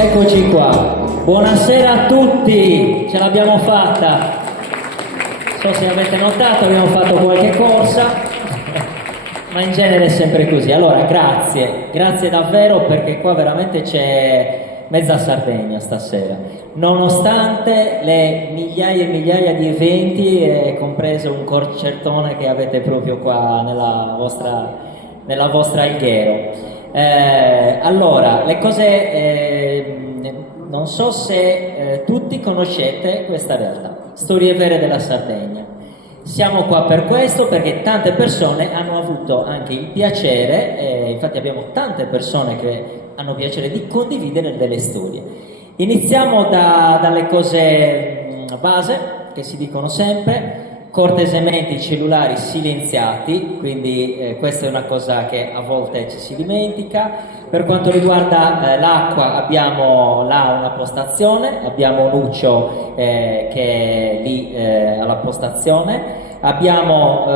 Eccoci qua, buonasera a tutti, ce l'abbiamo fatta. Non so se avete notato, abbiamo fatto qualche corsa, ma in genere è sempre così. Allora, grazie davvero, perché qua veramente c'è mezza Sardegna stasera. Nonostante le migliaia e migliaia di eventi, compreso un concertone che avete proprio qua nella vostra Alghero. Allora, le cose, non so se tutti conoscete questa realtà, Storie Vere della Sardegna. Siamo qua per questo, perché tante persone hanno avuto anche il piacere, infatti abbiamo tante persone che hanno piacere di condividere delle storie. Iniziamo dalle cose base, che si dicono sempre. Cortesemente i cellulari silenziati, quindi questa è una cosa che a volte ci si dimentica. Per quanto riguarda l'acqua, abbiamo là una postazione, abbiamo Nuccio che è lì alla postazione, abbiamo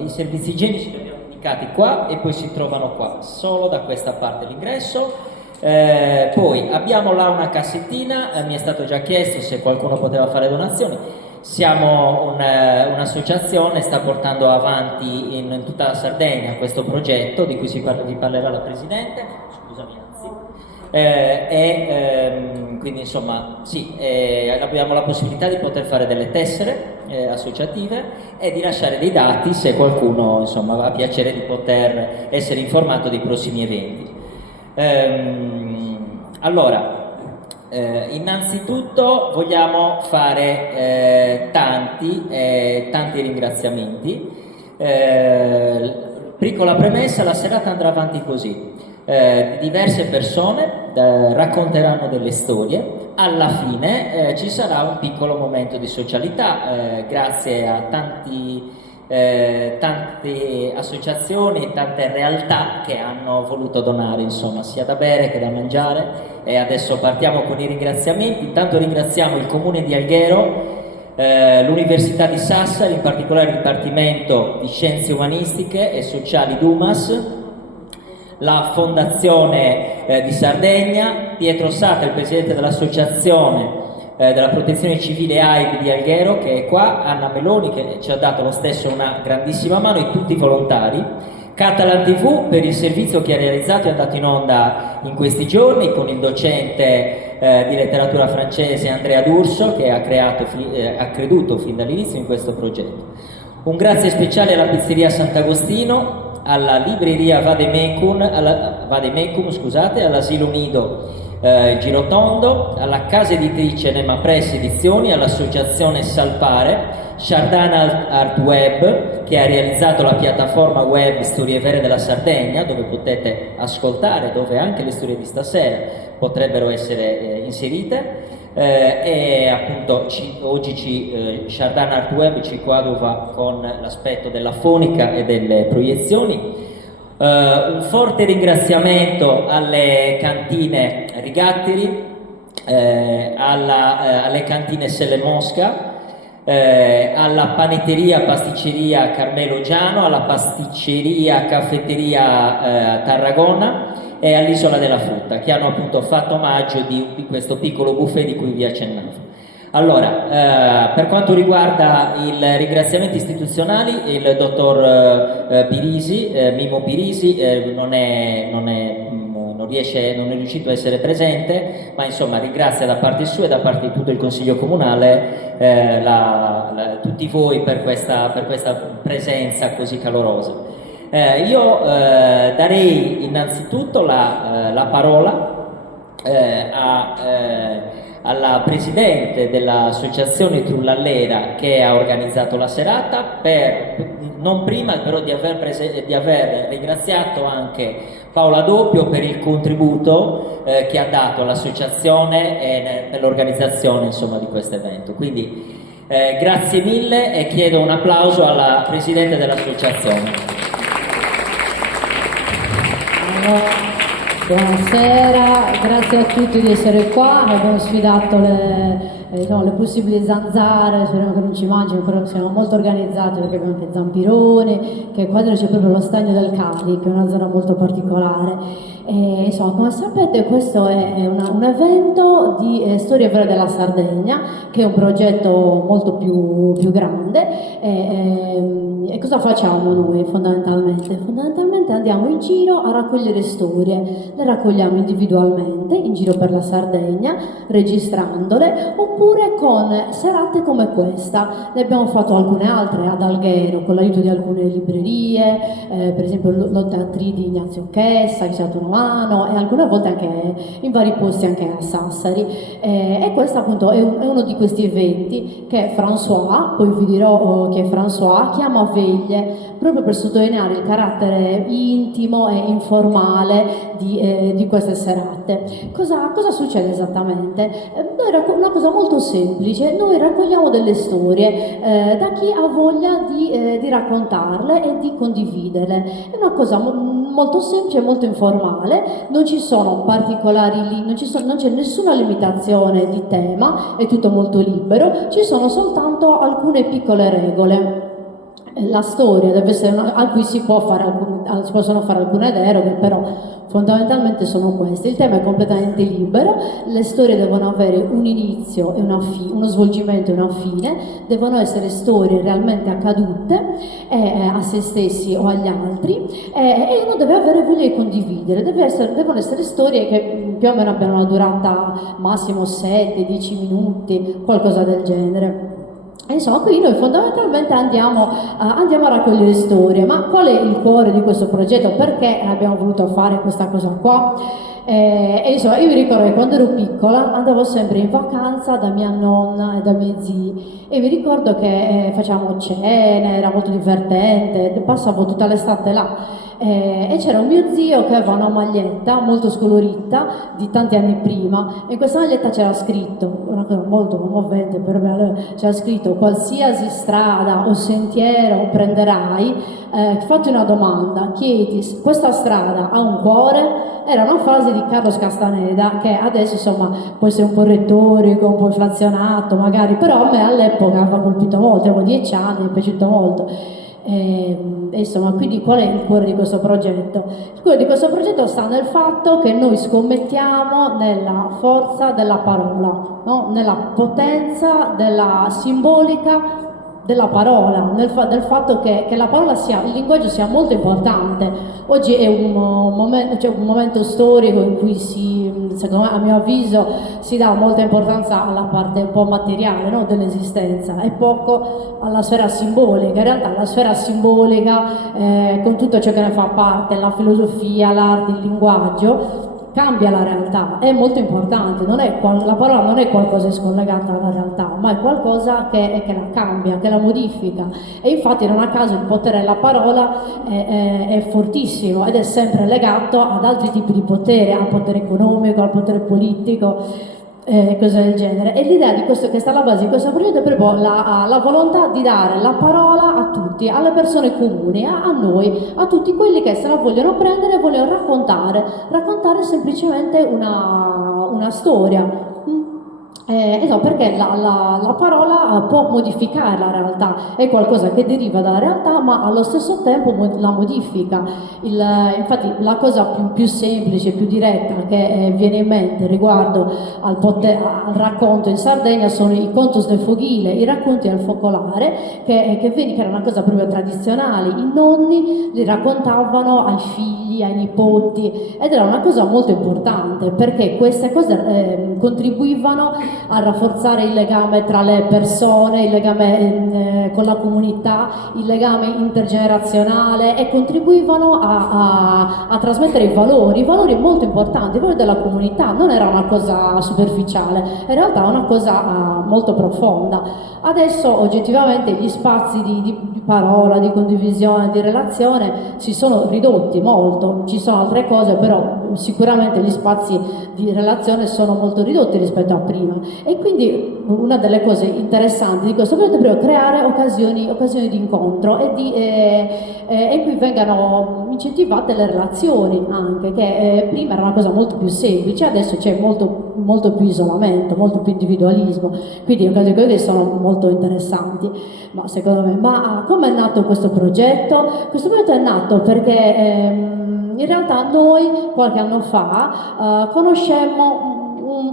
i servizi igienici che abbiamo indicati qua e poi si trovano qua, solo da questa parte l'ingresso. Poi abbiamo là una cassettina, mi è stato già chiesto se qualcuno poteva fare donazioni. Siamo un'associazione, sta portando avanti in tutta la Sardegna questo progetto di cui vi parlerà la Presidente, scusami anzi, quindi insomma sì, abbiamo la possibilità di poter fare delle tessere associative e di lasciare dei dati se qualcuno insomma ha piacere di poter essere informato dei prossimi eventi. Allora, innanzitutto vogliamo fare tanti ringraziamenti. Piccola premessa, la serata andrà avanti così. Diverse persone racconteranno delle storie. Alla fine ci sarà un piccolo momento di socialità, grazie a tante associazioni e tante realtà che hanno voluto donare, insomma, sia da bere che da mangiare. E adesso partiamo con i ringraziamenti. Intanto ringraziamo il Comune di Alghero, l'Università di Sassari, in particolare il Dipartimento di Scienze Umanistiche e Sociali DUMAS, la Fondazione di Sardegna, Pietro Sata, il Presidente dell'Associazione della Protezione Civile AIB di Alghero, che è qua, Anna Meloni, che ci ha dato lo stesso una grandissima mano, e tutti i volontari, Catalan TV per il servizio che ha realizzato e è andato in onda in questi giorni con il docente di letteratura francese Andrea D'Urso, che ha creduto fin dall'inizio in questo progetto. Un grazie speciale alla pizzeria Sant'Agostino, alla libreria Vademecum, all'Asilo Nido Girotondo, alla casa editrice Nema Press Edizioni, all'associazione Salpare, Chardin Art Web, che ha realizzato la piattaforma web Storie Vere della Sardegna, dove potete ascoltare, dove anche le storie di stasera potrebbero essere inserite, e appunto oggi Chardin Art Web ci coadiuva con l'aspetto della fonica e delle proiezioni. Un forte ringraziamento alle cantine Rigatteri, alle cantine Selle Mosca, alla panetteria pasticceria Carmelo Giano, alla pasticceria caffetteria Tarragona e all'Isola della Frutta, che hanno appunto fatto omaggio di questo piccolo buffet di cui vi accennavo. Allora, per quanto riguarda i ringraziamenti istituzionali, il dottor Mimo Pirisi, non è riuscito a essere presente, ma insomma ringrazia da parte sua e da parte di tutto il Consiglio Comunale tutti voi per questa presenza così calorosa. Io darei innanzitutto la parola alla Presidente dell'Associazione Trullallera, che ha organizzato la serata, non prima però di aver ringraziato anche Paola Doppio per il contributo che ha dato all'associazione per l'organizzazione insomma di questo evento. Quindi grazie mille e chiedo un applauso alla Presidente dell'associazione. Buonasera, grazie a tutti di essere qua. Abbiamo sfidato diciamo, le possibili zanzare, speriamo che non ci mangino, però siamo molto organizzati perché abbiamo anche Zampironi, che qua c'è proprio lo Stagno del Cali, che è una zona molto particolare. E, insomma, come sapete questo è un evento di storia vera della Sardegna, che è un progetto molto più grande. E cosa facciamo noi fondamentalmente? Fondamentalmente andiamo in giro a raccogliere storie, le raccogliamo individualmente in giro per la Sardegna, registrandole, oppure con serate come questa. Ne abbiamo fatto alcune altre ad Alghero con l'aiuto di alcune librerie, per esempio l'O3 di Ignazio Chessa, che ci ha dato una mano, e alcune volte anche in vari posti anche a Sassari. E questo appunto è uno di questi eventi che François, poi vi dirò chi è François, chiama veglie, proprio per sottolineare il carattere intimo e informale di queste serate. Cosa succede esattamente? Una cosa molto semplice, noi raccogliamo delle storie da chi ha voglia di raccontarle e di condividerle. È una cosa molto semplice, molto informale, non ci sono particolari, non c'è nessuna limitazione di tema, è tutto molto libero, ci sono soltanto alcune piccole regole. La storia deve essere a cui si possono fare alcune deroghe, però fondamentalmente sono queste. Il tema è completamente libero, le storie devono avere un inizio e uno svolgimento e una fine, devono essere storie realmente accadute a se stessi o agli altri, e uno deve avere voglia di condividere, devono essere storie che più o meno abbiano una durata massimo 7-10 minuti, qualcosa del genere. E insomma, qui noi fondamentalmente andiamo a raccogliere storie. Ma qual è il cuore di questo progetto? Perché abbiamo voluto fare questa cosa qua? E insomma, io mi ricordo che quando ero piccola andavo sempre in vacanza da mia nonna e da miei zii, e mi ricordo che facevamo cene, era molto divertente, passavo tutta l'estate là. E c'era un mio zio che aveva una maglietta molto scolorita di tanti anni prima, e in questa maglietta c'era scritto, una cosa molto commovente per me, c'era scritto: qualsiasi strada o sentiero prenderai, fatti una domanda, chiedi: questa strada ha un cuore? Era una frase di Carlos Castaneda, che adesso insomma può essere un po' retorico, un po' inflazionato magari, però a me all'epoca aveva colpito molto, avevo 10 anni, mi è piaciuto molto. Insomma, quindi qual è il cuore di questo progetto? Il cuore di questo progetto sta nel fatto che noi scommettiamo nella forza della parola, no? Nella potenza della simbolica della parola, del fatto che la parola il linguaggio sia molto importante. Oggi è un momento storico in cui secondo me, a mio avviso, si dà molta importanza alla parte un po' materiale, no, dell'esistenza, e poco alla sfera simbolica. In realtà la sfera simbolica, con tutto ciò che ne fa parte, la filosofia, l'arte, il linguaggio, cambia la realtà, è molto importante. La parola non è qualcosa di scollegata dalla realtà, ma è qualcosa che la cambia, che la modifica, e infatti non a caso il potere della parola è fortissimo ed è sempre legato ad altri tipi di potere, al potere economico, al potere politico, cose del genere. E l'idea di questo, che sta alla base di questo progetto, è proprio la volontà di dare la parola a tutti, alle persone comuni, a noi, a tutti quelli che se la vogliono prendere e vogliono raccontare semplicemente una storia. Esatto, perché la parola può modificare la realtà, è qualcosa che deriva dalla realtà, ma allo stesso tempo la modifica. Infatti la cosa più semplice, più diretta che viene in mente riguardo al racconto in Sardegna sono i contos del Foghile, i racconti del focolare, che era una cosa proprio tradizionale. I nonni li raccontavano ai figli, ai nipoti, ed era una cosa molto importante, perché queste cose contribuivano a rafforzare il legame tra le persone, il legame con la comunità, il legame intergenerazionale, e contribuivano a trasmettere i valori molto importanti, i valori della comunità. Non era una cosa superficiale, in realtà era una cosa molto profonda. Adesso oggettivamente gli spazi di parola, di condivisione, di relazione si sono ridotti molto, ci sono altre cose, però sicuramente gli spazi di relazione sono molto ridotti rispetto a prima, e quindi una delle cose interessanti di questo progetto è proprio creare occasioni di incontro, e in cui vengano incentivate le relazioni anche, che prima era una cosa molto più semplice, adesso c'è molto più isolamento, molto più individualismo, quindi è cose che sono molto interessanti, ma secondo me. Ma come è nato questo progetto? Questo progetto è nato perché in realtà noi qualche anno fa conoscemmo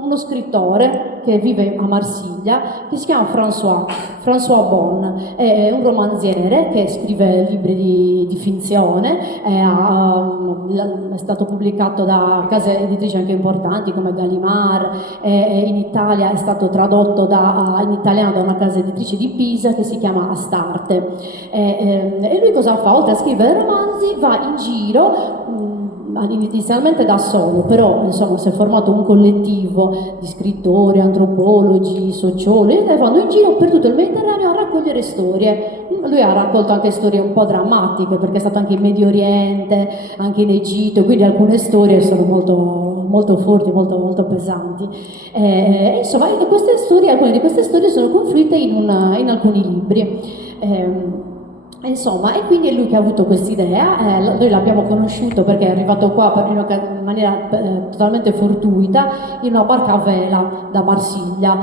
uno scrittore che vive a Marsiglia, che si chiama François Bon, è un romanziere che scrive libri di finzione, è stato pubblicato da case editrici anche importanti come Gallimard, in Italia è stato tradotto in italiano da una casa editrice di Pisa che si chiama Astarte. E lui cosa fa? Oltre a scrivere romanzi va in giro, inizialmente da solo, però insomma si è formato un collettivo di scrittori, antropologi, sociologi che vanno in giro per tutto il Mediterraneo a raccogliere storie. Lui ha raccolto anche storie un po' drammatiche perché è stato anche in Medio Oriente, anche in Egitto, quindi alcune storie sono molto forti, molto pesanti. Insomma, alcune di queste storie sono confluite in alcuni libri. Insomma, e quindi è lui che ha avuto quest'idea, noi l'abbiamo conosciuto perché è arrivato qua in maniera totalmente fortuita in una barca a vela da Marsiglia,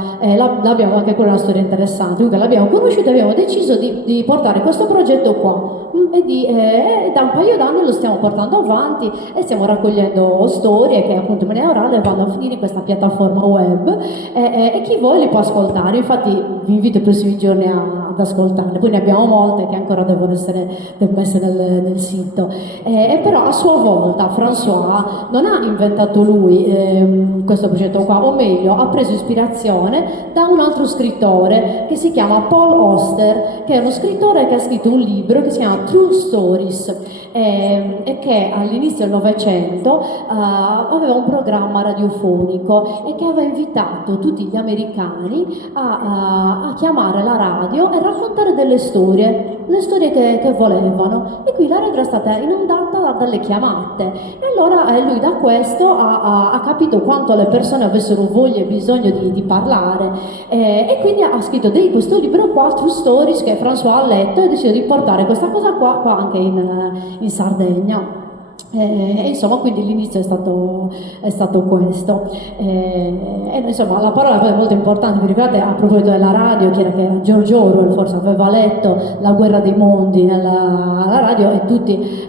l'abbiamo, anche quella è una storia interessante, dunque l'abbiamo conosciuto e abbiamo deciso di portare questo progetto qua e da un paio d'anni lo stiamo portando avanti e stiamo raccogliendo storie che appunto in maniera orale vanno a finire in questa piattaforma web e chi vuole li può ascoltare, infatti vi invito i prossimi giorni ad ascoltarle, poi ne abbiamo molte che ancora devono essere messe nel sito. Però a sua volta François non ha inventato lui questo progetto qua, o meglio ha preso ispirazione da un altro scrittore che si chiama Paul Auster, che è uno scrittore che ha scritto un libro che si chiama True Stories e che all'inizio del Novecento aveva un programma radiofonico e che aveva invitato tutti gli americani a chiamare la radio e raccontare delle storie, le storie che volevano, e qui la radio era stata inondata dalle chiamate e allora lui da questo ha capito quanto le persone avessero voglia e bisogno di parlare e quindi ha scritto questo libro qua, True Stories, che François ha letto e ha deciso di portare questa cosa qua anche in Sardegna. Insomma, quindi l'inizio è stato questo. Insomma, la parola poi è molto importante, vi ricordate a proposito della radio, che era George Orwell, forse aveva letto La guerra dei mondi alla radio e tutti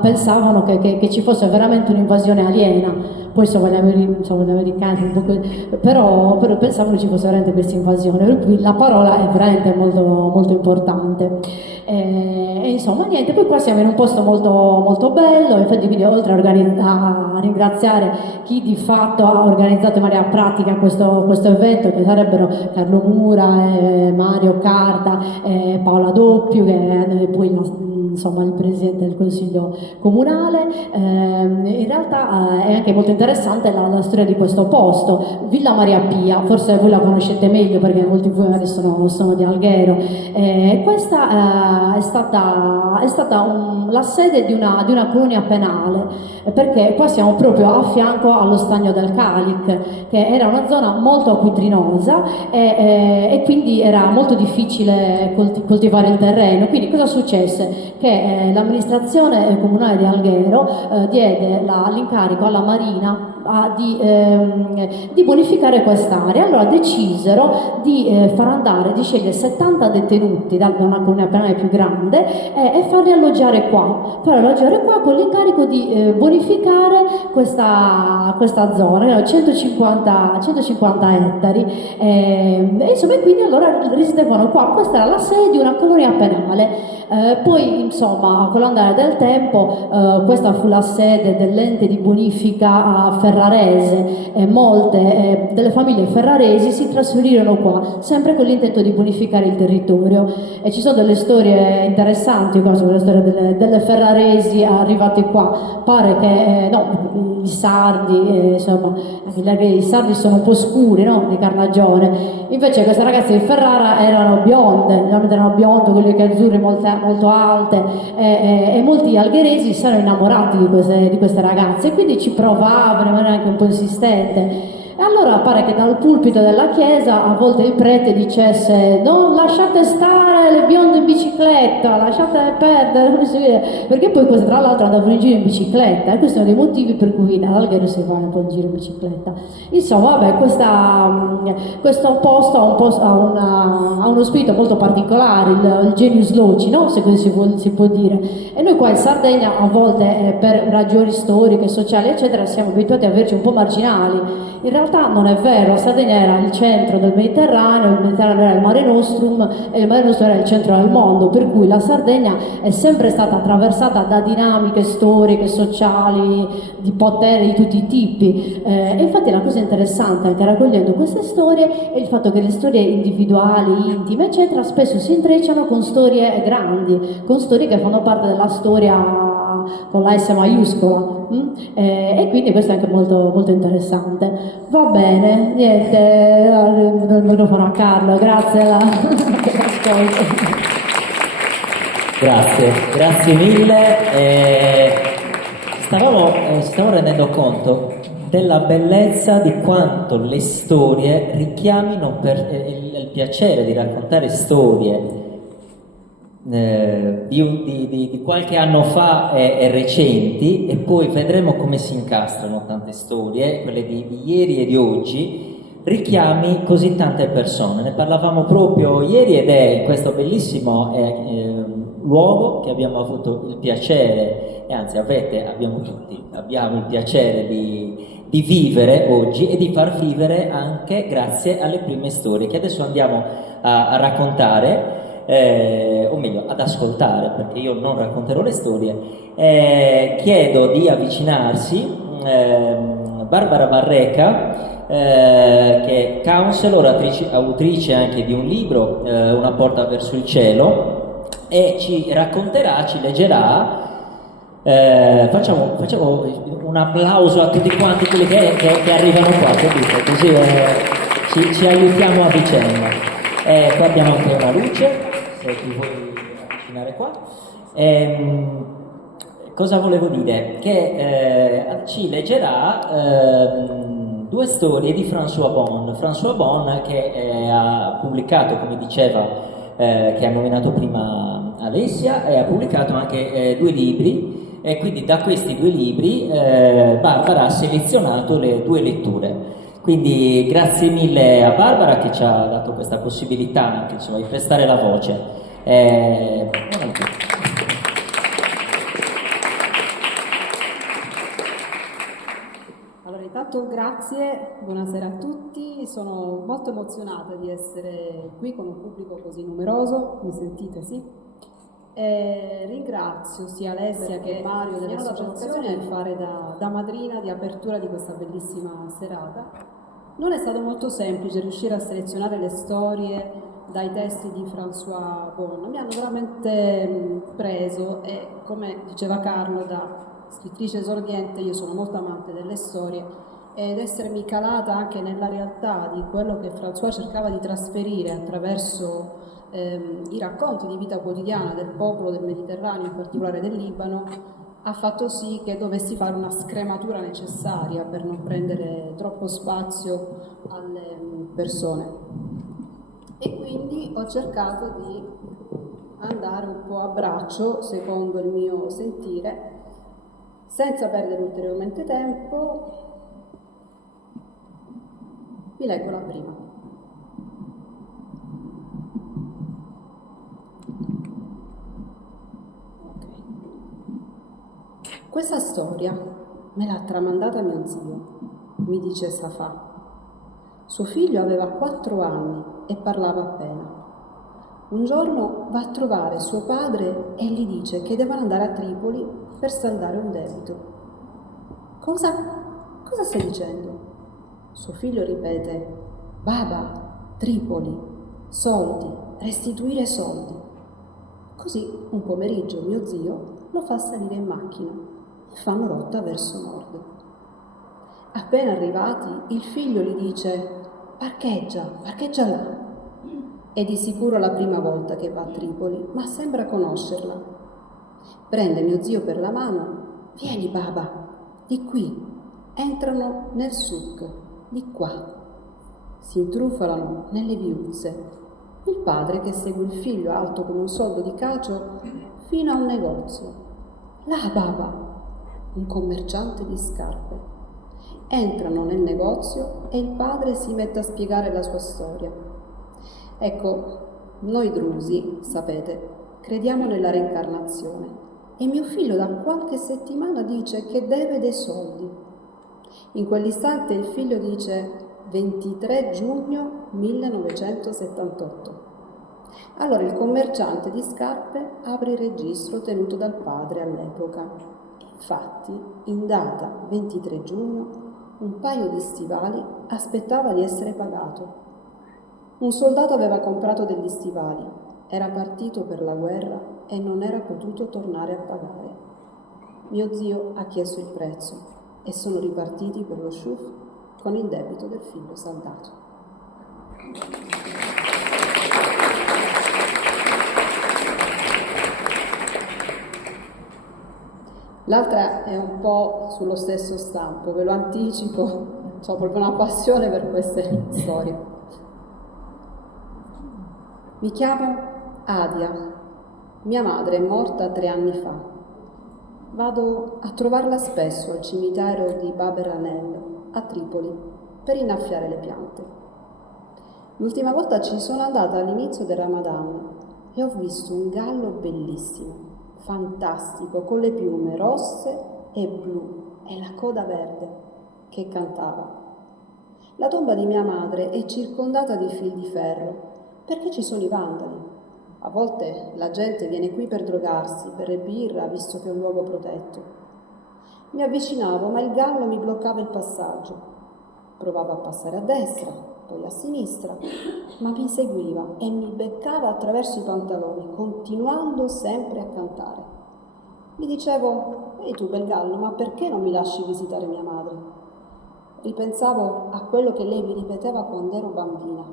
pensavano che ci fosse veramente un'invasione aliena. Poi insomma gli americani un po' così, però pensavano ci fosse veramente questa invasione, per cui la parola è veramente molto importante. Insomma niente, poi qua siamo in un posto molto bello, infatti quindi oltre a ringraziare chi di fatto ha organizzato in maniera pratica questo evento, che sarebbero Carlo Mura, Mario Carta, Paola Doppio, che è poi insomma il presidente del consiglio comunale. In realtà è anche molto interessante la storia di questo posto, Villa Maria Pia, forse voi la conoscete meglio perché molti di voi magari sono di Alghero. Questa è stata la sede di una colonia penale, perché qua siamo proprio a fianco allo stagno del Calic, che era una zona molto acquitrinosa e quindi era molto difficile coltivare il terreno. Quindi cosa successe? Che l'amministrazione comunale di Alghero diede l'incarico alla Marina di bonificare quest'area. Allora decisero di scegliere 70 detenuti da una colonia penale più grande e farli alloggiare qua con l'incarico di bonificare questa zona, 150 ettari, insomma, e quindi allora risiedevano qua. Questa era la sede di una colonia penale. Poi insomma con l'andare del tempo questa fu la sede dell'ente di bonifica a Ferrarese e molte delle famiglie ferraresi si trasferirono qua sempre con l'intento di bonificare il territorio, e ci sono delle storie interessanti sulle storie delle ferraresi arrivate qua. Pare che i sardi, insomma i sardi sono un po' scuri, no? Di carnagione, invece queste ragazze di Ferrara erano bionde, quelli che azzurri molto alte, e molti algheresi si erano innamorati di queste ragazze e quindi ci provavano in maniera anche un po' insistente. E allora pare che dal pulpito della chiesa a volte il prete dicesse non lasciate stare le bionde in bicicletta, lasciate perdere, come si vede, perché poi queste tra l'altro andavano in giro in bicicletta e questo è uno dei motivi per cui in Alghero si va un po' in giro in bicicletta. Insomma, vabbè, questo posto ha uno spirito molto particolare, il genius loci, no? Se così si può dire. E noi qua in Sardegna a volte per ragioni storiche, sociali, eccetera, siamo abituati a averci un po' marginali. In realtà non è vero, la Sardegna era il centro del Mediterraneo, il Mediterraneo era il Mare Nostrum e il Mare Nostrum era il centro del mondo, per cui la Sardegna è sempre stata attraversata da dinamiche storiche, sociali, di potere di tutti i tipi. E infatti la cosa interessante anche raccogliendo queste storie è il fatto che le storie individuali, intime, eccetera, spesso si intrecciano con storie grandi, con storie che fanno parte della storia con la S maiuscola. E quindi questo è anche molto, molto interessante. Va bene, niente, do il microfono a Carlo, grazie. Grazie mille. Stavamo rendendo conto della bellezza di quanto le storie richiamino il piacere di raccontare storie di qualche anno fa e recenti, e poi vedremo come si incastrano tante storie, quelle di ieri e di oggi, richiami così tante persone. Ne parlavamo proprio ieri ed è in questo bellissimo luogo che abbiamo avuto il piacere, e anzi abbiamo il piacere di vivere oggi e di far vivere anche grazie alle prime storie che adesso andiamo a raccontare. O meglio ad ascoltare, perché io non racconterò le storie. Chiedo di avvicinarsi Barbara Barreca, che è counselor, autrice anche di un libro, Una porta verso il cielo, e ci racconterà, ci leggerà. Facciamo un applauso a tutti quanti quelli che arrivano qua, capito? Così ci aiutiamo a vicenda. Qua abbiamo anche una luce, se ti vuoi avvicinare qua. Cosa volevo dire? Che ci leggerà due storie di François Bon. François Bon che ha pubblicato, come diceva, che ha nominato prima Alessia, e ha pubblicato anche due libri, e quindi da questi due libri Barbara ha selezionato le due letture. Quindi grazie mille a Barbara che ci ha dato questa possibilità anche, insomma, di prestare la voce. Allora, intanto grazie, buonasera a tutti, sono molto emozionata di essere qui con un pubblico così numeroso, mi sentite, sì? Ringrazio sia Alessia che Mario dell'associazione per fare da madrina di apertura di questa bellissima serata. Non è stato molto semplice riuscire a selezionare le storie dai testi di François Bon, mi hanno veramente preso, e come diceva Carlo, da scrittrice esordiente io sono molto amante delle storie, ed essermi calata anche nella realtà di quello che François cercava di trasferire attraverso i racconti di vita quotidiana del popolo del Mediterraneo, in particolare del Libano, ha fatto sì che dovessi fare una scrematura necessaria per non prendere troppo spazio alle persone. E quindi ho cercato di andare un po' a braccio, secondo il mio sentire, senza perdere ulteriormente tempo. Vi leggo la prima. Questa storia me l'ha tramandata mio zio, mi dice Safà. Suo figlio aveva 4 anni e parlava appena. Un giorno va a trovare suo padre e gli dice che devono andare a Tripoli per saldare un debito. Cosa stai dicendo? Suo figlio ripete: Baba, Tripoli, soldi, restituire soldi. Così un pomeriggio mio zio lo fa salire in macchina. Fanno rotta verso nord. Appena arrivati, il figlio gli dice: parcheggia là. È di sicuro la prima volta che va a Tripoli, ma sembra conoscerla. Prende mio zio per la mano: vieni baba, di qui. Entrano nel souk, di qua. Si intrufolano nelle viuzze. Il padre che segue il figlio alto come un soldo di cacio fino a un negozio. Là, papà, un commerciante di scarpe. Entrano nel negozio e il padre si mette a spiegare la sua storia. Ecco, noi drusi, sapete, crediamo nella reincarnazione e mio figlio da qualche settimana dice che deve dei soldi. In quell'istante il figlio dice 23 giugno 1978. Allora il commerciante di scarpe apre il registro tenuto dal padre all'epoca. Infatti, in data 23 giugno, un paio di stivali aspettava di essere pagato. Un soldato aveva comprato degli stivali, era partito per la guerra e non era potuto tornare a pagare. Mio zio ha chiesto il prezzo e sono ripartiti per lo SHUF con il debito del figlio saldato. L'altra è un po' sullo stesso stampo, ve lo anticipo, ho proprio una passione per queste storie. Mi chiamo Adia, mia madre è morta 3 anni fa. Vado a trovarla spesso al cimitero di Bab el-Anel a Tripoli per innaffiare le piante. L'ultima volta ci sono andata all'inizio del Ramadan e ho visto un gallo bellissimo, fantastico, con le piume rosse e blu e la coda verde, che cantava. La tomba di mia madre è circondata di fil di ferro, perché ci sono i vandali. A volte la gente viene qui per drogarsi, per birra, visto che è un luogo protetto. Mi avvicinavo, ma il gallo mi bloccava il passaggio. Provavo a passare a destra, poi a sinistra, ma mi seguiva e mi beccava attraverso i pantaloni, continuando sempre a cantare. Mi dicevo, ehi tu bel gallo, ma perché non mi lasci visitare mia madre? Ripensavo a quello che lei mi ripeteva quando ero bambina.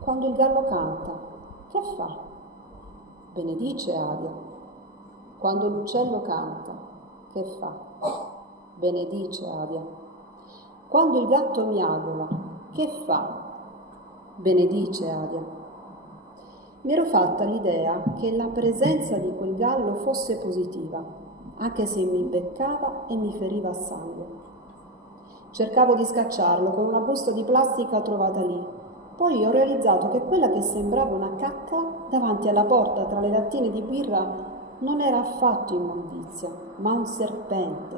Quando il gallo canta, che fa? Benedice Adia. Quando l'uccello canta, che fa? Benedice Adia. Quando il gatto miagola, che fa? Benedice Adia. Mi ero fatta l'idea che la presenza di quel gallo fosse positiva, anche se mi beccava e mi feriva a sangue. Cercavo di scacciarlo con una busta di plastica trovata lì. Poi ho realizzato che quella che sembrava una cacca davanti alla porta tra le lattine di birra non era affatto immondizia, ma un serpente.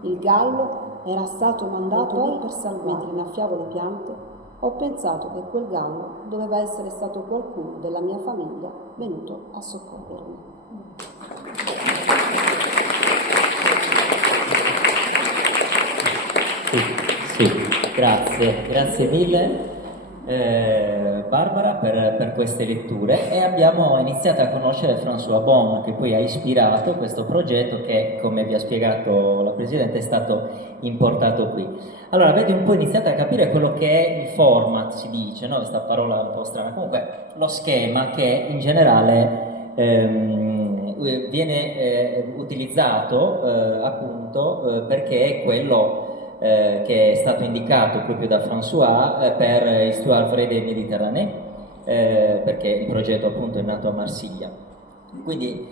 Il gallo era stato mandato lì per salvarmi. Mentre innaffiavo le piante, ho pensato che quel gallo doveva essere stato qualcuno della mia famiglia venuto a soccorrermi. Sì, grazie mille Barbara per queste letture, e abbiamo iniziato a conoscere François Bon, che poi ha ispirato questo progetto che, come vi ha spiegato la Presidente, è stato importato qui. Allora avete un po' iniziato a capire quello che è il format, si dice, no? Questa parola un po' strana, comunque lo schema che in generale viene utilizzato appunto perché è quello che è stato indicato proprio da François per Histoire vraie des Méditerranée, perché il progetto appunto è nato a Marsiglia. Quindi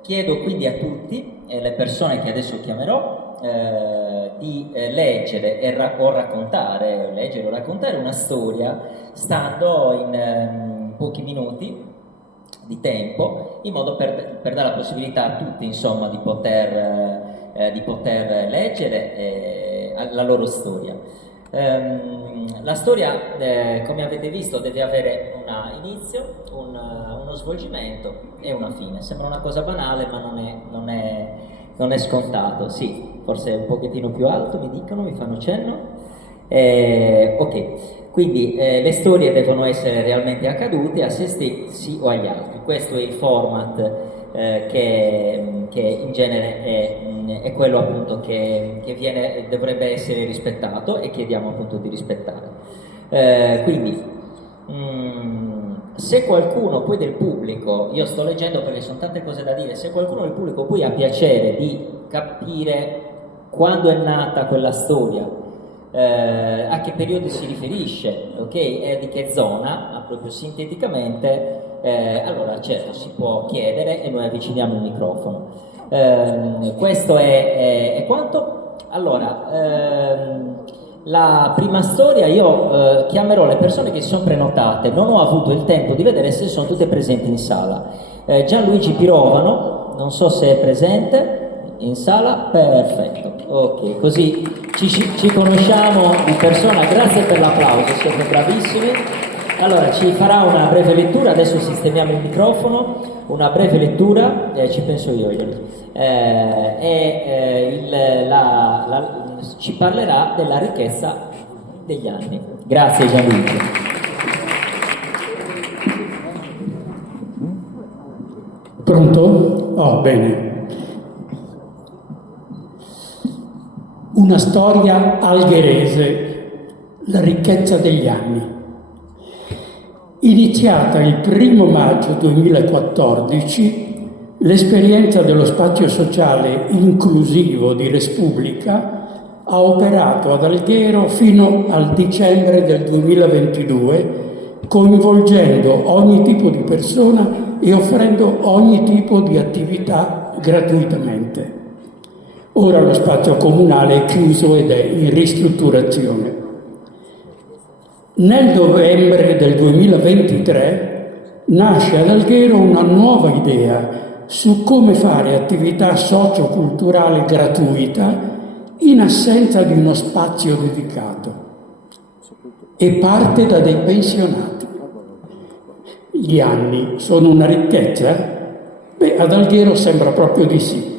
chiedo quindi a tutti, le persone che adesso chiamerò, di leggere o raccontare una storia stando in pochi minuti di tempo, in modo per dare la possibilità a tutti, insomma, di poter leggere la loro storia. La storia, come avete visto, deve avere un inizio, uno svolgimento e una fine. Sembra una cosa banale, ma non è scontato. Sì, forse un pochettino più alto, mi dicono, mi fanno cenno. Ok, quindi le storie devono essere realmente accadute a se stessi o agli altri. Questo è il format che in genere è quello appunto che dovrebbe essere rispettato e chiediamo appunto di rispettare. Quindi se qualcuno poi del pubblico, io sto leggendo perché sono tante cose da dire, se qualcuno del pubblico poi ha piacere di capire quando è nata quella storia, a che periodo si riferisce, ok? E di che zona, proprio sinteticamente, allora certo si può chiedere e noi avviciniamo il microfono. Questo è quanto. Allora, la prima storia io chiamerò le persone che si sono prenotate, non ho avuto il tempo di vedere se sono tutte presenti in sala. Gianluigi Pirovano, non so se è presente in sala, perfetto, ok, così ci conosciamo di persona, grazie per l'applauso, siete bravissimi. Allora ci farà una breve lettura, adesso sistemiamo il microfono, una breve lettura, ci penso io, ci parlerà della ricchezza degli anni. Grazie Gianluigi. Pronto? Oh, bene. Una storia algherese, la ricchezza degli anni. Iniziata il 1 maggio 2014, l'esperienza dello spazio sociale inclusivo di Respubblica ha operato ad Alghero fino al dicembre del 2022, coinvolgendo ogni tipo di persona e offrendo ogni tipo di attività gratuitamente. Ora lo spazio comunale è chiuso ed è in ristrutturazione. Nel novembre del 2023 nasce ad Alghero una nuova idea su come fare attività socioculturale gratuita in assenza di uno spazio dedicato, e parte da dei pensionati. Gli anni sono una ricchezza? Beh, ad Alghero sembra proprio di sì.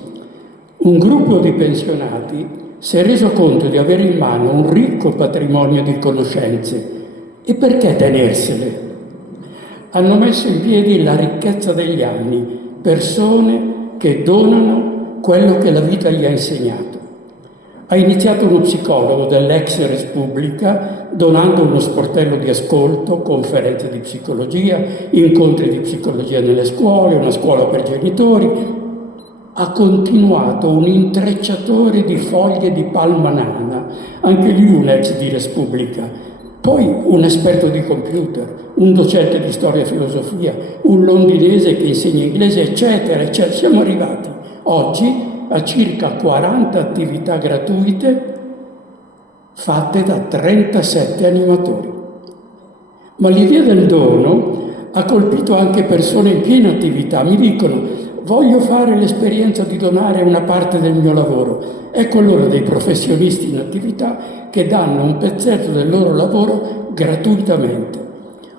Un gruppo di pensionati si è reso conto di avere in mano un ricco patrimonio di conoscenze, e perché tenersele? Hanno messo in piedi la ricchezza degli anni, persone che donano quello che la vita gli ha insegnato. Ha iniziato uno psicologo dell'ex Respubblica donando uno sportello di ascolto, conferenze di psicologia, incontri di psicologia nelle scuole, una scuola per genitori. Ha continuato un intrecciatore di foglie di palma nana, anche lui un ex di Respubblica. Poi un esperto di computer, un docente di storia e filosofia, un londinese che insegna inglese, eccetera, eccetera. Siamo arrivati oggi a circa 40 attività gratuite fatte da 37 animatori. Ma l'idea del dono ha colpito anche persone in piena attività. Mi dicono: voglio fare l'esperienza di donare una parte del mio lavoro. Ecco allora dei professionisti in attività che danno un pezzetto del loro lavoro gratuitamente.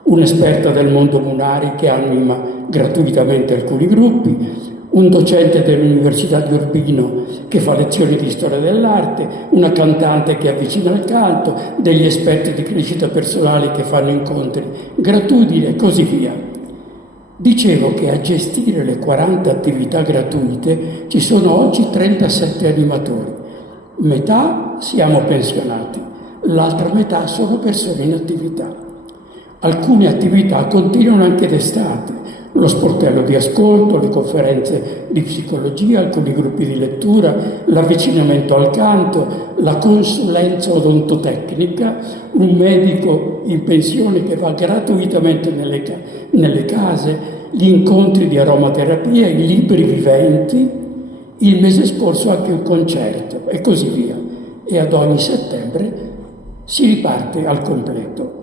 Un'esperta del mondo Munari che anima gratuitamente alcuni gruppi, un docente dell'Università di Urbino che fa lezioni di storia dell'arte, una cantante che avvicina al canto, degli esperti di crescita personale che fanno incontri gratuiti e così via. Dicevo che a gestire le 40 attività gratuite ci sono oggi 37 animatori. Metà siamo pensionati, l'altra metà sono persone in attività. Alcune attività continuano anche d'estate. Lo sportello di ascolto, le conferenze di psicologia, alcuni gruppi di lettura, l'avvicinamento al canto, la consulenza odontotecnica, un medico in pensione che va gratuitamente nelle case, gli incontri di aromaterapia, i libri viventi, il mese scorso anche un concerto e così via. E ad ogni settembre si riparte al completo.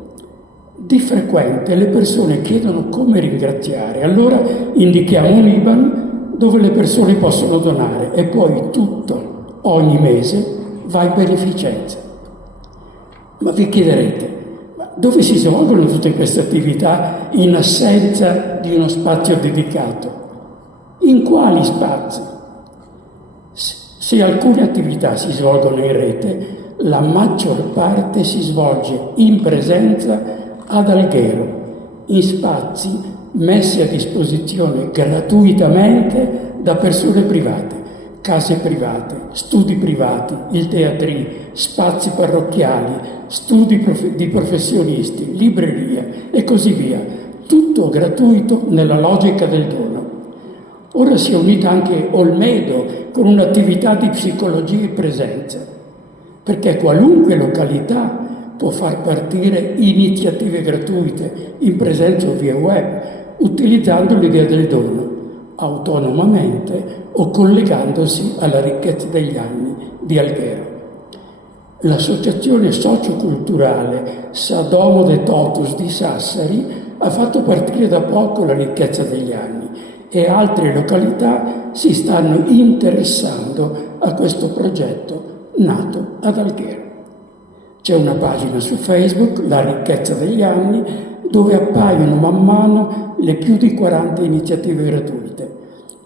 Di frequente le persone chiedono come ringraziare, allora indichiamo un IBAN dove le persone possono donare e poi tutto, ogni mese, va in beneficenza. Ma vi chiederete, ma dove si svolgono tutte queste attività in assenza di uno spazio dedicato? In quali spazi? Se alcune attività si svolgono in rete, la maggior parte si svolge in presenza ad Alghero, in spazi messi a disposizione gratuitamente da persone private, case private, studi privati, il teatrino, spazi parrocchiali, studi di professionisti, librerie e così via. Tutto gratuito nella logica del dono. Ora si è unita anche Olmedo con un'attività di psicologia e presenza, perché qualunque località può far partire iniziative gratuite in presenza o via web, utilizzando l'idea del dono, autonomamente o collegandosi alla ricchezza degli anni di Alghero. L'associazione socioculturale Sadomo de Totus di Sassari ha fatto partire da poco la ricchezza degli anni e altre località si stanno interessando a questo progetto nato ad Alghero. C'è una pagina su Facebook, La ricchezza degli anni, dove appaiono man mano le più di 40 iniziative gratuite.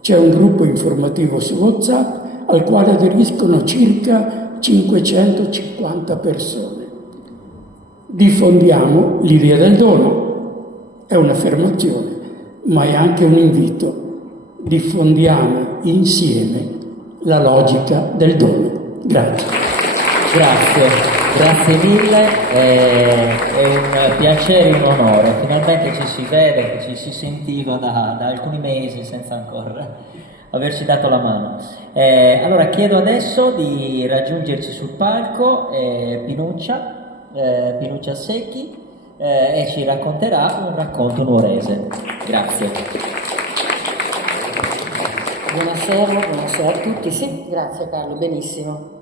C'è un gruppo informativo su WhatsApp al quale aderiscono circa 550 persone. Diffondiamo l'idea del dono. È un'affermazione, ma è anche un invito. Diffondiamo insieme la logica del dono. Grazie. Grazie mille, è un piacere e un onore, finalmente ci si vede, ci si sentiva da alcuni mesi senza ancora averci dato la mano. Allora chiedo adesso di raggiungerci sul palco Pinuccia Secchi e ci racconterà un racconto nuorese. Grazie. Buonasera a tutti. Sì, grazie Carlo, benissimo.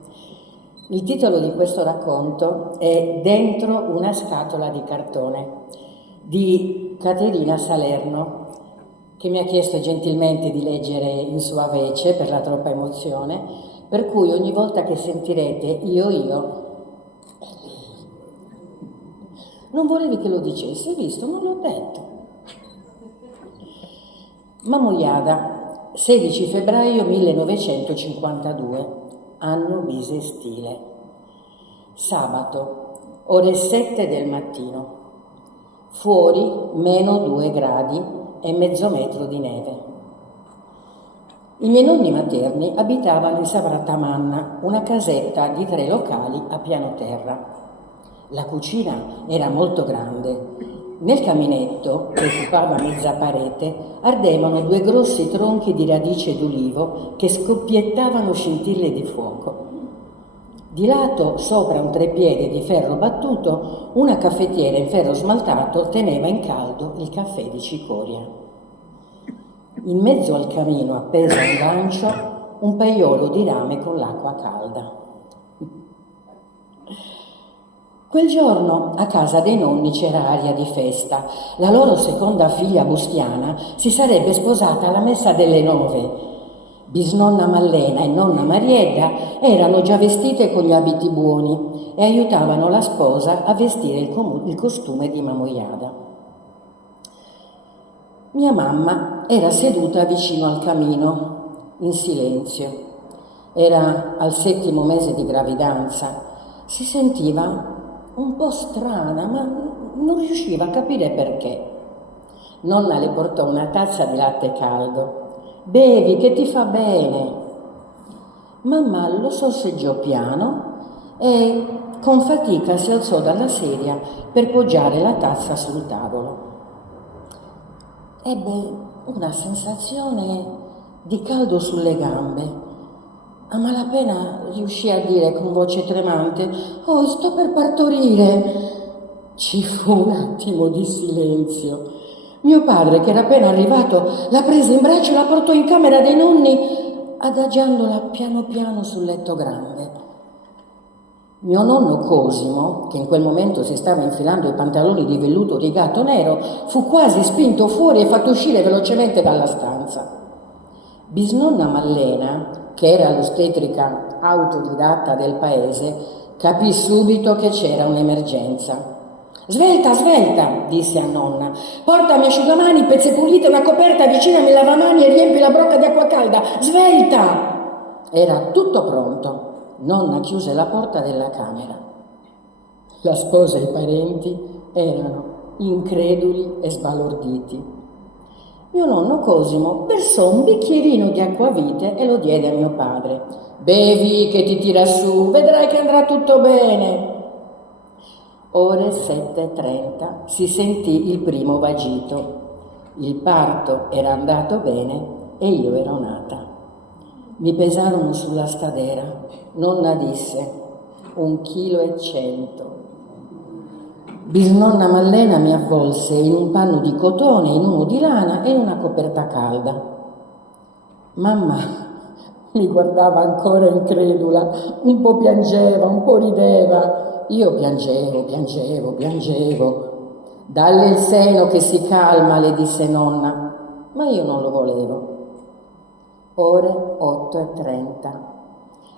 Il titolo di questo racconto è Dentro una scatola di cartone di Caterina Salerno, che mi ha chiesto gentilmente di leggere in sua vece per la troppa emozione, per cui ogni volta che sentirete io e lei. Non volevi che lo dicessi, visto? Non l'ho detto. Mamoiada, 16 febbraio 1952. Anno bisestile. Sabato, ore 7 del mattino. Fuori -2 gradi e mezzo metro di neve. I miei nonni materni abitavano in Savratamanna, una casetta di 3 locali a piano terra. La cucina era molto grande. Nel caminetto, che occupava mezza parete, ardevano 2 grossi tronchi di radice d'ulivo che scoppiettavano scintille di fuoco. Di lato, sopra un trepiede di ferro battuto, una caffettiera in ferro smaltato teneva in caldo il caffè di cicoria. In mezzo al camino, appeso a un gancio, un paiolo di rame con l'acqua calda. Quel giorno a casa dei nonni c'era aria di festa. La loro seconda figlia Bustiana si sarebbe sposata alla messa delle 9. Bisnonna Mallena e nonna Marietta erano già vestite con gli abiti buoni e aiutavano la sposa a vestire il costume di Mamoiada. Mia mamma era seduta vicino al camino, in silenzio. Era al 7° mese di gravidanza. Si sentiva un po' strana, ma non riusciva a capire perché. Nonna le portò una tazza di latte caldo. «Bevi, che ti fa bene!» Mamma lo sorseggiò piano e con fatica si alzò dalla sedia per poggiare la tazza sul tavolo. Ebbe una sensazione di caldo sulle gambe. A malapena riuscì a dire con voce tremante: «Oh, sto per partorire!» Ci fu un attimo di silenzio. Mio padre, che era appena arrivato, la prese in braccio e la portò in camera dei nonni, adagiandola piano piano sul letto grande. Mio nonno Cosimo, che in quel momento si stava infilando i pantaloni di velluto rigato nero, fu quasi spinto fuori e fatto uscire velocemente dalla stanza. Bisnonna Mallena, che era l'ostetrica autodidatta del paese, capì subito che c'era un'emergenza. «Svelta, svelta!» disse a nonna. «Portami asciugamani, pezze pulite, una coperta, avvicinami il lavamani e riempi la brocca di acqua calda! Svelta!» Era tutto pronto. Nonna chiuse la porta della camera. La sposa e i parenti erano increduli e sbalorditi. Mio nonno Cosimo versò un bicchierino di acquavite e lo diede a mio padre. «Bevi che ti tira su, vedrai che andrà tutto bene!» Ore 7:30 si sentì il primo vagito. Il parto era andato bene e io ero nata. Mi pesarono sulla stadera. Nonna disse: 1,1 kg. Bisnonna Mallena mi avvolse in un panno di cotone, in uno di lana e in una coperta calda. Mamma mi guardava ancora incredula, un po' piangeva, un po' rideva. Io piangevo. Dalle il seno che si calma, le disse nonna, ma io non lo volevo. Ore 8:30.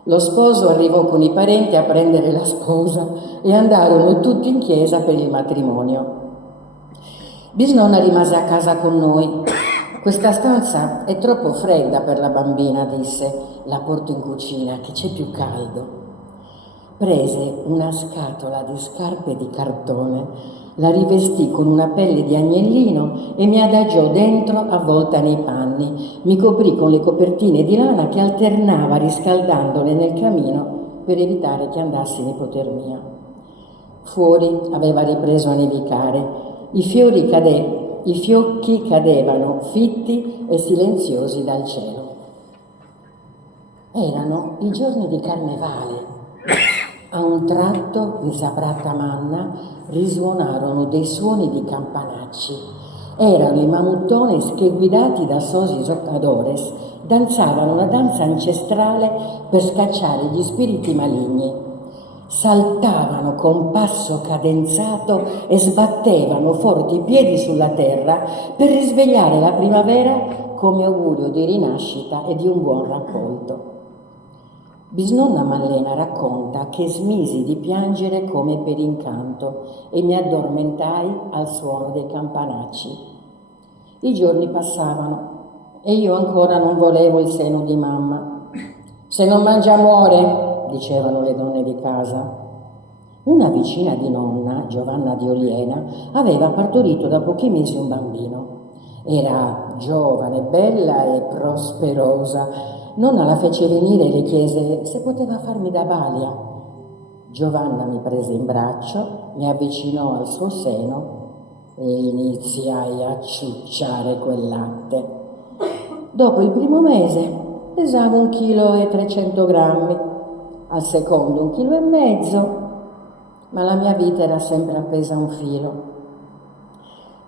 Lo sposo arrivò con i parenti a prendere la sposa e andarono tutti in chiesa per il matrimonio. Bisnonna rimase a casa con noi. Questa stanza è troppo fredda per la bambina, disse. La porto in cucina, che c'è più caldo. Prese una scatola di scarpe di cartone, la rivestì con una pelle di agnellino e mi adagiò dentro avvolta nei panni. Mi coprì con le copertine di lana che alternava riscaldandole nel camino per evitare che andassi in ipotermia. Fuori aveva ripreso a nevicare. I fiocchi cadevano fitti e silenziosi dal cielo. Erano i giorni di carnevale. A un tratto, in Sabrata Manna, risuonarono dei suoni di campanacci. Erano i mamuttones che, guidati da sosi giocadores, danzavano una danza ancestrale per scacciare gli spiriti maligni. Saltavano con passo cadenzato e sbattevano forti i piedi sulla terra per risvegliare la primavera come augurio di rinascita e di un buon raccolto. Bisnonna Mallena racconta che smisi di piangere come per incanto e mi addormentai al suono dei campanacci. I giorni passavano e io ancora non volevo il seno di mamma. Se non mangia muore, dicevano le donne di casa. Una vicina di nonna, Giovanna di Oliena, aveva partorito da pochi mesi un bambino. Era giovane, bella e prosperosa. Nonna la fece venire e le chiese se poteva farmi da balia. Giovanna mi prese in braccio, mi avvicinò al suo seno e iniziai a ciucciare quel latte. Dopo il primo mese pesavo 1,3 kg, al secondo 1,5 kg, ma la mia vita era sempre appesa a un filo.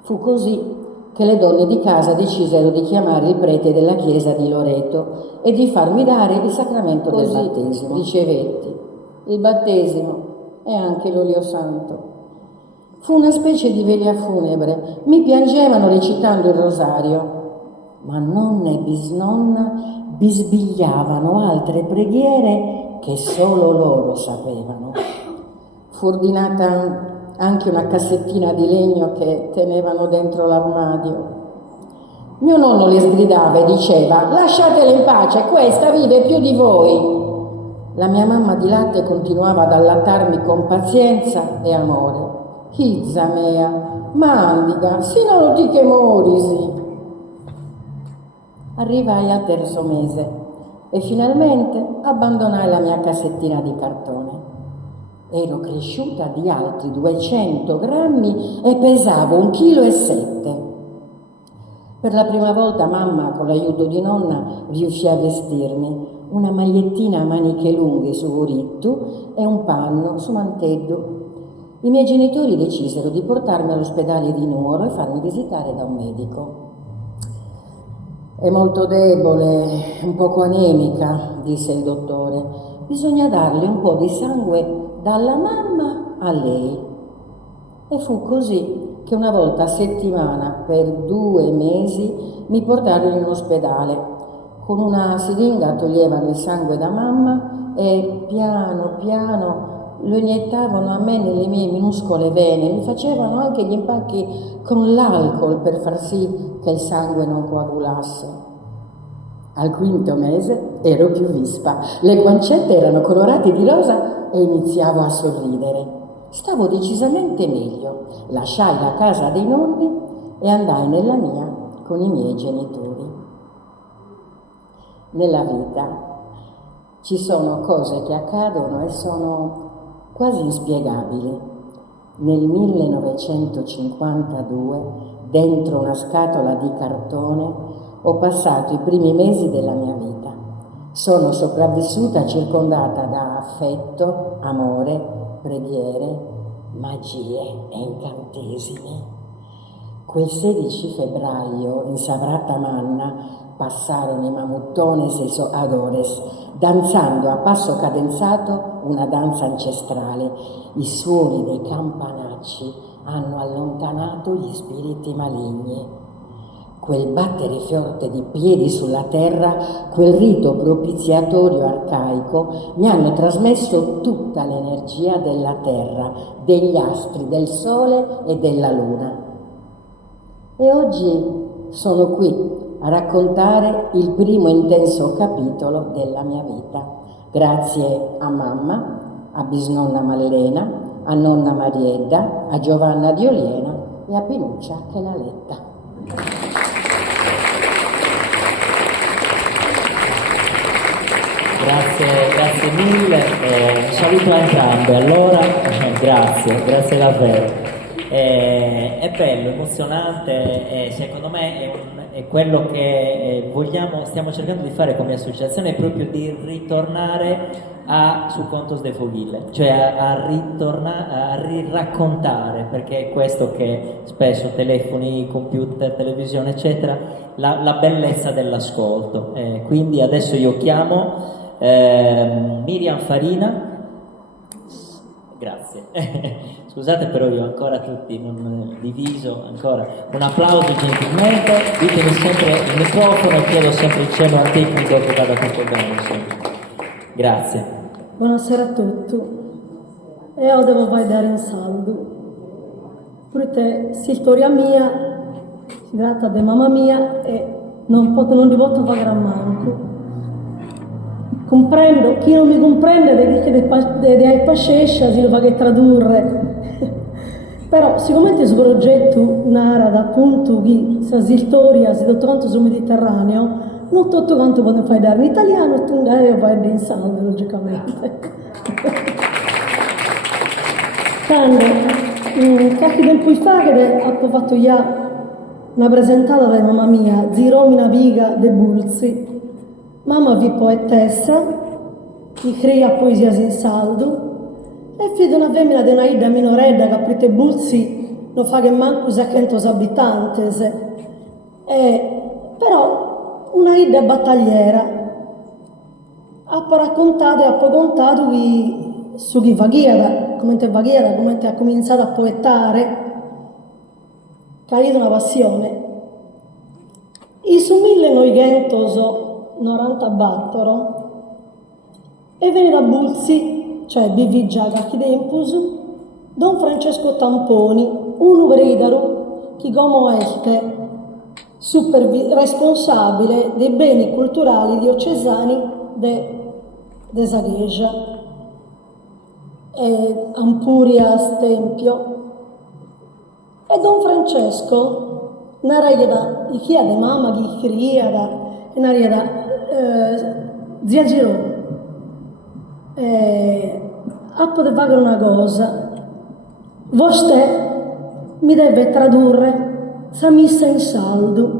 Fu così che le donne di casa decisero di chiamare il prete della chiesa di Loreto e di farmi dare il sacramento del battesimo. Ricevetti il battesimo e anche l'olio santo. Fu una specie di veglia funebre. Mi piangevano recitando il rosario, ma nonna e bisnonna bisbigliavano altre preghiere che solo loro sapevano. Fu ordinata anche una cassettina di legno che tenevano dentro l'armadio. Mio nonno le sgridava e diceva: lasciatela in pace, questa vive più di voi. La mia mamma di latte continuava ad allattarmi con pazienza e amore. Chizza mea, mandiga, sino non ti che morisi. Arrivai al terzo mese e finalmente abbandonai la mia cassettina di cartone. Ero cresciuta di altri 200 grammi e pesavo 1,7 kg. Per la prima volta mamma, con l'aiuto di nonna, riuscì a vestirmi una magliettina a maniche lunghe su Urittu e un panno su Manteddu. I miei genitori decisero di portarmi all'ospedale di Nuoro e farmi visitare da un medico. È molto debole, un poco anemica, disse il dottore. Bisogna darle un po' di sangue dalla mamma a lei. E fu così che una volta a settimana per 2 mesi mi portarono in ospedale. Con una siringa toglievano il sangue da mamma e piano piano lo iniettavano a me nelle mie minuscole vene. Mi facevano anche gli impacchi con l'alcol per far sì che il sangue non coagulasse. Al 5° mese ero più vispa, le guancette erano colorate di rosa e iniziavo a sorridere. Stavo decisamente meglio. Lasciai la casa dei nonni e andai nella mia con i miei genitori. Nella vita ci sono cose che accadono e sono quasi inspiegabili. Nel 1952, dentro una scatola di cartone, ho passato i primi mesi della mia vita. Sono sopravvissuta circondata da affetto, amore, preghiere, magie e incantesimi. Quel 16 febbraio in Savrata Manna passarono i mamuttones e i adores, danzando a passo cadenzato una danza ancestrale. I suoni dei campanacci hanno allontanato gli spiriti maligni. Quel battere forte di piedi sulla terra, quel rito propiziatorio arcaico mi hanno trasmesso tutta l'energia della terra, degli astri, del sole e della luna. E oggi sono qui a raccontare il primo intenso capitolo della mia vita, grazie a mamma, a bisnonna Mallena, a nonna Mariedda, a Giovanna di Oliena e a Pinuccia che l'ha letta. Grazie mille, un saluto a entrambe, allora, grazie davvero. È bello, emozionante, e secondo me è quello che stiamo cercando di fare come associazione, è proprio di ritornare su Contos de Foghile, cioè a riraccontare, perché è questo che spesso telefoni, computer, televisione eccetera, la bellezza dell'ascolto. Quindi adesso io chiamo Miriam Farina. Grazie. Scusate però io ancora tutti non diviso, ancora un applauso gentilmente, ditemi sempre il microfono e chiedo sempre il cenno al tecnico che vada tutto bene, insomma. Grazie. Buonasera a tutti. Io devo dare in saldo, perché si storia mia, si tratta di mamma mia e non di voto pagare a manco. Comprendo, chi non mi comprende dei pascescia si lo va a tradurre. Però siccome questo progetto narra da appunto che sa storia, si tutto quanto sul Mediterraneo, non tutto quanto potete fare dare in italiano e tu fai dare in saldo, logicamente. Quando, qualche tempo fa, che ho fatto già una presentata da mamma mia, Ziromina Viga de Bulzi. Mamma vi poetessa, chi crea poesia in saldo, e figlio una femmina di una ida minoredda che a Prite Bulzi non fa che manco 600 abitanti. Però una ida battagliera ha raccontato e ha contato su chi vaghiera, come ha cominciato a poetare, che ha avuto una passione. I su 1994 e venne da Bulzi, cioè Bivigia Cacchidempus, Don Francesco Tamponi, un uvredaro che come este responsabile dei beni culturali diocesani de Saghegia, Ampurias Tempio. E Don Francesco narra chi ha di mamma, chi cria, narra zia Girò. A poter fare una cosa, vostè mi deve tradurre sa missa in saldo,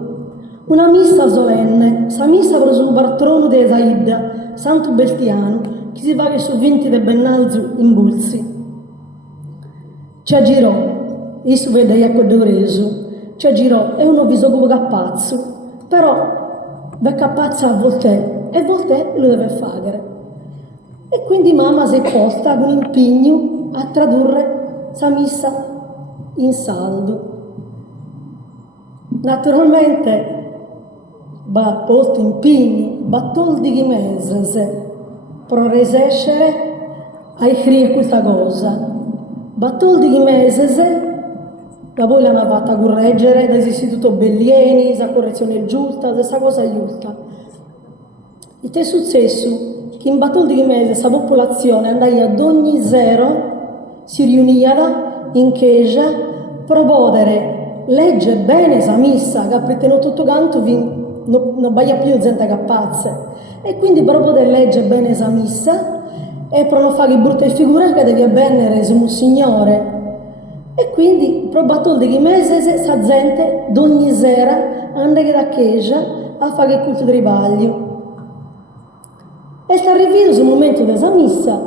una missa solenne, sa missa per un patrono di Esaida, Santo Beltiano, che si fa che su 20 del Bennalzo in Bulzi. Ci aggirò, io si vede a quel reso, ci aggirò, è uno viso come capazzo, però è capazzo a volte, e volte lo deve fare. E quindi mamma si è posta con impegno a tradurre sa missa in saldo. Naturalmente va posto impegno, battoldi di mese per resescere ai crei questa cosa. Battoldi di mese da poi l'hanno fatta correggere dall'istituto Bellieni, la correzione giusta, questa cosa giusta. Il che è successo? Che in battoldi di mese questa popolazione andai ad ogni zero, si riuniva in chiesa per poter leggere bene questa missa, che per tenere tutto canto non baia più gente capazze. E quindi per poter leggere bene questa missa e per non fare brutte figure che devi bene un signore. E quindi per battoldi di mese questa gente d'ogni sera andava da chiesa a fare il culto di ribaglio. E sta arrivando sul momento della missa,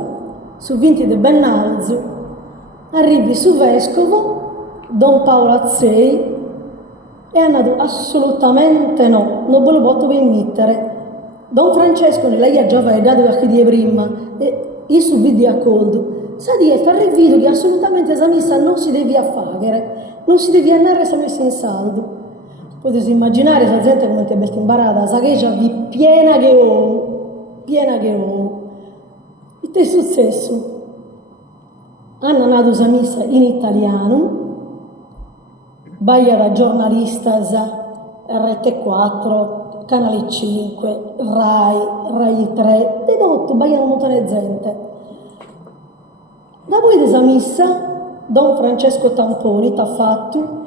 su 20 di Bennalzo, arrivi su vescovo, Don Paolo Azzei, e hanno detto assolutamente no, non ve lo posso permettere. Don Francesco, lei ha già dato qualche dia prima, e io subito di accolto. Sa di sta arrivando che assolutamente questa missa non si deve fare, non si deve andare a messa in saldo. Potete immaginare la gente come è bella imbarata, sa che già vi piena che ho. Il che è successo? Hanno nato questa missa in italiano, baia da giornalista, RT4, Canale 5, Rai 3, e dopo baia un montone di gente. Da poi questa missa, Don Francesco Tamponi t'ha fatto,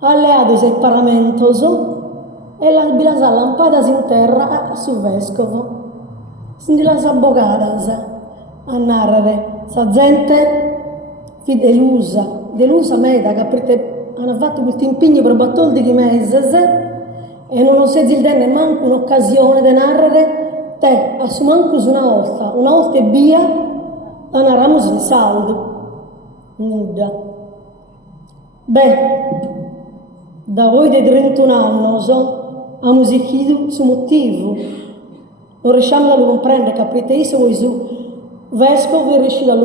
alleato il Parlamento e la bilasa lampadas in terra sul vescovo. Senti las abogadas a narrare, sa gente delusa meda, che perché hanno fatto questi impegni per 14 mesi e non si zildenne manco un'occasione di narrare, te assumanco su una volta e via, la narramo in saldo. Nuda. Beh, da voi dei 31 anni abbiamo musichito su motivo. Non riusciamo a comprendere, capite? Io voi su vescovo è riuscito a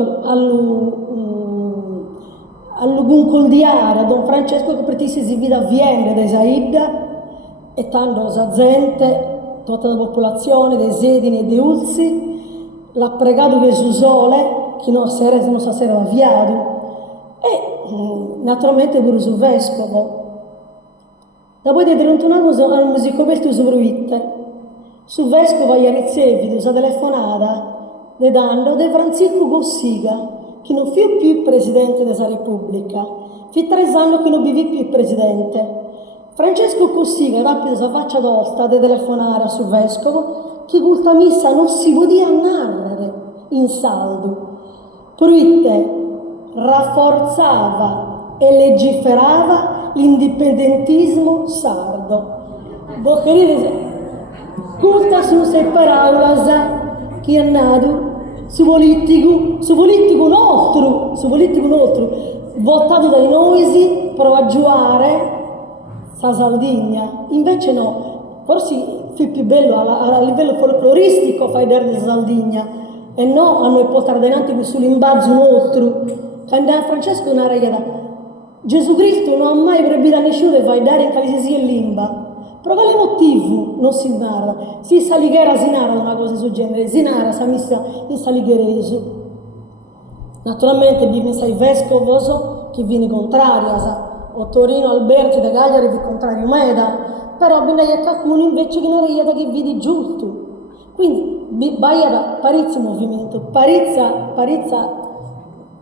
condiare a Don Francesco che pretese si vide a Vienna da Isaida e tanto la gente, tutta la popolazione, dei sedini e dei ulzi, l'ha pregato che su sole, che non si era avviato, e naturalmente pure su vescovo. Dopo dei 31 anni hanno scoperto su Ruitte. Su vescovo gli ha ricevuto questa telefonata di dando di Francisco Cossiga, che non fu più presidente della Repubblica, fu 3 anni che non vive più presidente. Francesco Cossiga rapido sa faccia tosta di telefonare sul vescovo che questa missa non si poteva narrare in saldo. Pruitte rafforzava e legiferava l'indipendentismo sardo. Culta su se paraulas che è nato su politico nostro, votato dai noisi per aggiuare sa Sardegna. Invece no, forse fu più bello a livello folcloristico fai dare di Sardegna e no a noi portare davanti sull'imbalzo nostro. Quando Francesco una ragazza, Gesù Cristo non ha mai proibito a nessuno di fai dare in qualsiasi lingua. Per quale motivo non si narra? Si Salighera si narra una cosa del genere, si narra sa messa in saligherese. Naturalmente viene sai vescovo che viene contraria, o Torino Alberti da Cagliari vi contrario Meda, però bisogna qualcuno invece che non rieda che vedi giusto. Quindi vai da parizia movimento, parizia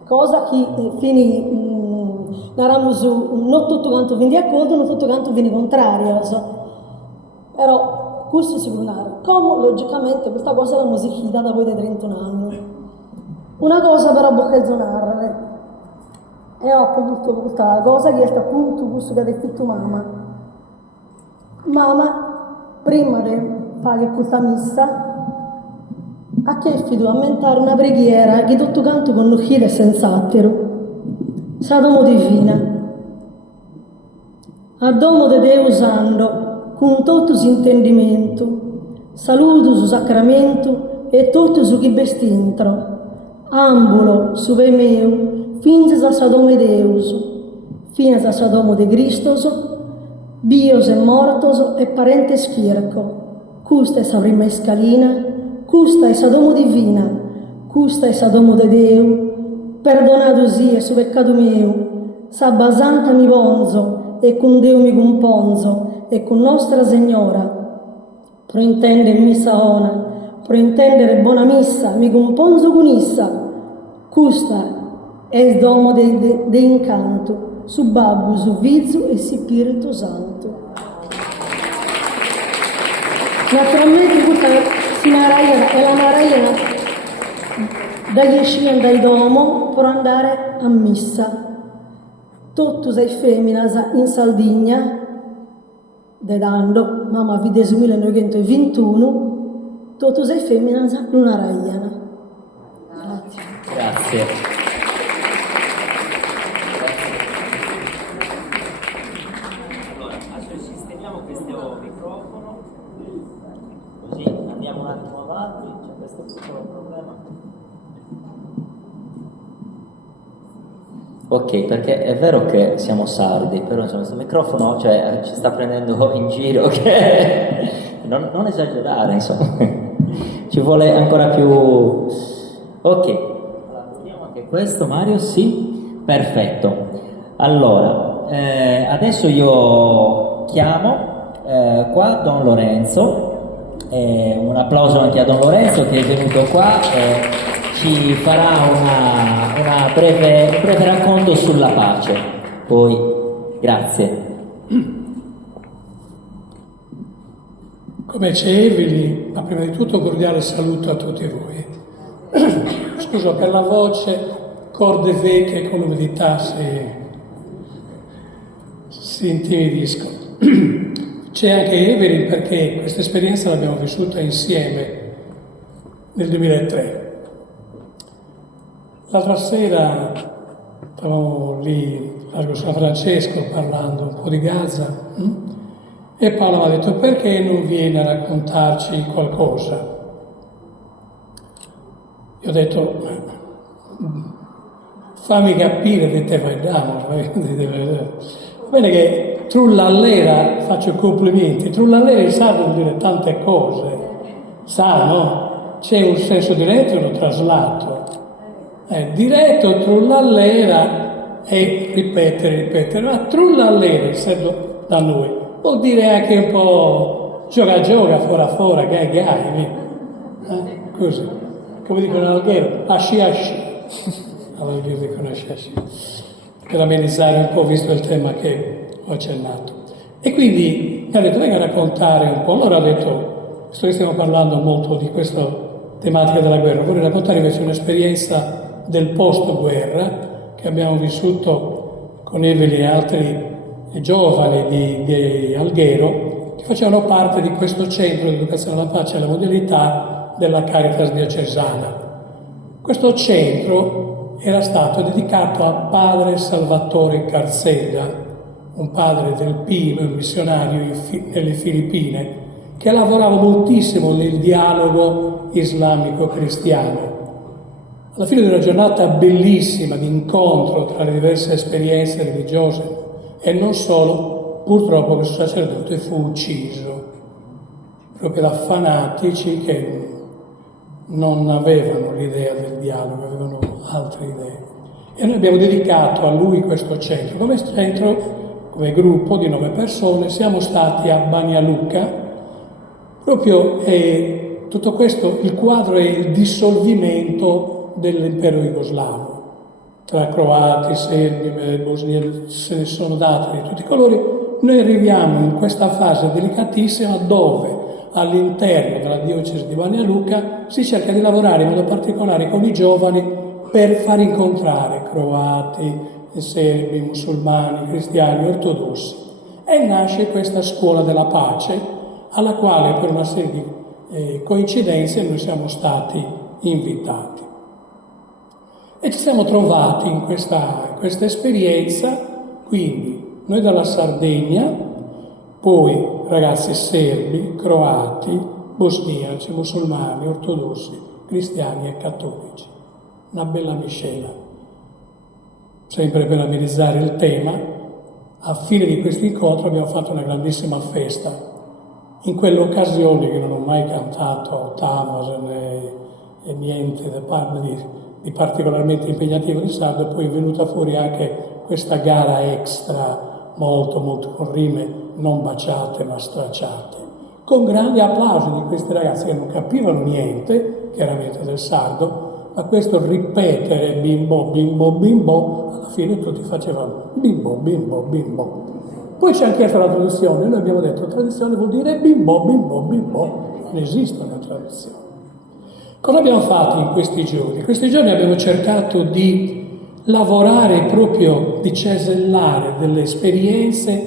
cosa che finì narramo su non tutto quanto viene d'accordo, non tutto quanto viene contrario. Però questo si può narrare. Come logicamente questa cosa è la musichità da voi dei 31 anni. Una cosa però bocca narrare. E ho potuto questa cosa che è appunto questo che ha detto mamma. Mamma, prima di fare questa missa, ha chiesto a mentare una preghiera che tutto canto con l'occhio e senz'attero. Sa domo divina. A domo de Deo Sando, con tutto su intendimento, saluto su sacramento e tutto su chi bestintro, ambulo su ve meu, fins a Sadome Deus, fines a Sadome de Cristos, bios e mortos e parentes chirco, custa è sa prima scalina, custa è Sadomo divina, custa è Sadomo de Deu, perdonato sia su peccato meu, sa basanta mi bonzo e con Deo mi componzo, e con Nostra Signora, pro intendere missa ona, pro intendere buona missa, mi componzo con issa, custa è domo de incanto, su Babbo, su Vizio e Spirito Santo. Naturalmente questa è la Maraia dagli escien dai domo per andare a missa. Tutto sei femmina in Sardegna, dedando, mamma vide 1921, tutto sei femmina, una raiana. Grazie. Grazie. Allora, adesso sistemiamo questo microfono, così andiamo un attimo avanti, c'è questo piccolo problema. Ok, perché è vero che siamo sardi, però insomma, questo microfono ci sta prendendo in giro, che non esagerare, insomma, ci vuole ancora più. Ok, allora, vediamo anche questo, Mario, sì? Perfetto. Allora, adesso io chiamo qua Don Lorenzo, un applauso anche a Don Lorenzo che è venuto qua. Ci farà un breve racconto sulla pace. Poi, grazie. Come c'è Eveli, ma prima di tutto un cordiale saluto a tutti voi. Scusa per la voce, corde vecchie con l'umidità si intimidiscono. C'è anche Eveli perché questa esperienza l'abbiamo vissuta insieme nel 2003. L'altra sera stavamo lì a San Francesco parlando un po' di Gaza e Paolo mi ha detto: perché non vieni a raccontarci qualcosa? Io ho detto: fammi capire che te vai da. Va bene che trullallera, faccio complimenti, trullallera in sardo vuol dire tante cose, sa, no? C'è un senso diretto e uno traslato. Diretto, trullallera e ripetere, ma trullallera, essendo da noi, vuol dire anche un po' gioca, fora, gai, così, come dicono in alghero, asci, all'alghero dicono asci, per amenizzare un po', visto il tema che ho accennato. E quindi mi ha detto: venga a raccontare un po'. Allora ho detto, visto che stiamo parlando molto di questa tematica della guerra, vorrei raccontare invece un'esperienza del post-guerra che abbiamo vissuto con Eveli e altri giovani di Alghero che facevano parte di questo centro di educazione alla pace e alla mondialità della Caritas diocesana. Questo centro era stato dedicato a padre Salvatore Carzella, un padre del Pino, un missionario nelle Filippine, che lavorava moltissimo nel dialogo islamico-cristiano. Alla fine di una giornata bellissima di incontro tra le diverse esperienze religiose e non solo, purtroppo questo sacerdote fu ucciso proprio da fanatici che non avevano l'idea del dialogo, avevano altre idee. E noi abbiamo dedicato a lui questo centro. Come centro, come gruppo di 9 persone, siamo stati a Banja proprio tutto questo, il quadro è il dissolvimento dell'impero jugoslavo. Tra croati, serbi, bosniaci, se ne sono dati di tutti i colori. Noi arriviamo in questa fase delicatissima dove all'interno della diocesi di Banja Luka si cerca di lavorare in modo particolare con i giovani per far incontrare croati, serbi, musulmani, cristiani, ortodossi. E nasce questa scuola della pace alla quale per una serie di coincidenze noi siamo stati invitati. E ci siamo trovati in questa esperienza, quindi noi dalla Sardegna, poi ragazzi serbi, croati, bosniaci, musulmani, ortodossi, cristiani e cattolici. Una bella miscela. Sempre per amenizzare il tema, a fine di questo incontro abbiamo fatto una grandissima festa. In quell'occasione, che non ho mai cantato Tamas e niente di particolarmente impegnativo di sardo, poi è venuta fuori anche questa gara extra, molto con rime non baciate ma stracciate, con grandi applausi di questi ragazzi che non capivano niente, chiaramente del sardo, ma questo ripetere bimbo, alla fine tutti facevano bimbo. Poi c'è anche la traduzione, noi abbiamo detto traduzione vuol dire bimbo, non esiste una traduzione. Cosa abbiamo fatto in questi giorni? In questi giorni abbiamo cercato di lavorare proprio, di cesellare delle esperienze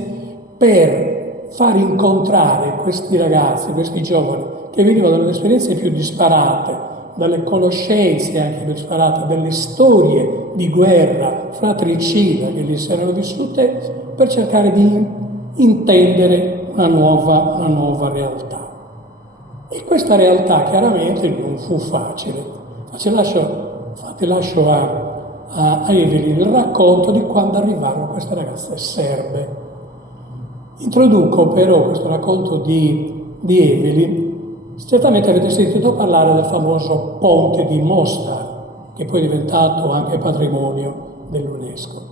per far incontrare questi ragazzi, questi giovani, che venivano dalle esperienze più disparate, dalle conoscenze anche più disparate, delle storie di guerra fratricida che gli si erano vissute, per cercare di intendere una nuova realtà. E questa realtà chiaramente non fu facile. Infatti lascio a Evelyn il racconto di quando arrivarono queste ragazze serbe. Introduco però questo racconto di Evelyn. Certamente avete sentito parlare del famoso ponte di Mostar, che poi è diventato anche patrimonio dell'UNESCO.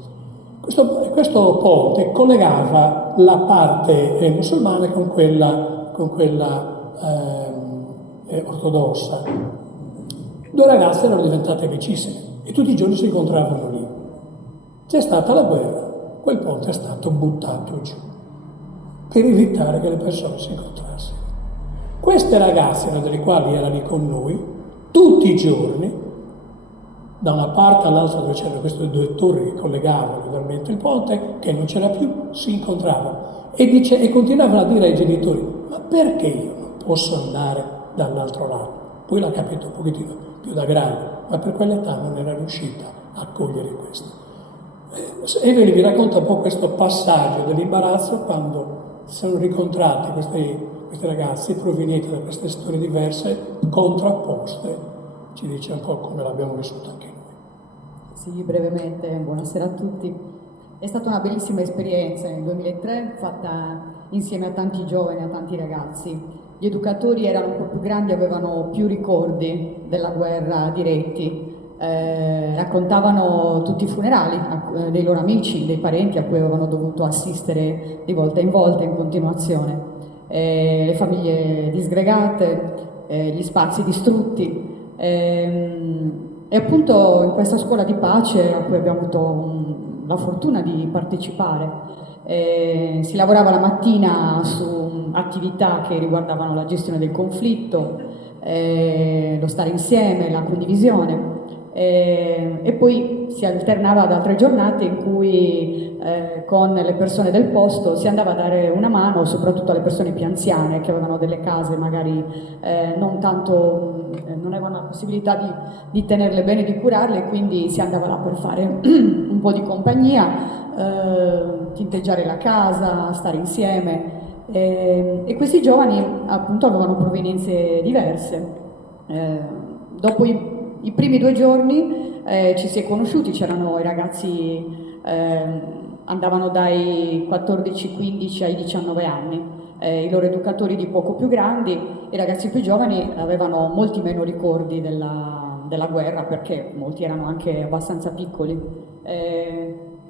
Questo ponte collegava la parte musulmana con quella ortodossa. Due ragazze erano diventate amicissime e tutti i giorni si incontravano lì. C'è stata la guerra, quel ponte è stato buttato giù per evitare che le persone si incontrassero. Queste ragazze, delle quali erano lì con noi, tutti i giorni, da una parte all'altra dove c'erano queste due torri che collegavano veramente il ponte, che non c'era più, si incontravano e continuavano a dire ai genitori: ma perché io non posso andare dall'altro lato? Poi l'ha capito un pochettino più da grande, ma per quell'età non era riuscita a cogliere questo. Evelyn vi racconta un po' questo passaggio dell'imbarazzo quando si sono ricontrati questi ragazzi provenienti da queste storie diverse, contrapposte. Ci dice un po' come l'abbiamo vissuto anche noi. Sì, brevemente, buonasera a tutti. È stata una bellissima esperienza nel 2003, fatta insieme a tanti giovani, a tanti ragazzi. Gli educatori erano un po' più grandi, avevano più ricordi della guerra diretti, raccontavano tutti i funerali dei loro amici, dei parenti a cui avevano dovuto assistere di volta in volta in continuazione, le famiglie disgregate, gli spazi distrutti. E appunto in questa scuola di pace a cui abbiamo avuto la fortuna di partecipare, si lavorava la mattina su attività che riguardavano la gestione del conflitto, lo stare insieme, la condivisione, e poi si alternava ad altre giornate in cui con le persone del posto si andava a dare una mano soprattutto alle persone più anziane che avevano delle case magari non avevano la possibilità di tenerle bene, di curarle, quindi si andava là per fare un po' di compagnia, tinteggiare la casa, stare insieme, e questi giovani appunto avevano provenienze diverse. Dopo i primi 2 giorni ci si è conosciuti, c'erano i ragazzi, andavano dai 14-15 ai 19 anni, i loro educatori di poco più grandi, i ragazzi più giovani avevano molti meno ricordi della guerra perché molti erano anche abbastanza piccoli.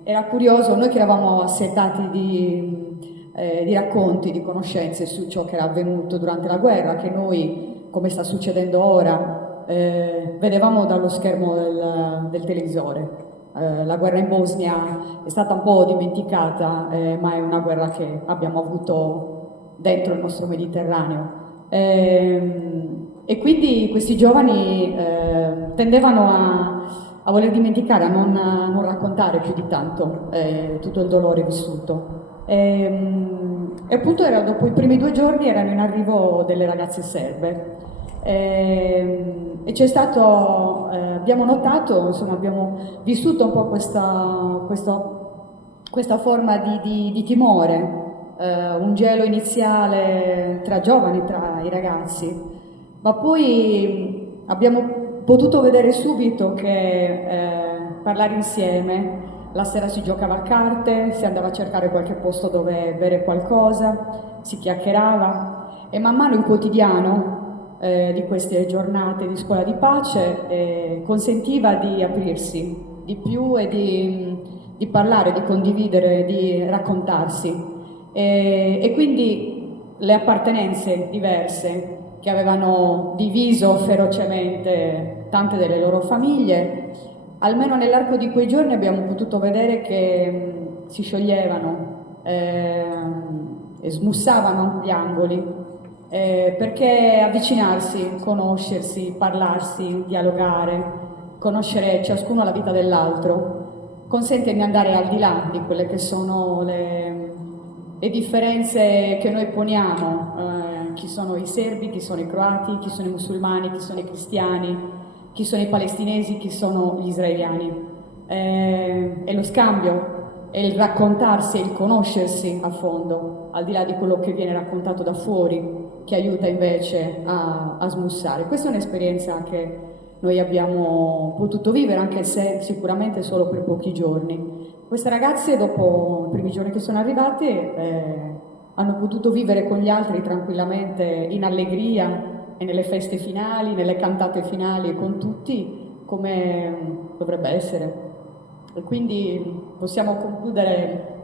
Era curioso, noi che eravamo assetati di racconti, di conoscenze su ciò che era avvenuto durante la guerra, che noi, come sta succedendo ora, vedevamo dallo schermo del televisore. La guerra in Bosnia è stata un po' dimenticata, ma è una guerra che abbiamo avuto dentro il nostro Mediterraneo. E quindi questi giovani tendevano a voler dimenticare, a non raccontare più di tanto tutto il dolore vissuto. E appunto dopo i primi 2 giorni erano in arrivo delle ragazze serbe. E c'è stato, abbiamo notato, insomma, abbiamo vissuto un po' questa forma di timore, un gelo iniziale tra giovani, tra i ragazzi, ma poi abbiamo potuto vedere subito che parlare insieme, la sera si giocava a carte, si andava a cercare qualche posto dove bere qualcosa, si chiacchierava, e man mano il quotidiano di queste giornate di scuola di pace consentiva di aprirsi di più e di parlare, di condividere, di raccontarsi, e quindi le appartenenze diverse che avevano diviso ferocemente tante delle loro famiglie, almeno nell'arco di quei giorni abbiamo potuto vedere che si scioglievano e smussavano gli angoli, perché avvicinarsi, conoscersi, parlarsi, dialogare, conoscere ciascuno la vita dell'altro consente di andare al di là di quelle che sono le differenze che noi poniamo, chi sono i serbi, chi sono i croati, chi sono i musulmani, chi sono i cristiani, chi sono i palestinesi, chi sono gli israeliani. È lo scambio, è il raccontarsi e il conoscersi a fondo, al di là di quello che viene raccontato da fuori, che aiuta invece a smussare. Questa è un'esperienza che noi abbiamo potuto vivere, anche se sicuramente solo per pochi giorni. Queste ragazze, dopo i primi giorni che sono arrivate, hanno potuto vivere con gli altri tranquillamente in allegria e nelle feste finali, nelle cantate finali con tutti, come dovrebbe essere. E quindi possiamo concludere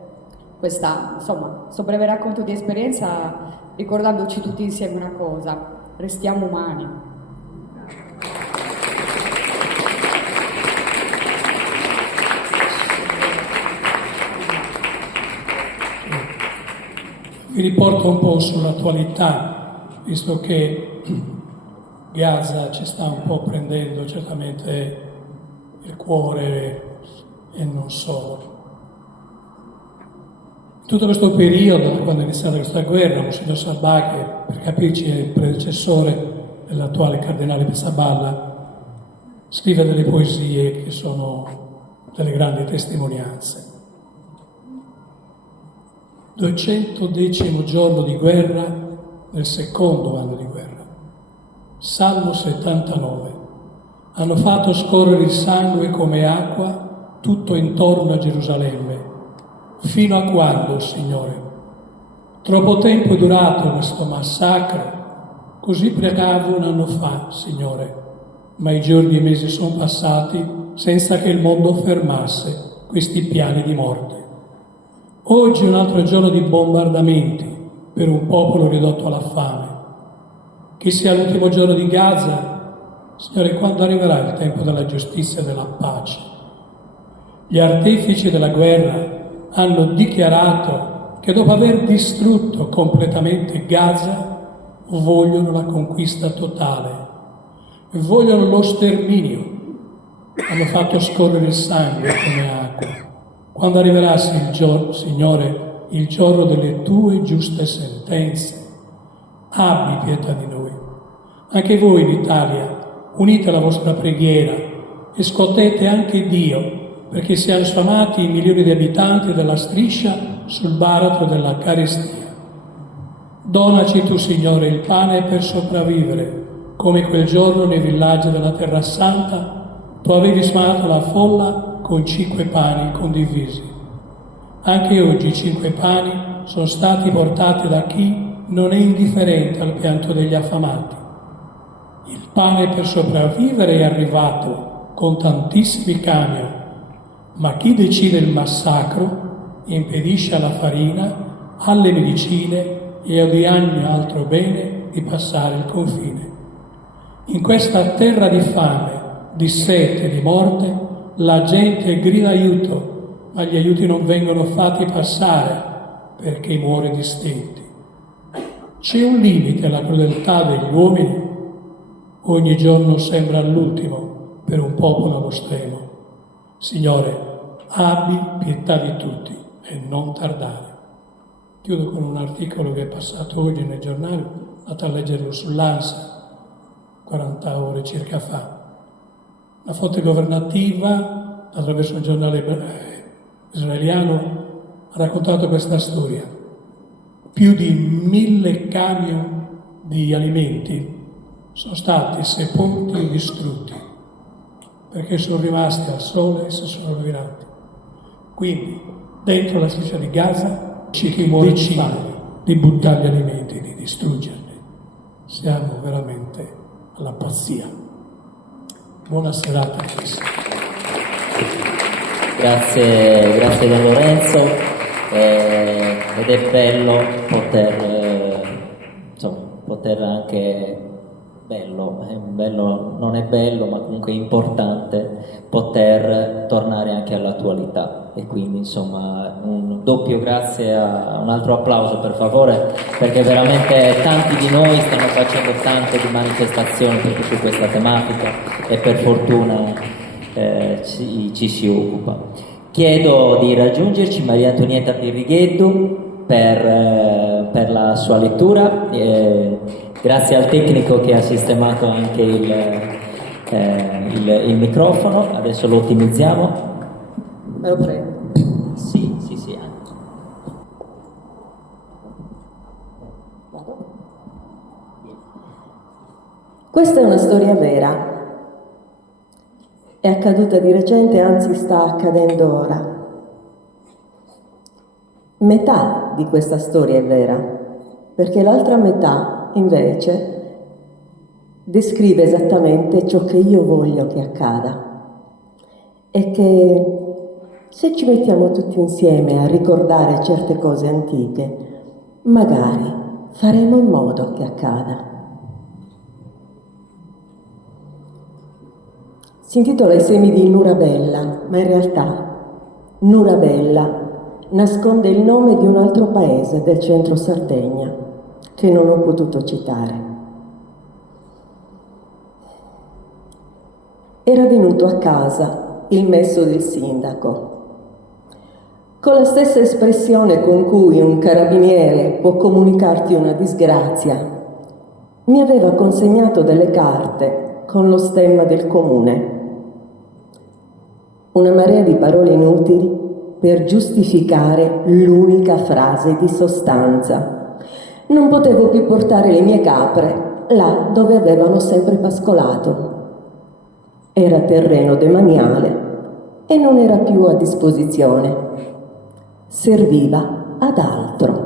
questo breve racconto di esperienza ricordandoci tutti insieme una cosa: restiamo umani. Vi riporto un po' sull'attualità, visto che Gaza ci sta un po' prendendo certamente il cuore e non solo. In tutto questo periodo, quando è iniziata questa guerra, Monsignor Sabà, che per capirci è il predecessore dell'attuale cardinale Pizzaballa, scrive delle poesie che sono delle grandi testimonianze. 210° giorno di guerra nel secondo anno di guerra. Salmo 79. Hanno fatto scorrere il sangue come acqua tutto intorno a Gerusalemme. Fino a quando, Signore? Troppo tempo è durato questo massacro. Così pregavo un anno fa, Signore, ma i giorni e i mesi sono passati senza che il mondo fermasse questi piani di morte. Oggi è un altro giorno di bombardamenti per un popolo ridotto alla fame. Che sia l'ultimo giorno di Gaza, Signore, quando arriverà il tempo della giustizia e della pace? Gli artefici della guerra hanno dichiarato che dopo aver distrutto completamente Gaza vogliono la conquista totale, vogliono lo sterminio. Hanno fatto scorrere il sangue come acqua. Quando arriverà, Signore, il giorno delle tue giuste sentenze, abbi pietà di noi. Anche voi in Italia, unite la vostra preghiera e scotete anche Dio, perché siano sfamati i milioni di abitanti della striscia sul baratro della carestia. Donaci tu, Signore, il pane per sopravvivere, come quel giorno nei villaggi della Terra Santa tu avevi sfamato la folla con 5 pani condivisi. Anche oggi 5 pani sono stati portati da chi non è indifferente al pianto degli affamati. Il pane per sopravvivere è arrivato con tantissimi camion, ma chi decide il massacro impedisce alla farina, alle medicine e ad ogni altro bene di passare il confine. In questa terra di fame, di sete e di morte, la gente grida aiuto, ma gli aiuti non vengono fatti passare perché muore di stenti. C'è un limite alla crudeltà degli uomini? Ogni giorno sembra l'ultimo per un popolo allo stremo. Signore, abbi pietà di tutti e non tardare. Chiudo con un articolo che è passato oggi nel giornale, andate a leggerlo sull'ANSA, 40 ore circa fa. La fonte governativa, attraverso un giornale israeliano, ha raccontato questa storia. Più di 1000 camion di alimenti sono stati sepolti e distrutti perché sono rimasti al sole e si sono rovinati. Quindi, dentro la striscia di Gaza c'è chi muore di fame, di buttare gli alimenti, di distruggerli. Siamo veramente alla pazzia. Buona serata a tutti. Grazie Don Lorenzo, ed è bello poter anche, bello non è bello, ma comunque è importante poter tornare anche all'attualità, e quindi insomma un doppio grazie, un altro applauso per favore, perché veramente tanti di noi stanno facendo tante di manifestazioni proprio su questa tematica e per fortuna ci si occupa. Chiedo di raggiungerci Maria Antonietta Pirrighetto, per la sua lettura, grazie al tecnico che ha sistemato anche il microfono, adesso lo ottimizziamo. Me lo prego. Sì. Questa è una storia vera. È accaduta di recente, anzi sta accadendo ora. Metà di questa storia è vera, perché l'altra metà, invece, descrive esattamente ciò che io voglio che accada. E che se ci mettiamo tutti insieme a ricordare certe cose antiche, magari faremo in modo che accada. Si intitola I semi di Nurabella, ma in realtà Nurabella nasconde il nome di un altro paese del centro Sardegna che non ho potuto citare. Era venuto a casa il messo del sindaco. Con la stessa espressione con cui un carabiniere può comunicarti una disgrazia, mi aveva consegnato delle carte con lo stemma del comune. Una marea di parole inutili per giustificare l'unica frase di sostanza. Non potevo più portare le mie capre là dove avevano sempre pascolato. Era terreno demaniale e non era più a disposizione. Serviva ad altro.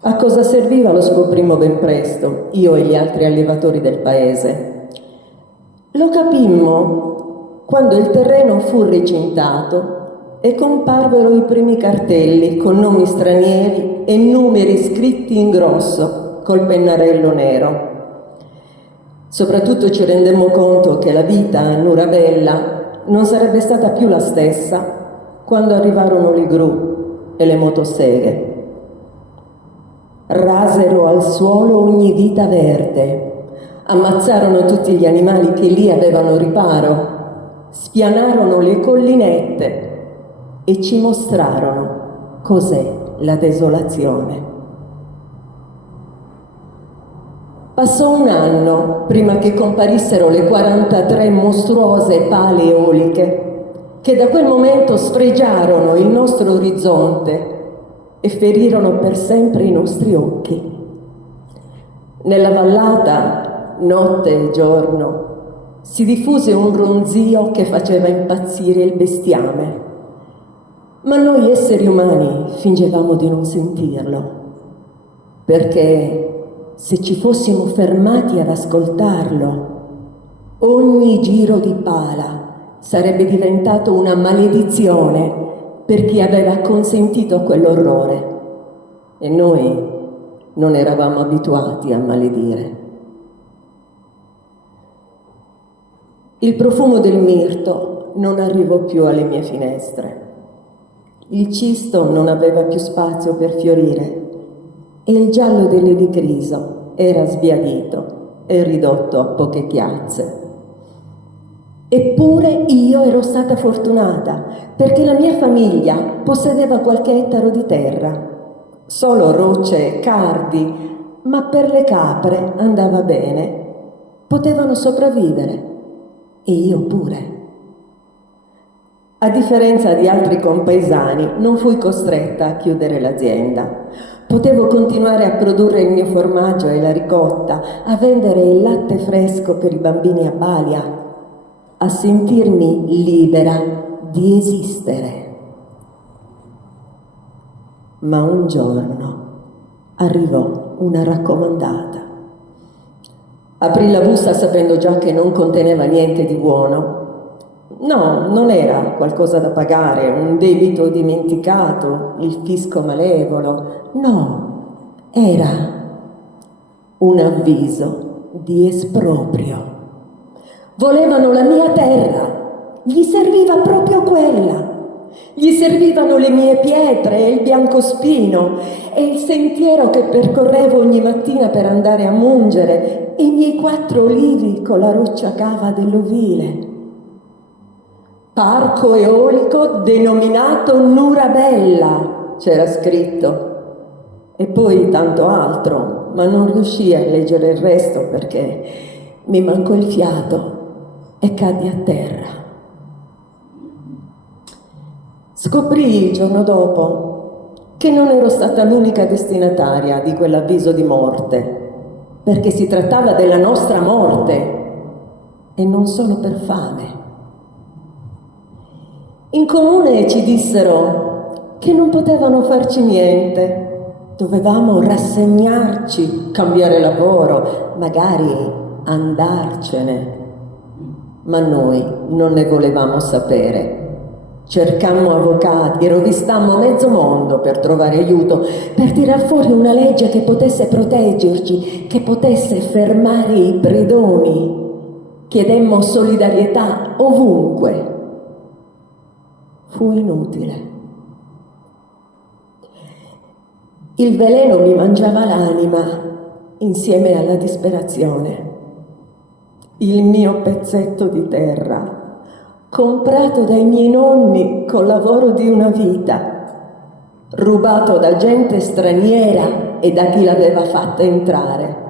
A cosa serviva lo scoprimmo ben presto, io e gli altri allevatori del paese. Lo capimmo quando il terreno fu recintato e comparvero i primi cartelli con nomi stranieri e numeri scritti in grosso col pennarello nero. Soprattutto ci rendemmo conto che la vita a Nurabella non sarebbe stata più la stessa quando arrivarono le gru e le motoseghe. Rasero al suolo ogni vita verde, ammazzarono tutti gli animali che lì avevano riparo, spianarono le collinette e ci mostrarono cos'è la desolazione. Passò un anno prima che comparissero le 43 mostruose pale eoliche che da quel momento sfregiarono il nostro orizzonte e ferirono per sempre i nostri occhi. Nella vallata, notte e giorno, si diffuse un ronzio che faceva impazzire il bestiame, ma noi esseri umani fingevamo di non sentirlo, perché se ci fossimo fermati ad ascoltarlo, ogni giro di pala sarebbe diventato una maledizione per chi aveva consentito a quell'orrore, e noi non eravamo abituati a maledire. Il profumo del mirto non arrivò più alle mie finestre. Il cisto non aveva più spazio per fiorire e il giallo dell'elicriso era sbiadito e ridotto a poche chiazze. Eppure io ero stata fortunata perché la mia famiglia possedeva qualche ettaro di terra, solo rocce e cardi, ma per le capre andava bene, potevano sopravvivere. E io pure. A differenza di altri compaesani, non fui costretta a chiudere l'azienda. Potevo continuare a produrre il mio formaggio e la ricotta, a vendere il latte fresco per i bambini a Balia, a sentirmi libera di esistere. Ma un giorno arrivò una raccomandata. Aprì la busta sapendo già che non conteneva niente di buono. No, non era qualcosa da pagare, un debito dimenticato, il fisco malevolo. No, era un avviso di esproprio. Volevano la mia terra, gli serviva proprio quella. Gli servivano le mie pietre e il biancospino e il sentiero che percorrevo ogni mattina per andare a mungere e i miei 4 olivi con la roccia cava dell'ovile. Parco eolico denominato Nurabella, c'era scritto, e poi tanto altro, ma non riuscii a leggere il resto perché mi mancò il fiato e caddi a terra. Scoprì il giorno dopo che non ero stata l'unica destinataria di quell'avviso di morte, perché si trattava della nostra morte e non solo per fame. In comune ci dissero che non potevano farci niente, dovevamo rassegnarci, cambiare lavoro, magari andarcene. Ma noi non ne volevamo sapere. Cercammo avvocati, rovistammo mezzo mondo per trovare aiuto, per tirar fuori una legge che potesse proteggerci, che potesse fermare i predoni. Chiedemmo solidarietà ovunque. Fu inutile. Il veleno mi mangiava l'anima insieme alla disperazione. Il mio pezzetto di terra, comprato dai miei nonni col lavoro di una vita, rubato da gente straniera e da chi l'aveva fatta entrare.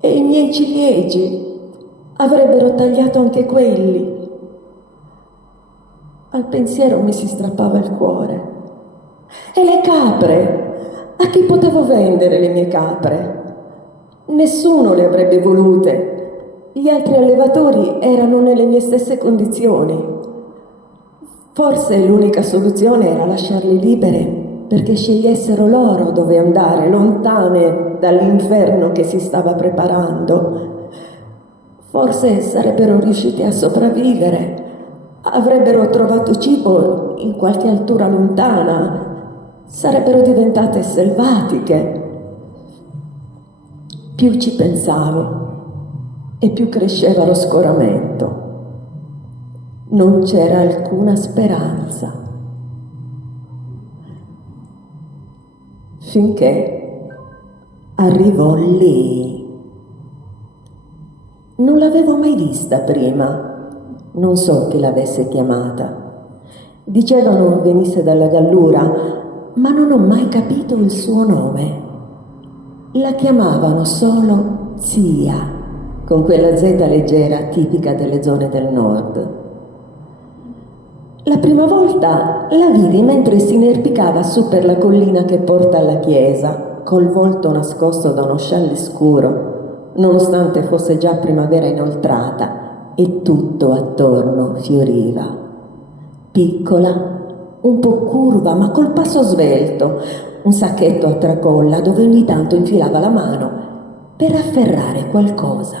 E i miei ciliegi avrebbero tagliato anche quelli. Al pensiero mi si strappava il cuore. E le capre? A chi potevo vendere le mie capre? Nessuno le avrebbe volute. Gli altri allevatori erano nelle mie stesse condizioni. Forse l'unica soluzione era lasciarle libere perché scegliessero loro dove andare, lontane dall'inferno che si stava preparando. Forse sarebbero riusciti a sopravvivere, avrebbero trovato cibo in qualche altura lontana, sarebbero diventate selvatiche. Più ci pensavo e più cresceva lo scoramento. Non c'era alcuna speranza. Finché arrivò lei. Non l'avevo mai vista prima, non so chi l'avesse chiamata. Dicevano venisse dalla Gallura, ma non ho mai capito il suo nome. La chiamavano solo Zia, con quella Z leggera tipica delle zone del nord. La prima volta la vidi mentre si inerpicava su per la collina che porta alla chiesa, col volto nascosto da uno scialle scuro, nonostante fosse già primavera inoltrata e tutto attorno fioriva. Piccola, un po' curva, ma col passo svelto, un sacchetto a tracolla dove ogni tanto infilava la mano per afferrare qualcosa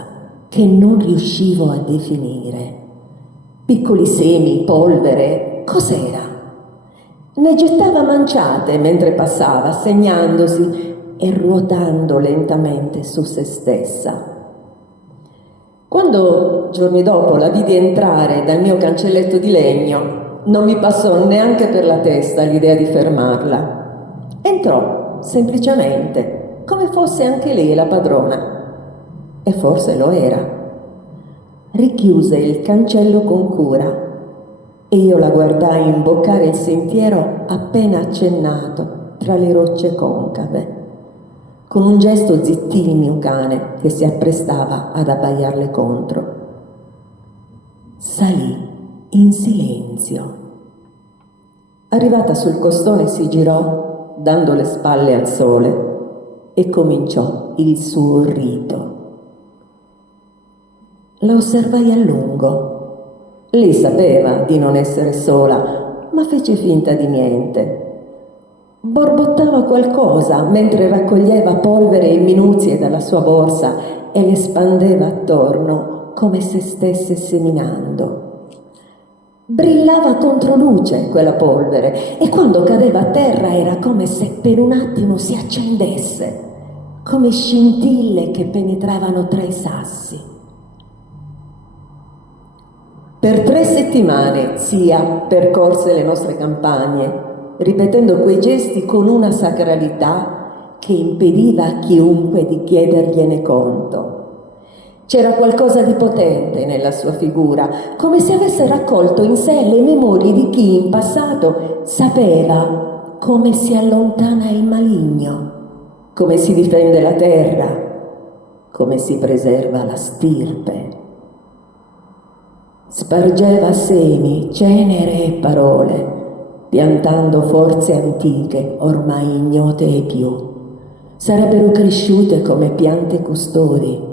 che non riuscivo a definire. Piccoli semi, polvere, cos'era? Ne gettava manciate mentre passava, segnandosi e ruotando lentamente su se stessa. Quando, giorni dopo, la vidi entrare dal mio cancelletto di legno, non mi passò neanche per la testa l'idea di fermarla. Entrò, semplicemente, come fosse anche lei la padrona. E forse lo era. Richiuse il cancello con cura e io la guardai imboccare il sentiero appena accennato tra le rocce concave. Con un gesto zittì il mio cane che si apprestava ad abbaiarle contro. Salì in silenzio. Arrivata sul costone si girò, dando le spalle al sole, e cominciò il suo rito. La osservai a lungo. Lei sapeva di non essere sola, ma fece finta di niente. Borbottava qualcosa mentre raccoglieva polvere e minuzie dalla sua borsa e le spandeva attorno come se stesse seminando. Brillava contro luce quella polvere e quando cadeva a terra era come se per un attimo si accendesse, come scintille che penetravano tra i sassi. Per 3 settimane Zia percorse le nostre campagne, ripetendo quei gesti con una sacralità che impediva a chiunque di chiedergliene conto. C'era qualcosa di potente nella sua figura, come se avesse raccolto in sé le memorie di chi in passato sapeva come si allontana il maligno, come si difende la terra, come si preserva la stirpe. Spargeva semi, cenere e parole, piantando forze antiche ormai ignote ai più. Sarebbero cresciute come piante custodi,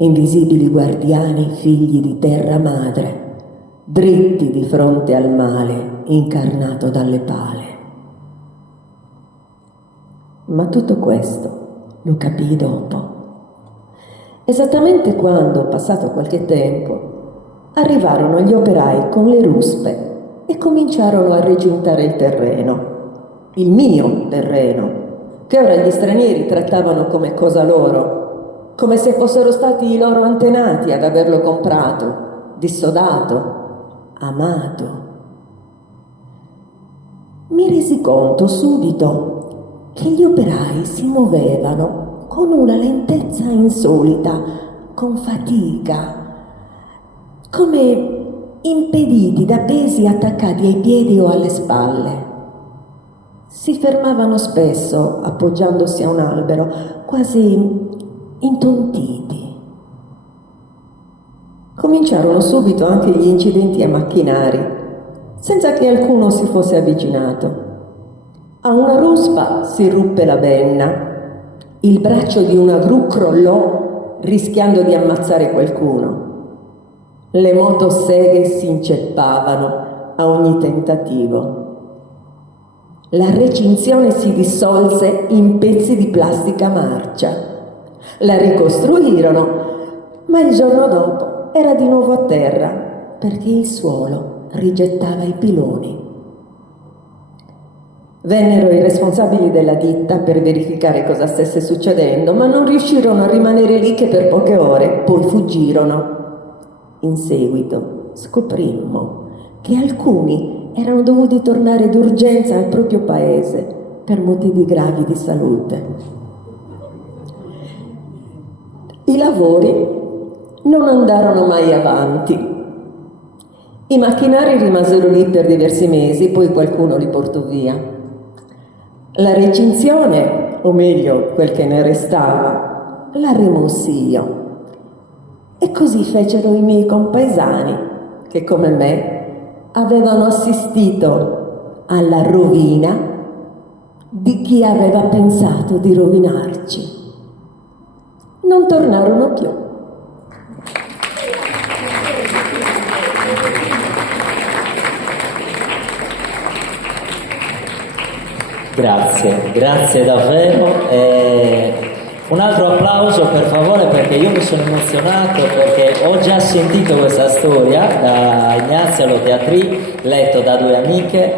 invisibili guardiani figli di terra madre, dritti di fronte al male incarnato dalle pale. Ma tutto questo lo capii dopo. Esattamente quando, passato qualche tempo, arrivarono gli operai con le ruspe e cominciarono a regintare il terreno, il mio terreno, che ora gli stranieri trattavano come cosa loro, come se fossero stati i loro antenati ad averlo comprato, dissodato, amato. Mi resi conto subito che gli operai si muovevano con una lentezza insolita, con fatica, come impediti da pesi attaccati ai piedi o alle spalle. Si fermavano spesso appoggiandosi a un albero, quasi intontiti. Cominciarono subito anche gli incidenti ai macchinari, senza che alcuno si fosse avvicinato. A una ruspa si ruppe la benna, il braccio di una gru crollò rischiando di ammazzare qualcuno. Le motoseghe si inceppavano a ogni tentativo. La recinzione si dissolse in pezzi di plastica marcia. La ricostruirono, ma il giorno dopo era di nuovo a terra perché il suolo rigettava i piloni. Vennero i responsabili della ditta per verificare cosa stesse succedendo, ma non riuscirono a rimanere lì che per poche ore, poi fuggirono. In seguito scoprimmo che alcuni erano dovuti tornare d'urgenza al proprio paese per motivi gravi di salute. I lavori non andarono mai avanti. I macchinari rimasero lì per diversi mesi, poi qualcuno li portò via. La recinzione, o meglio quel che ne restava, la rimossi io. E così fecero i miei compaesani, che come me avevano assistito alla rovina di chi aveva pensato di rovinarci. Non tornarono più. Grazie davvero. Un altro applauso per favore, perché io mi sono emozionato perché ho già sentito questa storia da Ignazia Lo Teatri, letto da due amiche,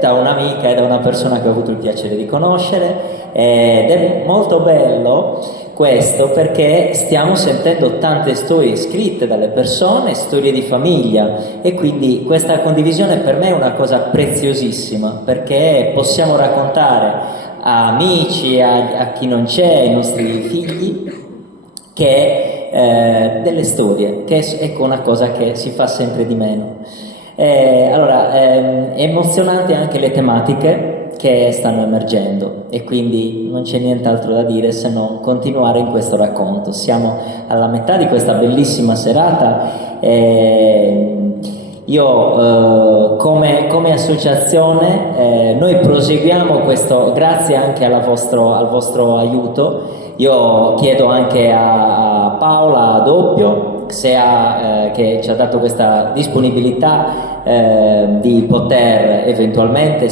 da un'amica e da una persona che ho avuto il piacere di conoscere, ed è molto bello questo perché stiamo sentendo tante storie scritte dalle persone, storie di famiglia, e quindi questa condivisione per me è una cosa preziosissima perché possiamo raccontare a amici, a chi non c'è, ai nostri figli, che delle storie, che è ecco una cosa che si fa sempre di meno. Allora, è emozionante anche le tematiche che stanno emergendo e quindi non c'è nient'altro da dire se non continuare in questo racconto. Siamo alla metà di questa bellissima serata. Io come associazione noi proseguiamo questo grazie anche al vostro aiuto. Io chiedo anche a Paola Doppio che ci ha dato questa disponibilità di poter eventualmente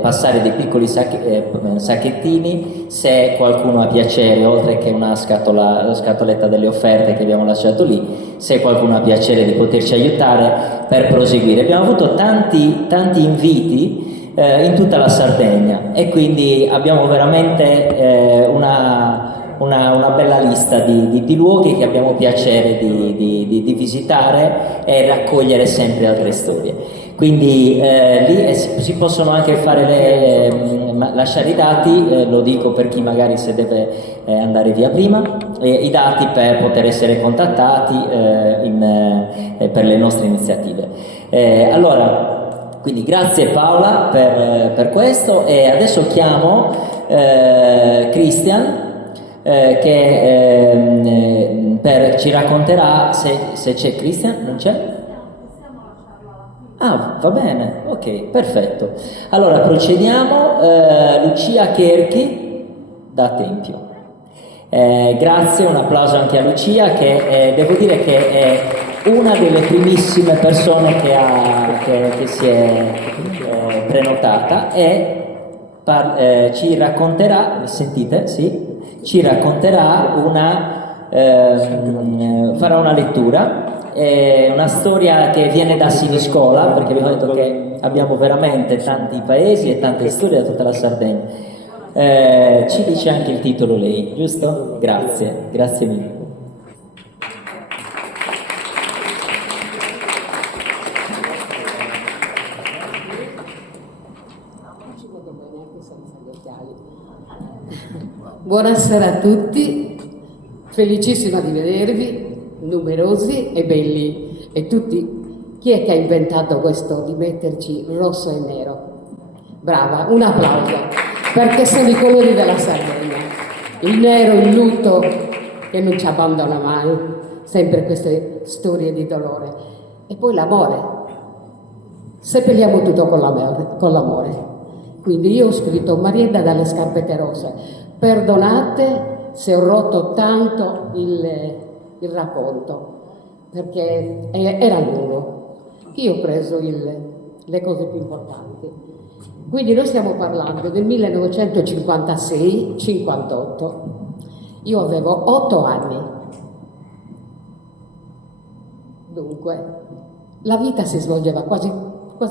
passare dei piccoli sacchettini se qualcuno ha piacere, oltre che una scatoletta delle offerte che abbiamo lasciato lì, se qualcuno ha piacere di poterci aiutare per proseguire. Abbiamo avuto tanti inviti in tutta la Sardegna e quindi abbiamo veramente una bella lista di luoghi che abbiamo piacere di visitare e raccogliere sempre altre storie. Quindi lì si possono anche lasciare i dati, lo dico per chi magari se deve andare via prima. i dati per poter essere contattati per le nostre iniziative. Quindi grazie Paola per questo, e adesso chiamo Christian che ci racconterà, se c'è Christian, non c'è? Ah, va bene, ok, perfetto. Allora procediamo, Lucia Cherchi da Tempio. Grazie, un applauso anche a Lucia, che devo dire che è una delle primissime persone che si è prenotata e ci racconterà, mi sentite? Sì? Ci racconterà farà una lettura. È una storia che viene da Siniscola, perché abbiamo detto che abbiamo veramente tanti paesi e tante storie da tutta la Sardegna. Ci dice anche il titolo lei, giusto? Grazie, grazie mille. Buonasera a tutti, felicissima di vedervi, numerosi e belli, e tutti. Chi è che ha inventato questo di metterci rosso e nero? Brava, un applauso, perché sono i colori della Sardegna, il nero, il lutto che non ci abbandona mai, sempre queste storie di dolore, e poi l'amore, seppelliamo tutto con l'amore. Quindi io ho scritto Marietta dalle scarpette rosse, perdonate se ho rotto tanto il racconto, perché era lungo. Io ho preso le cose più importanti. Quindi noi stiamo parlando del 1956-58. Io avevo 8 anni. Dunque, la vita si svolgeva quasi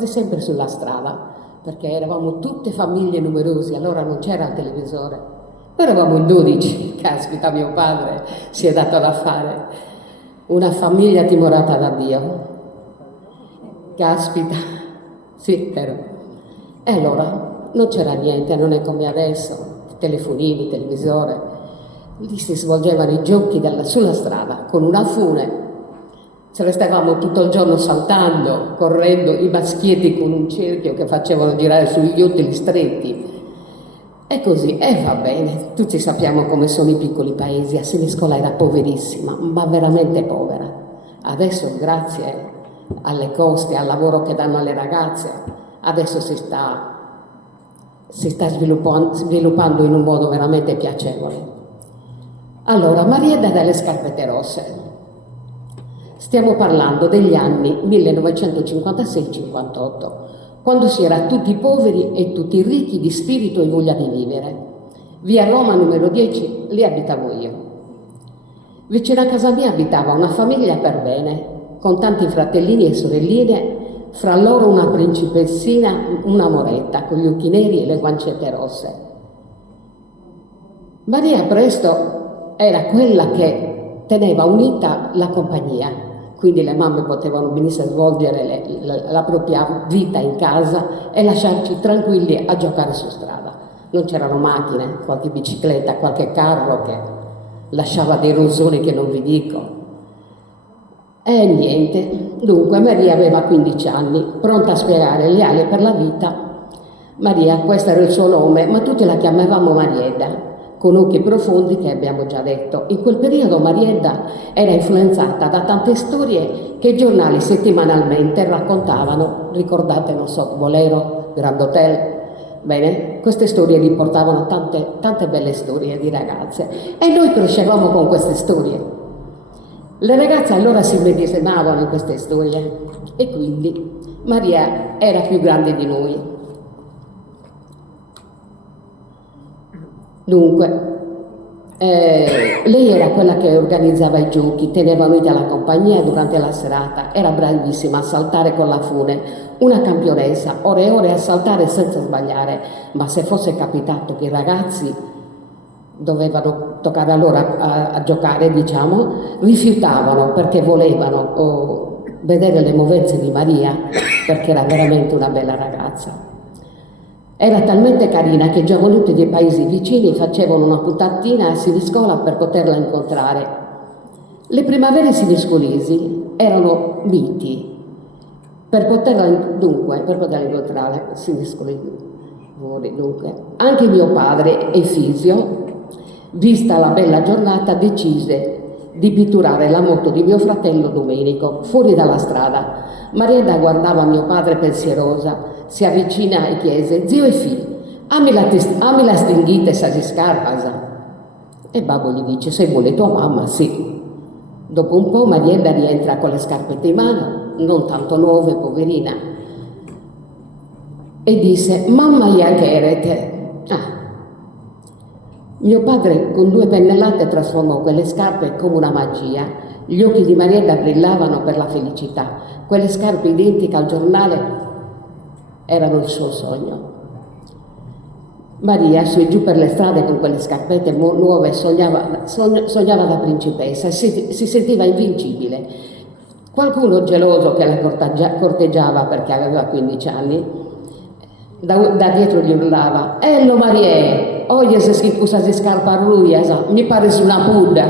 sempre sulla strada, perché eravamo tutte famiglie numerose, allora non c'era il televisore. Noi eravamo in 12, caspita, mio padre si è dato da fare. Una famiglia timorata da Dio. Caspita, sì, vero. E allora non c'era niente, non è come adesso, telefonini, televisore. Lì si svolgevano i giochi sulla strada, con una fune. Ce ne stavamo tutto il giorno saltando, correndo, i maschietti con un cerchio che facevano girare sugli utili stretti. E così, e va bene, tutti sappiamo come sono i piccoli paesi. A Siniscola era poverissima, ma veramente povera. Adesso, grazie alle coste, al lavoro che danno alle ragazze, adesso si sta sviluppando in un modo veramente piacevole. Allora, Marietta dalle scarpette rosse. Stiamo parlando degli anni 1956-58, quando si era tutti poveri e tutti ricchi di spirito e voglia di vivere. Via Roma numero 10, lì abitavo io. Vicino a casa mia abitava una famiglia per bene, con tanti fratellini e sorelline, fra loro una principessina, una moretta, con gli occhi neri e le guancette rosse. Maria presto era quella che teneva unita la compagnia, quindi le mamme potevano benissimo svolgere la propria vita in casa e lasciarci tranquilli a giocare su strada. Non c'erano macchine, qualche bicicletta, qualche carro che lasciava dei rosoni che non vi dico. E niente, dunque Maria aveva 15 anni, pronta a spiegare le ali per la vita. Maria, questo era il suo nome, ma tutti la chiamavamo Marietta, con occhi profondi che abbiamo già detto. In quel periodo Marietta era influenzata da tante storie che i giornali settimanalmente raccontavano. Ricordate, non so, Bolero, Grand Hotel? Bene, queste storie riportavano tante belle storie di ragazze e noi crescevamo con queste storie. Le ragazze allora si medesimavano in queste storie e quindi Maria era più grande di noi. Dunque, lei era quella che organizzava i giochi, teneva unita la compagnia durante la serata, era bravissima a saltare con la fune, una campionessa, ore e ore a saltare senza sbagliare, ma se fosse capitato che i ragazzi dovevano toccare a loro a giocare, diciamo, rifiutavano perché volevano vedere le movenze di Maria, perché era veramente una bella ragazza. Era talmente carina che giovanotti dei paesi vicini facevano una puntatina a Siniscola per poterla incontrare. Le primavere siniscolesi erano miti. Per poterla incontrare, Siniscolesi, dunque, anche mio padre, Efisio, vista la bella giornata, decise di pitturare la moto di mio fratello Domenico fuori dalla strada. Marietta guardava mio padre pensierosa, si avvicina e chiese: zio Efi, ami la stinghita e sa di scarpasa? E babbo gli dice: se vuole tua mamma, sì. Dopo un po' Marietta rientra con le scarpette in mano, non tanto nuove, poverina, e disse: mamma gli chiarete. Mio padre con 2 pennellate trasformò quelle scarpe come una magia. Gli occhi di Marietta brillavano per la felicità. Quelle scarpe identiche al giornale erano il suo sogno. Maria, su e giù per le strade con quelle scarpette nuove, sognava da principessa e si sentiva invincibile. Qualcuno geloso che la corteggiava perché aveva 15 anni, da dietro gli urlava: «Ello Marie, oggi se schifusa si scarpa ruia, mi pare su una pudda».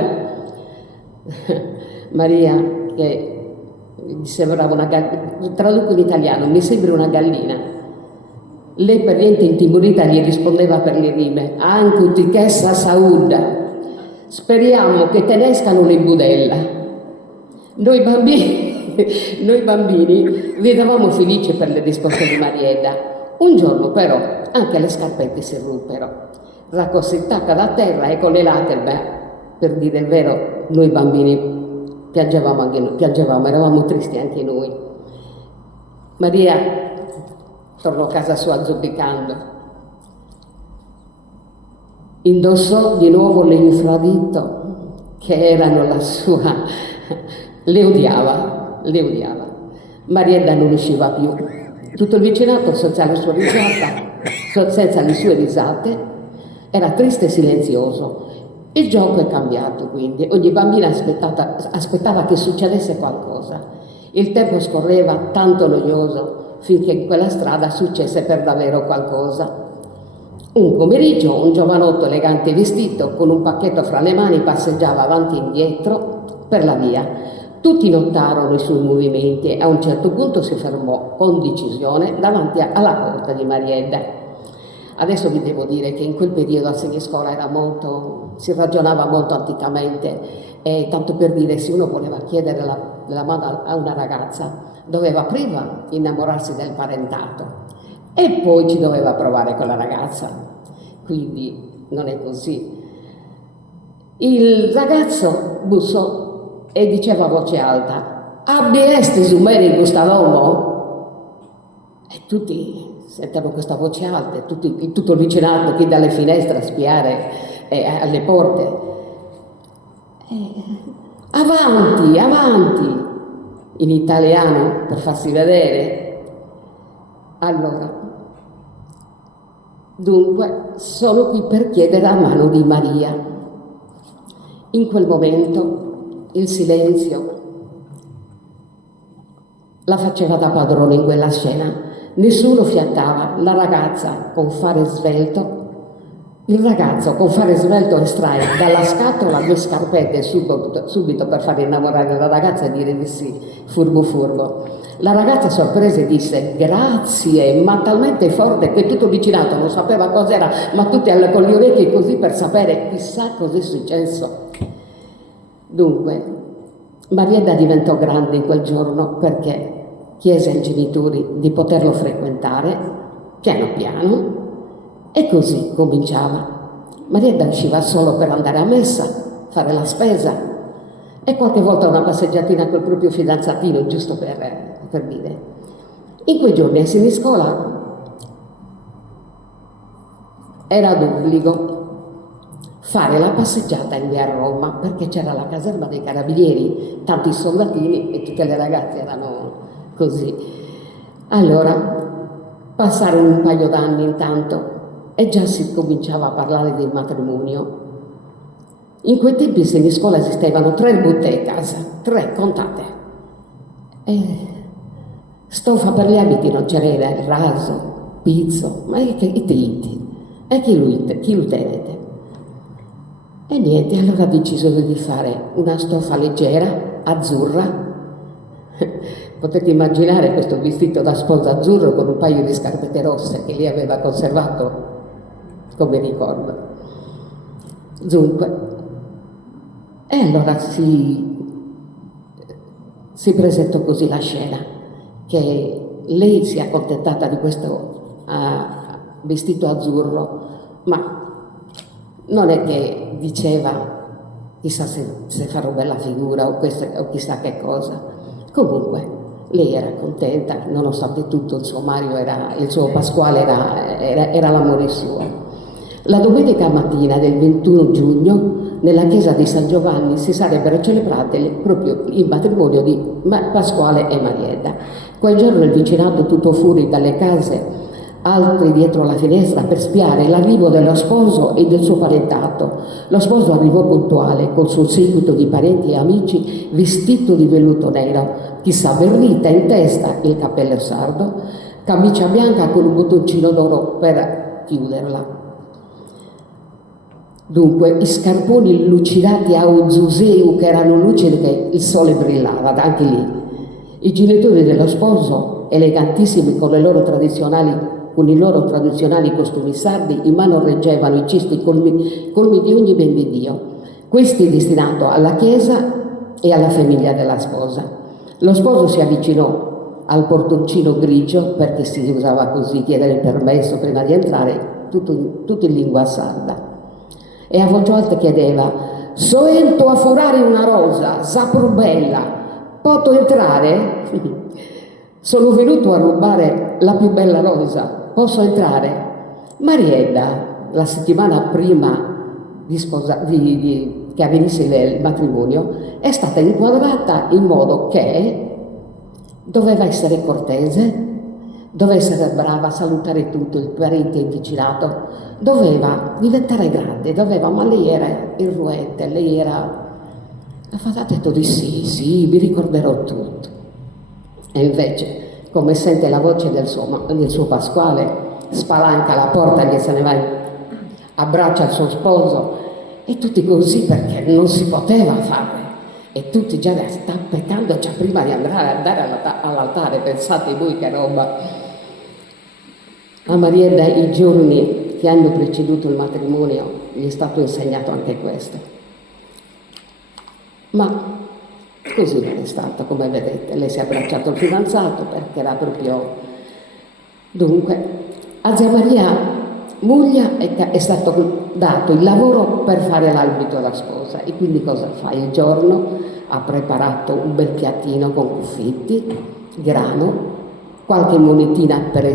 Maria, che mi sembrava una gallina, traduco in italiano, mi sembra una gallina. Lei per niente intimorita gli rispondeva per le rime: «Anche utichessa saudda, speriamo che te ne escano le budella». Noi bambini ridavamo felici per le risposte di Marietta. Un giorno però anche le scarpette si ruppero, raccosettata da terra e con le lacrime, per dire il vero, noi bambini piangevamo, eravamo tristi anche noi. Maria tornò a casa sua zoppicando, indossò di nuovo le infradito che erano la sua, le odiava. Marietta non usciva più. Tutto il vicinato, senza le sue risate, era triste e silenzioso. Il gioco è cambiato, quindi. Ogni bambina aspettava che succedesse qualcosa. Il tempo scorreva tanto noioso finché in quella strada successe per davvero qualcosa. Un pomeriggio un giovanotto elegante vestito, con un pacchetto fra le mani, passeggiava avanti e indietro per la via. Tutti notarono i suoi movimenti e a un certo punto si fermò con decisione davanti alla porta di Marietta. Adesso vi devo dire che in quel periodo a Siniscola si ragionava molto anticamente, e tanto per dire, se uno voleva chiedere la mano a una ragazza doveva prima innamorarsi del parentato e poi ci doveva provare con la ragazza. Quindi non è così. Il ragazzo bussò e diceva a voce alta: «Abbi este su me in questo uomo?» E tutti sentivano questa voce alta, tutto il vicinato qui dalle finestre a spiare alle porte. «Avanti, avanti!» in italiano per farsi vedere. Allora, dunque, sono qui per chiedere la mano di Maria. In quel momento il silenzio la faceva da padrone in quella scena. Nessuno fiatava. La ragazza con fare svelto, il ragazzo con fare svelto estrae dalla scatola 2 scarpette subito per far innamorare la ragazza e dire di sì, furbo. La ragazza sorpresa disse grazie, ma talmente forte che tutto il vicinato non sapeva cos'era, ma tutti con le orecchie così per sapere chissà cos'è successo. Dunque, Marietta diventò grande in quel giorno perché chiese ai genitori di poterlo frequentare piano piano e così cominciava. Marietta usciva solo per andare a messa, fare la spesa e qualche volta una passeggiatina col proprio fidanzatino, giusto per dire. In quei giorni a Siniscola era d'obbligo fare la passeggiata in via Roma perché c'era la caserma dei carabinieri, tanti soldatini e tutte le ragazze erano così. Allora passarono un paio d'anni intanto e già si cominciava a parlare del matrimonio. In quei tempi in Siniscola esistevano 3 bottecas, 3 contate. E stoffa per gli abiti non c'era, il raso. pizzo, ma è che i tinti, e chi lo tenete? E niente, allora ha deciso di fare una stoffa leggera, azzurra. Potete immaginare questo vestito da sposa azzurro con un paio di scarpette rosse che lei aveva conservato come ricordo. Dunque, e allora si presentò così la scena, che lei si è accontentata di questo vestito azzurro, ma non è che diceva chissà se farò bella figura o chissà che cosa. Comunque lei era contenta, nonostante tutto il suo Mario il suo Pasquale era l'amore suo. La domenica mattina del 21 giugno nella chiesa di San Giovanni si sarebbero celebrate proprio il matrimonio di Pasquale e Marietta. Quel giorno il vicinato tutto fuori dalle case, altri dietro la finestra per spiare l'arrivo dello sposo e del suo parentato. Lo sposo arrivò puntuale col suo seguito di parenti e amici, vestito di velluto nero, chissà berrita in testa, il cappello sardo, camicia bianca con un bottoncino d'oro per chiuderla. Dunque, i scarponi lucidati a Ozuseu, che erano lucidi che il sole brillava, anche lì. I genitori dello sposo, elegantissimi con i loro tradizionali costumi sardi, in mano reggevano i cesti colmi di ogni ben di Dio. Questi destinato alla chiesa e alla famiglia della sposa. Lo sposo si avvicinò al portoncino grigio, perché si usava così chiedere il permesso prima di entrare, tutto in lingua sarda. E a voce alta chiedeva: «Soento a furare una rosa, Zaprubbella, poto entrare?» «Sono venuto a rubare la più bella rosa, posso entrare?» Marietta, la settimana prima che avvenisse il matrimonio, è stata inquadrata in modo che doveva essere cortese, doveva essere brava a salutare tutto il parente e il vicinato, doveva diventare grande, ma lei era irruente, ha detto di sì, vi ricorderò tutto. E invece, come sente la voce del suo Pasquale, spalanca la porta che se ne va, abbraccia il suo sposo, e tutti così perché non si poteva fare. E tutti già stanno peccando già prima di andare all'altare, pensate voi che roba. A Marietta i giorni che hanno preceduto il matrimonio gli è stato insegnato anche questo. Ma così non è stato, come vedete. Lei si è abbracciato il fidanzato perché era proprio... Dunque, a Zia Maria Muglia è stato dato il lavoro per fare l'abito alla sposa, e quindi cosa fa? Il giorno ha preparato un bel piattino con confetti, grano, qualche monetina per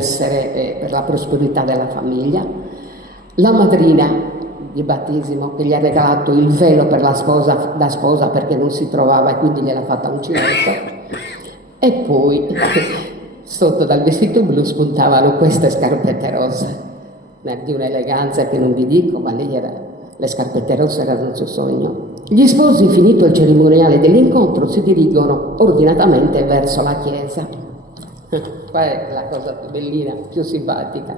la prosperità della famiglia, la madrina di battesimo che gli ha regalato il velo per la sposa perché non si trovava e quindi gliel'ha fatta uncinetto, e poi sotto dal vestito blu spuntavano queste scarpette rosse, di un'eleganza che non vi dico, ma le scarpette rosse erano il suo sogno. Gli sposi, finito il cerimoniale dell'incontro, si dirigono ordinatamente verso la chiesa. Qua è la cosa più bellina, più simpatica.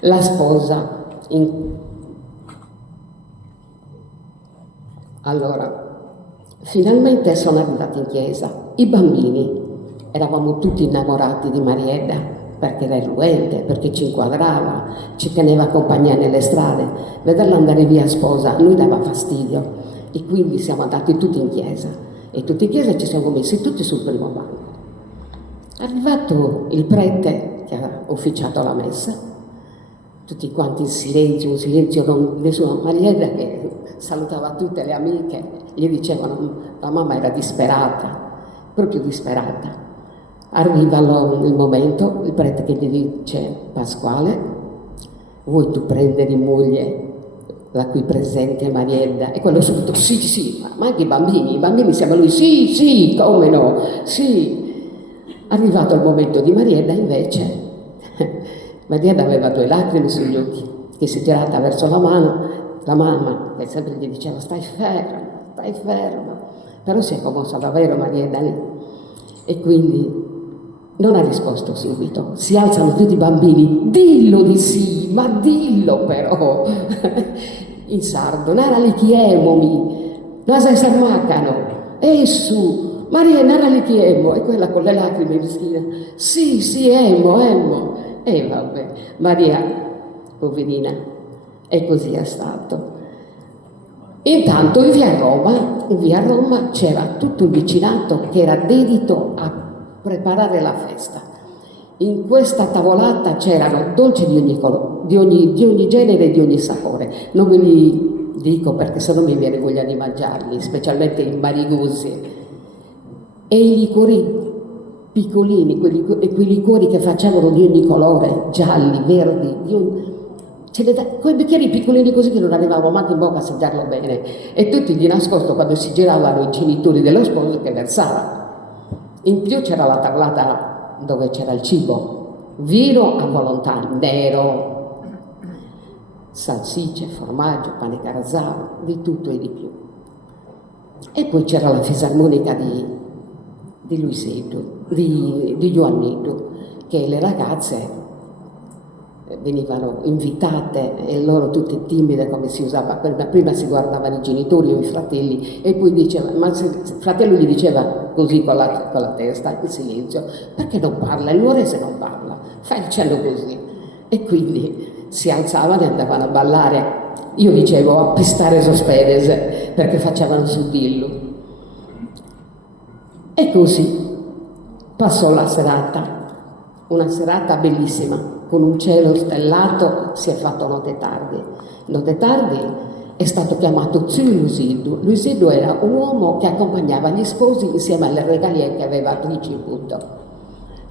La sposa Allora, finalmente sono arrivati in chiesa. I bambini, eravamo tutti innamorati di Marietta, perché era irruente, perché ci inquadrava, ci teneva compagnia nelle strade. Vederla andare via sposa a noi dava fastidio, e quindi siamo andati tutti in chiesa, e tutti in chiesa ci siamo messi tutti sul primo banco. Arrivato il prete che ha ufficiato la messa, tutti quanti in silenzio, un silenzio non nessuna. Marietta che salutava tutte le amiche, gli dicevano, la mamma era disperata, proprio disperata. Arriva il momento, il prete che gli dice: Pasquale, vuoi tu prendere in moglie la qui presente Marietta? E quello subito, sì, ma anche i bambini siamo lui, sì, come no, sì. Arrivato il momento di Marietta, invece, Marietta aveva 2 lacrime sugli occhi, che si è girata verso la mamma, che sempre gli diceva stai ferma, però si è commossa davvero Marietta lì. E quindi Non ha risposto subito. Si alzano tutti i bambini. Dillo di sì, ma dillo però. In sardo, nara li chiemomi, nasa sarmacano, e su, Maria nara li chiemo, e quella con le lacrime mischina, sì, emo, e vabbè, Maria, poverina, e così è stato. Intanto in via Roma c'era tutto il vicinato che era dedito a preparare la festa. In questa tavolata c'erano dolci di ogni colore, di ogni genere e di ogni sapore. Non ve li dico perché sennò mi viene voglia di mangiarli, specialmente i marigusi. E i liquori piccolini, quei liquori che facevano di ogni colore, gialli, verdi, quei bicchieri piccolini così che non arrivavamo manco in bocca a assaggiarlo bene. E tutti di nascosto, quando si giravano i genitori dello sposo, che versavano. In più c'era la tavolata dove c'era il cibo, vino a volontà, nero, salsicce, formaggio, pane carazzano, di tutto e di più. E poi c'era la fisarmonica di Luisetto, di Ioannito, che le ragazze venivano invitate e loro tutte timide, come si usava prima si guardavano i genitori o i fratelli e poi diceva, ma il fratello gli diceva così con la testa in silenzio, perché non parla? Il nuorese non parla, fai il cenno così. E quindi si alzavano e andavano a ballare, io dicevo a pestare sospedese, perché facevano sul dillo. E così passò la serata, una serata bellissima, con un cielo stellato. Si è fatto notte tardi. Notte tardi è stato chiamato zio Luisiddu. Luisiddu era un uomo che accompagnava gli sposi insieme alle regalie che aveva ricevuto.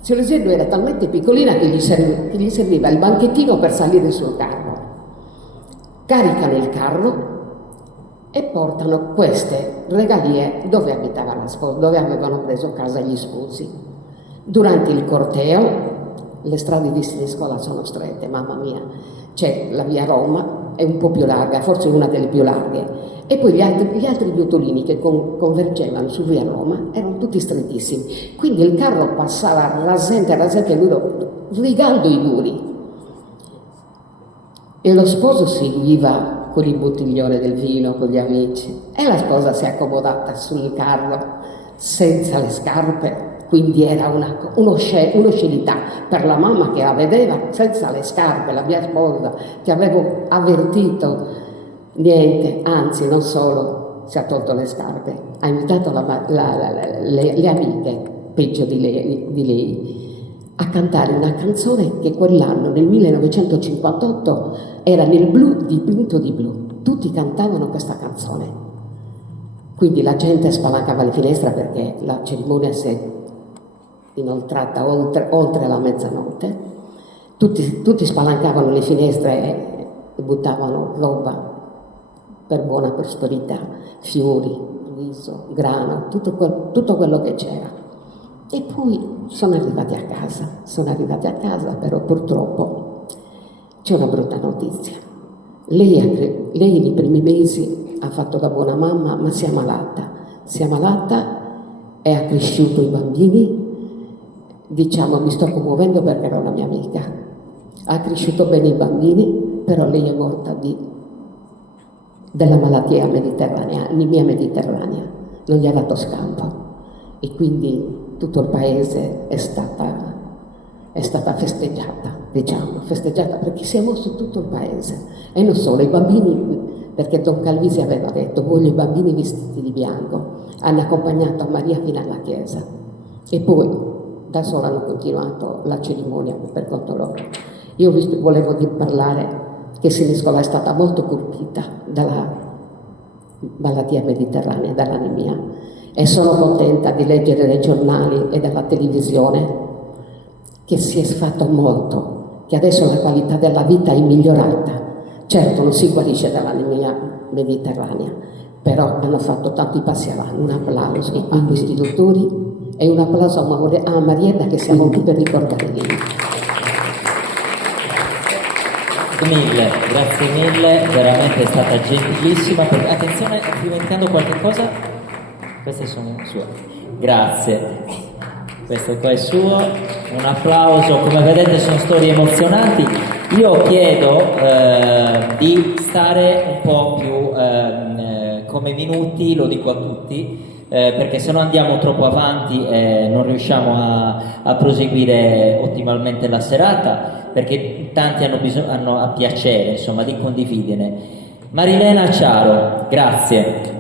Zio Luisiddu era talmente piccolina che gli serviva il banchettino per salire sul carro. Caricano il carro e portano queste regalie dove abitava la sposa, dove avevano preso casa gli sposi. Durante il corteo, le strade di Siniscola sono strette, mamma mia, c'è la via Roma, è un po' più larga, forse una delle più larghe, e poi gli altri biotolini che convergevano su via Roma erano tutti strettissimi, quindi il carro passava rasente, rigando i muri, e lo sposo seguiva con il bottiglione del vino con gli amici, e la sposa si è accomodata sul carro senza le scarpe. Quindi era un'oscenità per la mamma che la vedeva senza le scarpe, la mia sposa, che avevo avvertito, niente, anzi non solo si è tolto le scarpe, ha invitato le amiche, peggio di lei, a cantare una canzone che quell'anno, nel 1958, era nel blu dipinto di blu. Tutti cantavano questa canzone. Quindi la gente spalancava le finestre perché la cerimonia si è inoltrata oltre la mezzanotte, tutti spalancavano le finestre e buttavano roba per buona prosperità, fiori, riso, grano, tutto quello che c'era. E poi sono arrivati a casa, però purtroppo c'è una brutta notizia. Lei nei primi mesi ha fatto da buona mamma, ma si è ammalata e ha cresciuto i bambini. Diciamo, mi sto commuovendo perché era una mia amica, ha cresciuto bene i bambini, però lei è morta della malattia mediterranea, anemia mediterranea, non gli ha dato scampo e quindi tutto il paese è stata festeggiata perché si è mosso tutto il paese e non solo, i bambini, perché Don Calvisi aveva detto voglio i bambini vestiti di bianco, hanno accompagnato Maria fino alla chiesa e poi da sola hanno continuato la cerimonia per conto loro. Io volevo parlare che Siniscola è stata molto colpita dalla malattia mediterranea, dall'anemia, e sono contenta di leggere nei giornali e dalla televisione che si è fatto molto, che adesso la qualità della vita è migliorata. Certo non si guarisce dall'anemia mediterranea, però hanno fatto tanti passi avanti. Un applauso a questi dottori e un applauso a Marietta che siamo qui per ricordare lei. Grazie mille, veramente è stata gentilissima. Attenzione, sto dimenticando qualche cosa? Queste sono sue. Grazie. questo qua è suo, un applauso, come vedete sono storie emozionanti. Io chiedo di stare un po' più come minuti, lo dico a tutti, perché se no andiamo troppo avanti e non riusciamo a proseguire ottimalmente la serata, perché tanti hanno a piacere, insomma, di condividere. Marilena Ciaro, grazie.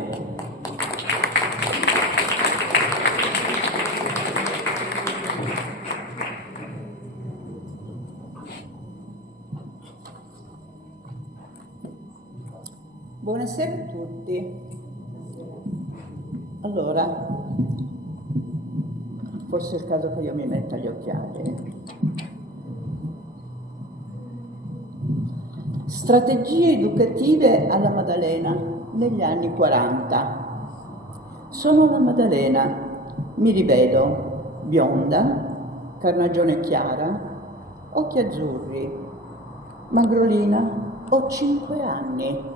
Buonasera a tutti. Allora, forse è il caso che io mi metta gli occhiali. Strategie educative alla Maddalena negli anni 40. Sono la Maddalena, mi rivedo bionda, carnagione chiara, occhi azzurri, magrolina, ho 5 anni.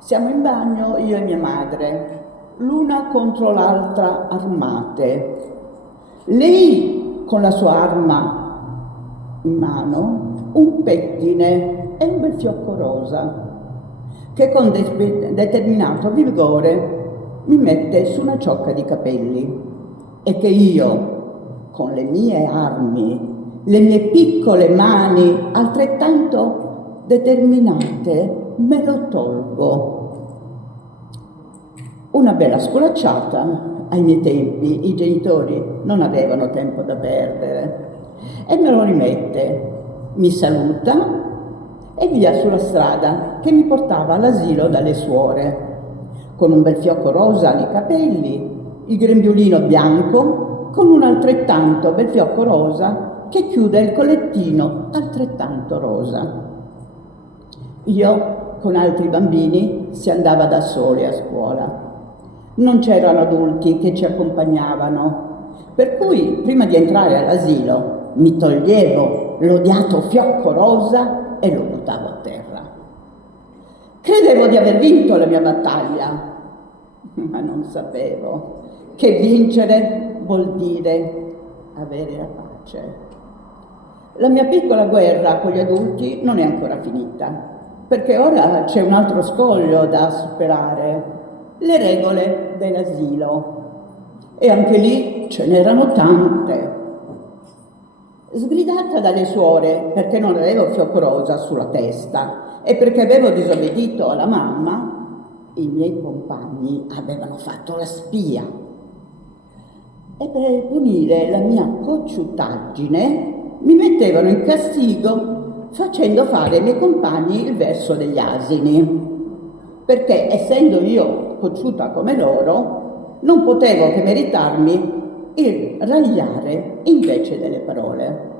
Siamo in bagno io e mia madre, l'una contro l'altra armate. Lei con la sua arma in mano, un pettine e un bel fiocco rosa, che con determinato vigore mi mette su una ciocca di capelli e che io, con le mie armi, le mie piccole mani altrettanto determinate, me lo tolgo. Una bella sculacciata. Ai miei tempi i genitori non avevano tempo da perdere e me lo rimette, mi saluta e via sulla strada che mi portava all'asilo dalle suore, con un bel fiocco rosa nei capelli, il grembiulino bianco con un altrettanto bel fiocco rosa che chiude il collettino altrettanto rosa. Io con altri bambini si andava da soli a scuola. Non c'erano adulti che ci accompagnavano, per cui prima di entrare all'asilo mi toglievo l'odiato fiocco rosa e lo buttavo a terra. Credevo di aver vinto la mia battaglia, ma non sapevo che vincere vuol dire avere la pace. La mia piccola guerra con gli adulti non è ancora finita, perché ora c'è un altro scoglio da superare, le regole dell'asilo. E anche lì ce n'erano tante. Sgridata dalle suore perché non avevo fiocco rosa sulla testa e perché avevo disobbedito alla mamma, i miei compagni avevano fatto la spia. E per punire la mia cocciutaggine mi mettevano in castigo facendo fare ai miei compagni il verso degli asini, perché essendo io cocciuta come loro non potevo che meritarmi il ragliare invece delle parole.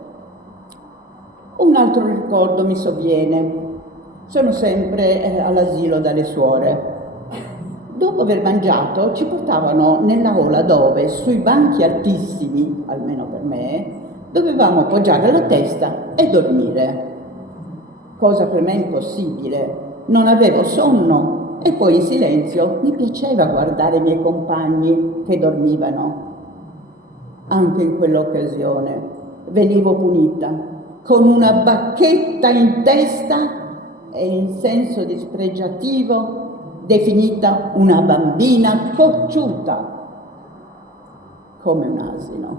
Un altro ricordo mi sovviene, sono sempre all'asilo dalle suore. Dopo aver mangiato ci portavano nella aula dove sui banchi altissimi, almeno per me, dovevamo appoggiare la testa e dormire. Cosa per me impossibile, non avevo sonno e poi in silenzio mi piaceva guardare i miei compagni che dormivano. Anche in quell'occasione venivo punita con una bacchetta in testa e in senso dispregiativo definita una bambina cocciuta, come un asino.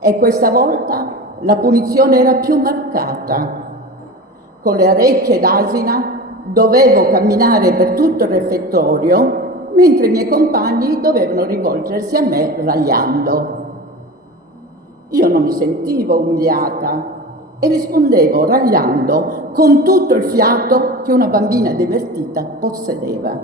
E questa volta la punizione era più marcata. Con le orecchie d'asina dovevo camminare per tutto il refettorio, mentre i miei compagni dovevano rivolgersi a me ragliando. Io non mi sentivo umiliata e rispondevo ragliando con tutto il fiato che una bambina divertita possedeva.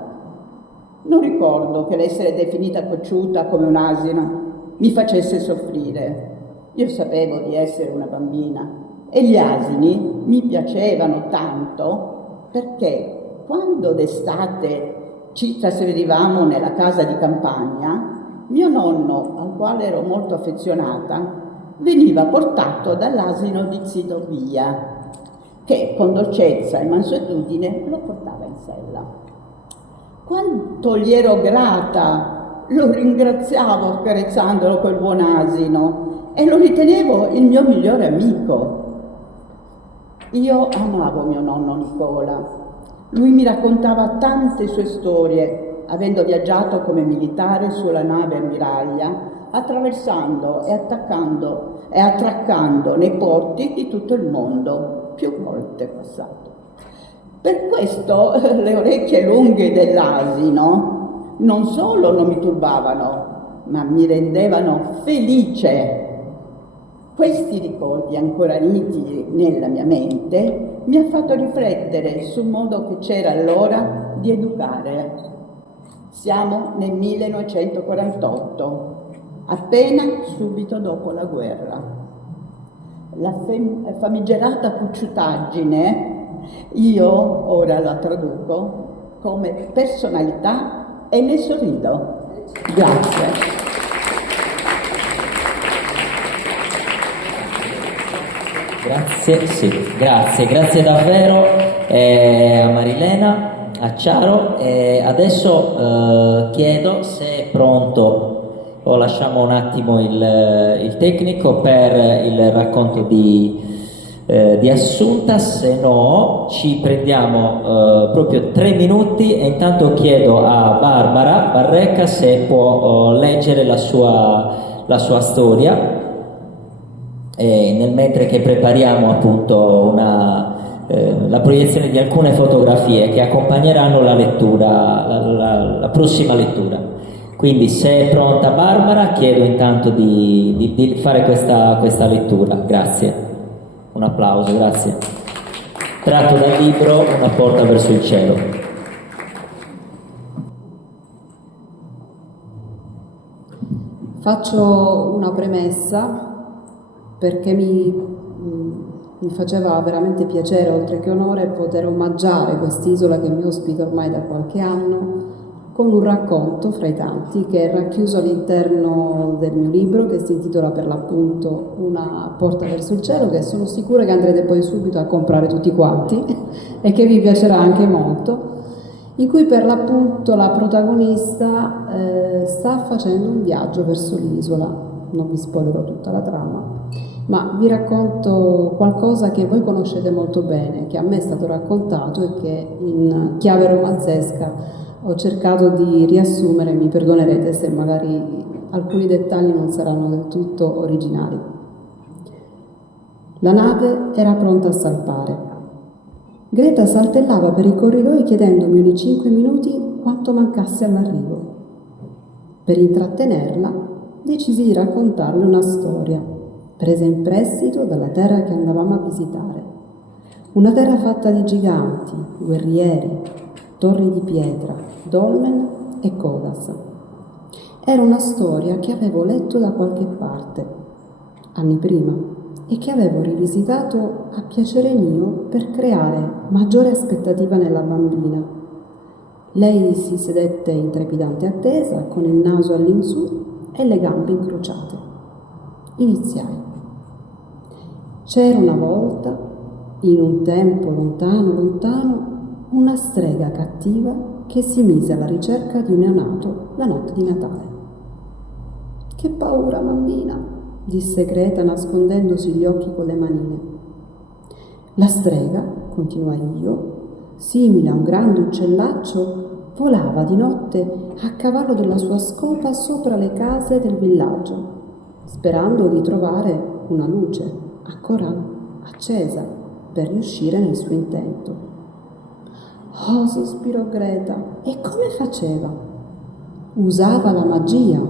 Non ricordo che l'essere definita cocciuta come un asino mi facesse soffrire. Io sapevo di essere una bambina e gli asini mi piacevano tanto perché quando d'estate ci trasferivamo nella casa di campagna, mio nonno, al quale ero molto affezionata, veniva portato dall'asino di Zidovia, che con dolcezza e mansuetudine lo portava in sella. Quanto gli ero grata lo ringraziavo accarezzandolo quel buon asino e lo ritenevo il mio migliore amico. Io amavo mio nonno Nicola. Lui mi raccontava tante sue storie, avendo viaggiato come militare sulla nave ammiraglia, attraversando e attaccando e attraccando nei porti di tutto il mondo, più volte passato. Per questo le orecchie lunghe dell'asino non solo non mi turbavano, ma mi rendevano felice. Questi ricordi ancora nitidi nella mia mente mi ha fatto riflettere sul modo che c'era allora di educare. Siamo nel 1948, appena subito dopo la guerra. La famigerata cucciutaggine, io ora la traduco come personalità e ne sorrido. Grazie. Grazie, sì, grazie davvero a Marilena, a Ciaro. Adesso chiedo se è pronto, o lasciamo un attimo il tecnico per il racconto di Assunta, se no ci prendiamo proprio 3 minuti e intanto chiedo a Barbara Barrecca se può leggere la sua storia. Mentre che prepariamo appunto la proiezione di alcune fotografie che accompagneranno la lettura, la prossima lettura. Quindi se è pronta Barbara, chiedo intanto di fare questa lettura. Grazie. Un applauso, grazie. Tratto dal libro Una porta verso il cielo. Faccio una premessa perché mi faceva veramente piacere, oltre che onore, poter omaggiare quest'isola che mi ospita ormai da qualche anno con un racconto fra i tanti che è racchiuso all'interno del mio libro, che si intitola per l'appunto Una porta verso il cielo, che sono sicura che andrete poi subito a comprare tutti quanti e che vi piacerà anche molto, in cui per l'appunto la protagonista sta facendo un viaggio verso l'isola. Non vi spoilerò tutta la trama, ma vi racconto qualcosa che voi conoscete molto bene, che a me è stato raccontato e che in chiave romanzesca ho cercato di riassumere. Mi perdonerete se magari alcuni dettagli non saranno del tutto originali. La nave era pronta a salpare. Greta saltellava per i corridoi chiedendomi ogni 5 minuti quanto mancasse all'arrivo. Per intrattenerla decisi di raccontarle una storia, presa in prestito dalla terra che andavamo a visitare. Una terra fatta di giganti, guerrieri, torri di pietra, dolmen e codas. Era una storia che avevo letto da qualche parte, anni prima, e che avevo rivisitato a piacere mio per creare maggiore aspettativa nella bambina. Lei si sedette in trepidante attesa, con il naso all'insù e le gambe incrociate. Iniziai. C'era una volta, in un tempo lontano, lontano, una strega cattiva che si mise alla ricerca di un neonato la notte di Natale. Che paura, mammina, disse Greta nascondendosi gli occhi con le manine. La strega, continuai io, simile a un grande uccellaccio, volava di notte a cavallo della sua scopa sopra le case del villaggio, sperando di trovare una luce ancora accesa per riuscire nel suo intento. Oh, sospirò Greta, e come faceva? Usava la magia,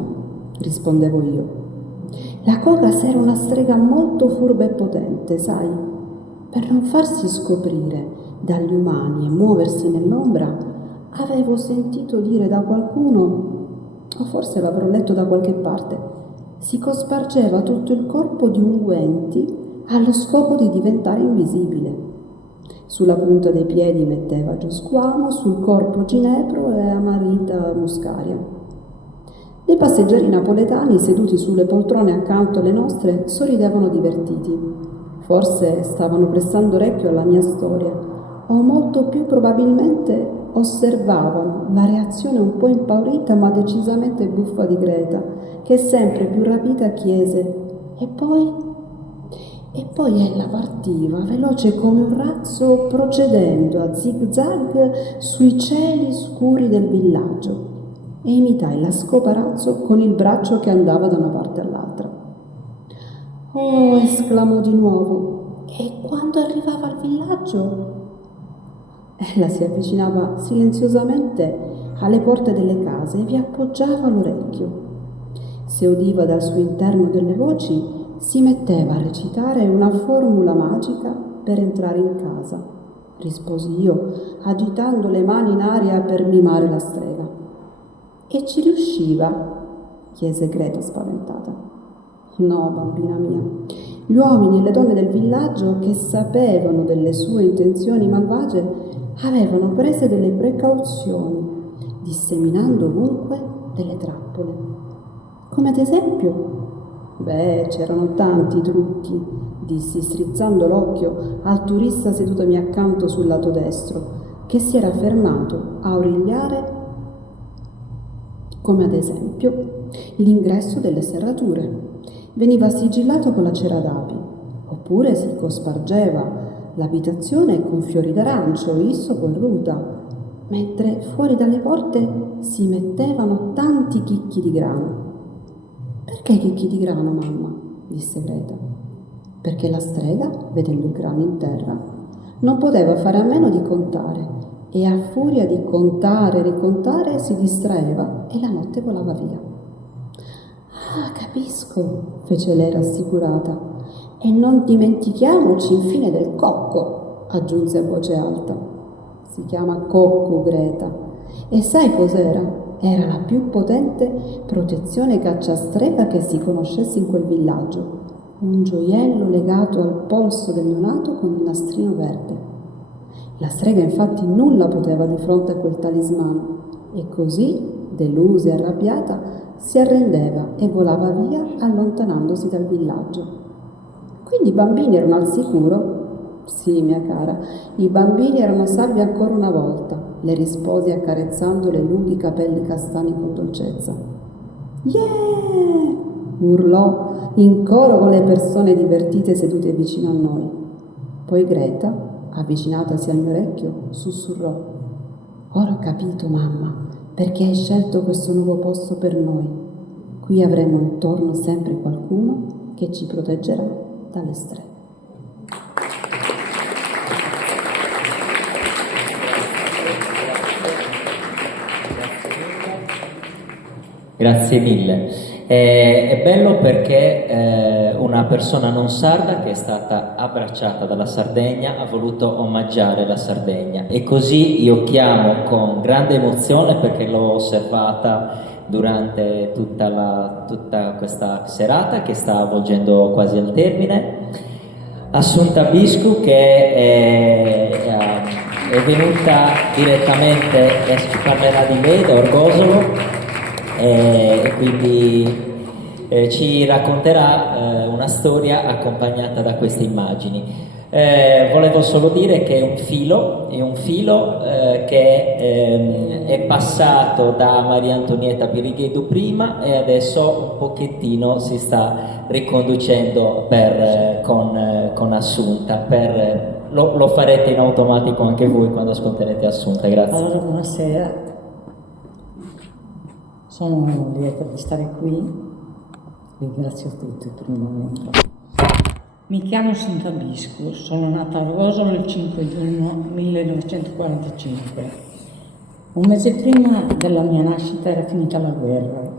rispondevo io. La Cogas era una strega molto furba e potente, sai? Per non farsi scoprire dagli umani e muoversi nell'ombra, avevo sentito dire da qualcuno, o forse l'avrò letto da qualche parte, si cospargeva tutto il corpo di unguenti allo scopo di diventare invisibile. Sulla punta dei piedi metteva giosquamo, sul corpo ginepro e amarita muscaria. Dei passeggeri napoletani seduti sulle poltrone accanto alle nostre sorridevano divertiti. Forse stavano prestando orecchio alla mia storia, o molto più probabilmente osservavano la reazione un po' impaurita ma decisamente buffa di Greta, che sempre più rapita chiese: e poi? E poi ella partiva, veloce come un razzo, procedendo a zig-zag sui cieli scuri del villaggio, e imitai la scoparazzo con il braccio che andava da una parte all'altra. Oh, esclamò di nuovo, e quando arrivava al villaggio? Ella si avvicinava silenziosamente alle porte delle case e vi appoggiava l'orecchio. Se udiva dal suo interno delle voci, si metteva a recitare una formula magica per entrare in casa, risposi io, agitando le mani in aria per mimare la strega. E ci riusciva? Chiese Greta spaventata. No, bambina mia. Gli uomini e le donne del villaggio, che sapevano delle sue intenzioni malvagie, avevano preso delle precauzioni, disseminando ovunque delle trappole. Come ad esempio? Beh, c'erano tanti trucchi, dissi strizzando l'occhio al turista sedutomi accanto sul lato destro, che si era fermato a origliare, come ad esempio l'ingresso delle serrature. Veniva sigillato con la cera d'api, oppure si cospargeva l'abitazione con fiori d'arancio, isso con ruta, mentre fuori dalle porte si mettevano tanti chicchi di grano. Perché chicchi di grano, mamma? Disse Greta. Perché la strega, vedendo il grano in terra, non poteva fare a meno di contare, e a furia di contare e ricontare si distraeva e la notte volava via. Ah, capisco, fece lei rassicurata. E non dimentichiamoci infine del cocco, aggiunse a voce alta. Si chiama cocco, Greta. E sai cos'era? Era la più potente protezione cacciastrega che si conoscesse in quel villaggio. Un gioiello legato al polso del neonato con un nastrino verde. La strega infatti nulla poteva di fronte a quel talismano, e così, delusa e arrabbiata, si arrendeva e volava via allontanandosi dal villaggio. Quindi i bambini erano al sicuro? Sì, mia cara, i bambini erano salvi ancora una volta, le risposi accarezzando le lunghi capelli castani con dolcezza. Yeah! Urlò in coro con le persone divertite sedute vicino a noi. Poi Greta, avvicinatasi al mio orecchio, sussurrò: ora ho capito, mamma, perché hai scelto questo nuovo posto per noi. Qui avremo intorno sempre qualcuno che ci proteggerà dalle streghe. Grazie mille. È bello perché una persona non sarda che è stata abbracciata dalla Sardegna ha voluto omaggiare la Sardegna, e così io chiamo con grande emozione, perché l'ho osservata durante tutta questa serata che sta avvolgendo quasi al termine, Assunta Biscu, che è venuta direttamente e ci parlerà di lei, da Orgosolo, e quindi ci racconterà una storia accompagnata da queste immagini. Volevo solo dire che è un filo che è passato da Maria Antonietta Birighedu prima, e adesso un pochettino si sta riconducendo con Assunta. Lo farete in automatico anche voi quando ascolterete Assunta. Grazie. Allora, buonasera. Sono lieta di stare qui, ringrazio tutti per il momento. Mi chiamo Assunta Biscu, sono nata a Rosolo il 5 giugno 1945. Un mese prima della mia nascita era finita la guerra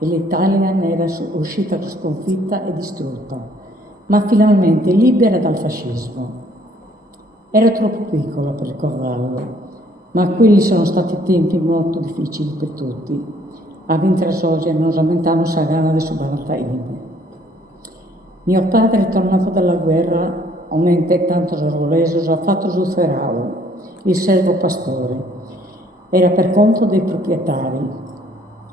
e l'Italia ne era uscita sconfitta e distrutta, ma finalmente libera dal fascismo. Ero troppo piccola per ricordarlo, ma quelli sono stati tempi molto difficili per tutti. A Vintras oggi non lamentano Sagana de Subantaine. Mio padre, tornato dalla guerra, aumente tanto orgoglioso, ha fatto Zufferao, il servo pastore. Era per conto dei proprietari.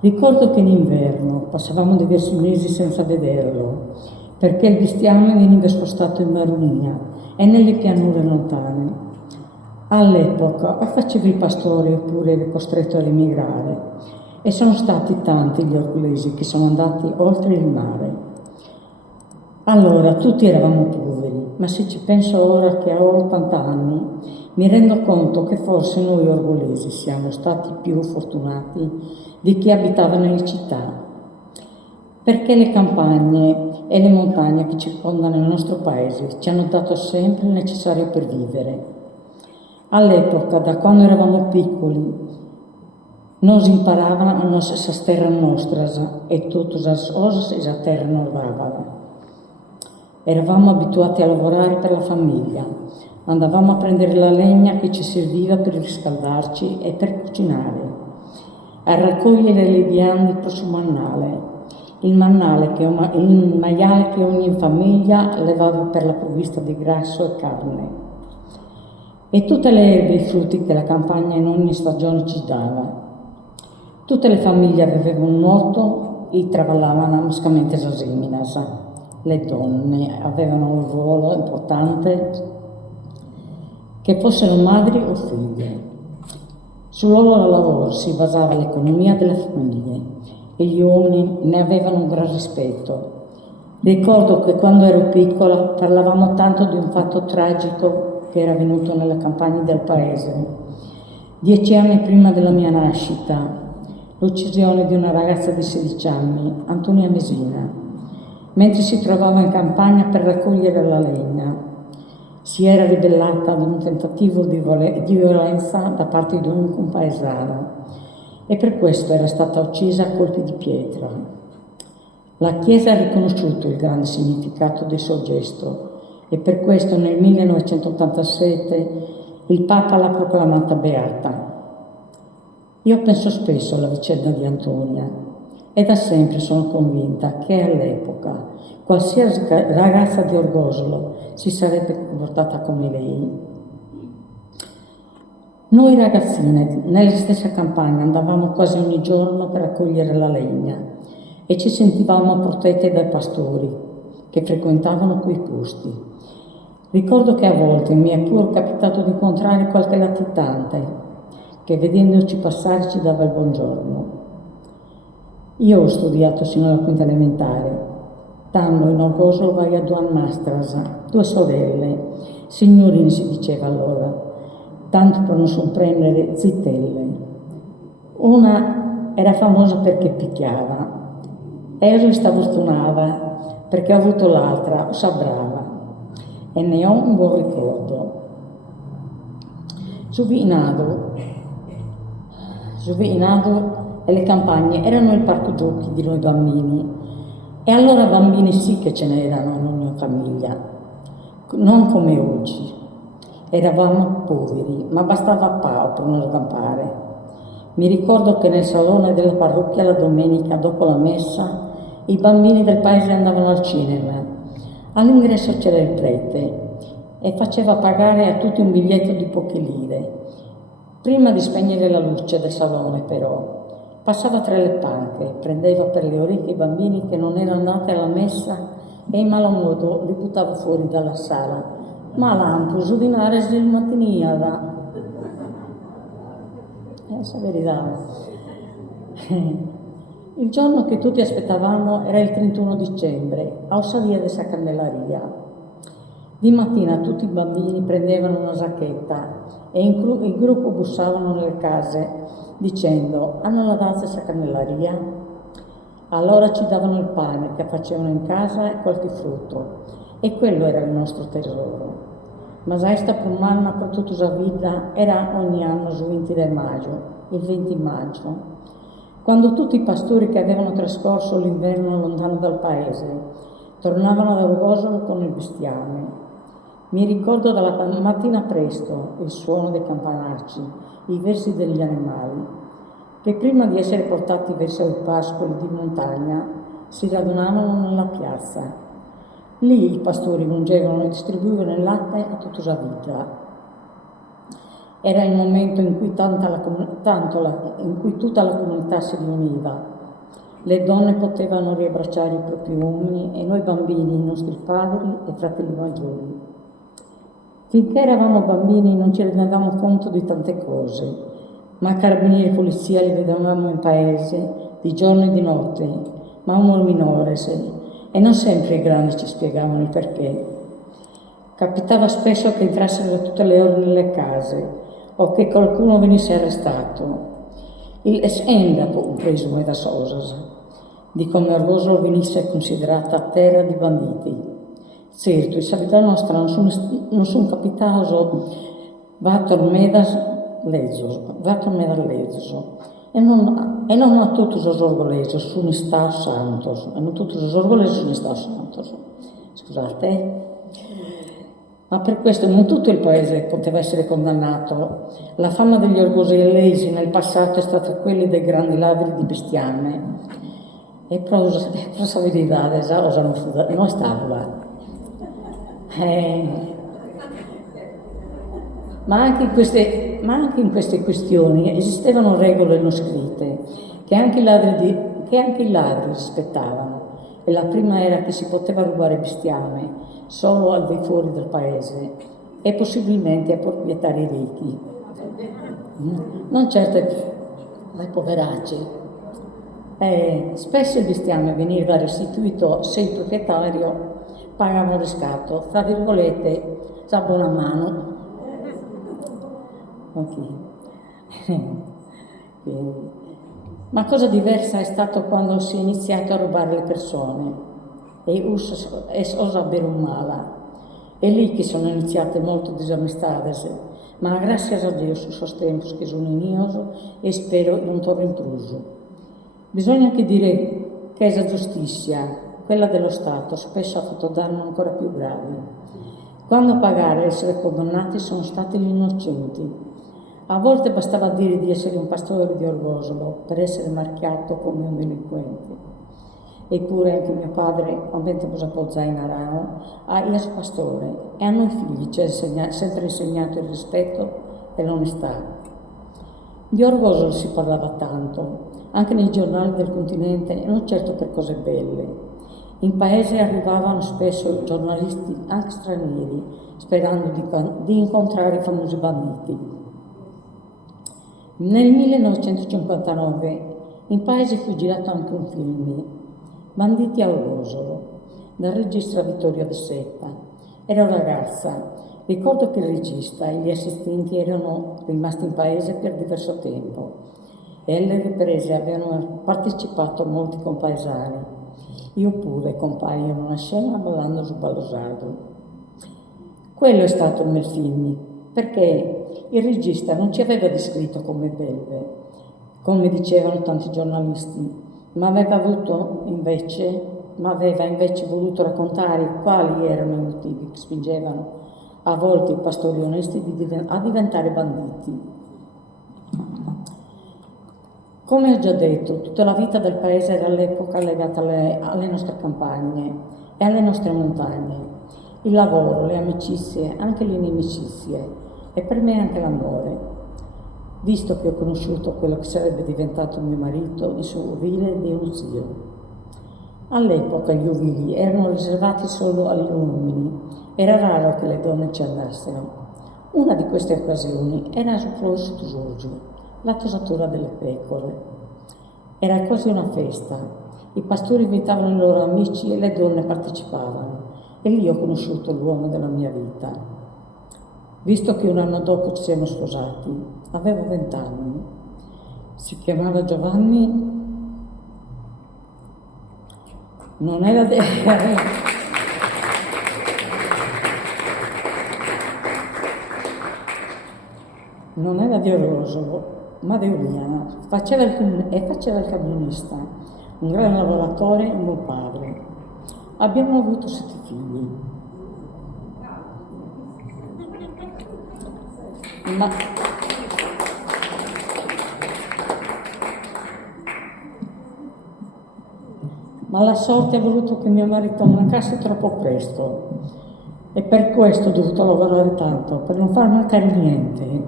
Ricordo che in inverno passavamo diversi mesi senza vederlo, perché il bestiame veniva spostato in Maronia e nelle pianure lontane. All'epoca facevo i pastori oppure ero costretto ad emigrare e sono stati tanti gli orgolesi che sono andati oltre il mare. Allora tutti eravamo poveri, ma se ci penso ora che ho 80 anni, mi rendo conto che forse noi orgolesi siamo stati più fortunati di chi abitava nelle città, perché le campagne e le montagne che circondano il nostro paese ci hanno dato sempre il necessario per vivere. All'epoca, da quando eravamo piccoli, nos imparavano a nossas terras nostras e tutte as cose che la terra nos dava. Eravamo abituati a lavorare per la famiglia, andavamo a prendere la legna che ci serviva per riscaldarci e per cucinare, a raccogliere le viande per suo mannale, il maiale che ogni famiglia levava per la provvista di grasso e carne, e tutte le erbe e i frutti che la campagna in ogni stagione ci dava. Tutte le famiglie avevano un nuoto e traballavano muscamente la seminas. Le donne avevano un ruolo importante, che fossero madri o figlie. Sul loro lavoro si basava l'economia delle famiglie e gli uomini ne avevano un gran rispetto. Ricordo che quando ero piccola parlavamo tanto di un fatto tragico che era avvenuto nelle campagne del paese. 10 anni prima della mia nascita, l'uccisione di una ragazza di 16 anni, Antonia Mesina, mentre si trovava in campagna per raccogliere la legna. Si era ribellata ad un tentativo di violenza da parte di un compaesano e per questo era stata uccisa a colpi di pietra. La Chiesa ha riconosciuto il grande significato del suo gesto e per questo nel 1987 il Papa l'ha proclamata beata. Io penso spesso alla vicenda di Antonia e da sempre sono convinta che all'epoca qualsiasi ragazza di Orgosolo si sarebbe comportata come lei. Noi ragazzine nella stessa campagna andavamo quasi ogni giorno per raccogliere la legna e ci sentivamo protette dai pastori che frequentavano quei posti. Ricordo che a volte mi è pure capitato di incontrare qualche latitante che vedendoci passare ci dava il buongiorno. Io ho studiato sino alla quinta elementare. Tanto in Orgosolo vai a due mastras, 2 sorelle, signorine si diceva allora, tanto per non sorprendere zitelle. Una era famosa perché picchiava, e resta fortunata perché ho avuto l'altra, sabrava, e ne ho un buon ricordo. Giovinado e le campagne erano il parco giochi di noi bambini, e allora bambini sì che ce n'erano in ogni famiglia, non come oggi. Eravamo poveri, ma bastava pao per non scampare. Mi ricordo che nel salone della parrocchia la domenica, dopo la messa, i bambini del paese andavano al cinema. All'ingresso c'era il prete e faceva pagare a tutti un biglietto di poche lire. Prima di spegnere la luce del salone, però, passava tra le panche, prendeva per le orecchie i bambini che non erano andati alla messa e in malo modo li buttava fuori dalla sala. Ma lampo, giudinare il mattiniera. Essa è verità. Il giorno che tutti aspettavamo era il 31 dicembre, a Ossalia della Candelaria. Di mattina tutti i bambini prendevano una sacchetta e il gruppo bussavano nelle case dicendo «Hanno la danza a Candelaria?» Allora ci davano il pane che facevano in casa e qualche frutto, e quello era il nostro tesoro. Ma questa per mamma per tutta la vita era ogni anno il 20 di maggio, il 20 maggio, quando tutti i pastori che avevano trascorso l'inverno lontano dal paese tornavano ad Orgosolo con il bestiame. Mi ricordo dalla mattina presto il suono dei campanacci, i versi degli animali, che prima di essere portati verso i pascoli di montagna si radunavano nella piazza. Lì i pastori mungevano e distribuivano il latte a tutta la vita. Era il momento in cui tutta la comunità si riuniva. Le donne potevano riabbracciare i propri uomini e noi bambini, i nostri padri e fratelli maggiori. Finché eravamo bambini non ci rendevamo conto di tante cose, ma carabinieri e polizia li vedevamo in paese, di giorno e di notte, ma umor minore, e non sempre i grandi ci spiegavano il perché. Capitava spesso che entrassero a tutte le ore nelle case o che qualcuno venisse arrestato. Il sindaco presume da Sosas di come Orgosolo venisse considerata terra di banditi. Certo, in Savità nostra non sono capitato vatormedas lesos e non a tutti os orgolesos sono stato santos, e non tutti os orgolesos sono stato santos. Scusate. Ma per questo non tutto il paese poteva essere condannato. La fama degli orgogliosi nel passato è stata quella dei grandi ladri di bestiame. E prosa verità, non è stato là. Ma anche in queste questioni esistevano regole non scritte che anche i ladri rispettavano. E la prima era che si poteva rubare bestiame solo al di fuori del paese e possibilmente a proprietari ricchi, non certo ai poveracci. Spesso il bestiame veniva restituito se il proprietario pagava un riscatto, tra virgolette, sa buona mano. Ma cosa diversa è stato quando si è iniziato a rubare le persone e osa bere un mala. È lì che sono iniziate molte disamistades, ma grazie a Dio su sos tempos che sono inioso e spero non torno intruso. Bisogna anche dire che la giustizia, quella dello Stato, spesso ha fatto danni ancora più gravi. Quando a pagare e essere condannati sono stati gli innocenti. A volte bastava dire di essere un pastore di Orgosolo per essere marchiato come un delinquente. Eppure anche mio padre, quando posato zainarano, è pastore e a noi figli ci ha sempre insegnato il rispetto e l'onestà. Di Orgosolo si parlava tanto, anche nei giornali del continente, e non certo per cose belle. In paese arrivavano spesso giornalisti, anche stranieri, sperando di incontrare i famosi banditi. Nel 1959 in paese fu girato anche un film, Banditi a Orgosolo, dal regista Vittorio De Setta. Ero ragazza, ricordo che il regista e gli assistenti erano rimasti in paese per diverso tempo e alle riprese avevano partecipato molti compaesani. Io pure compaio in una scena ballando su Balosardo. Quello è stato il mio film, perché il regista non ci aveva descritto come belve, come dicevano tanti giornalisti, ma aveva invece voluto raccontare quali erano i motivi che spingevano a volte i pastori onesti a diventare banditi. Come ho già detto, tutta la vita del paese era all'epoca legata alle nostre campagne e alle nostre montagne. Il lavoro, le amicizie, anche le inimicizie e per me anche l'amore. Visto che ho conosciuto quello che sarebbe diventato mio marito, il suo ovile di uno zio. All'epoca gli ovili erano riservati solo agli uomini, era raro che le donne ci andassero. Una di queste occasioni era su Florsto Giorgio, la tosatura delle pecore. Era quasi una festa, i pastori invitavano i loro amici e le donne partecipavano, e lì ho conosciuto l'uomo della mia vita. Visto che un anno dopo ci siamo sposati, avevo 20 anni. Si chiamava Giovanni. Non era di Orgosolo, ma di Oliana. Faceva il camionista, un gran lavoratore e un buon padre. Abbiamo avuto 7 figli. Ma la sorte ha voluto che mio marito mancasse troppo presto e per questo ho dovuto lavorare tanto, per non far mancare niente.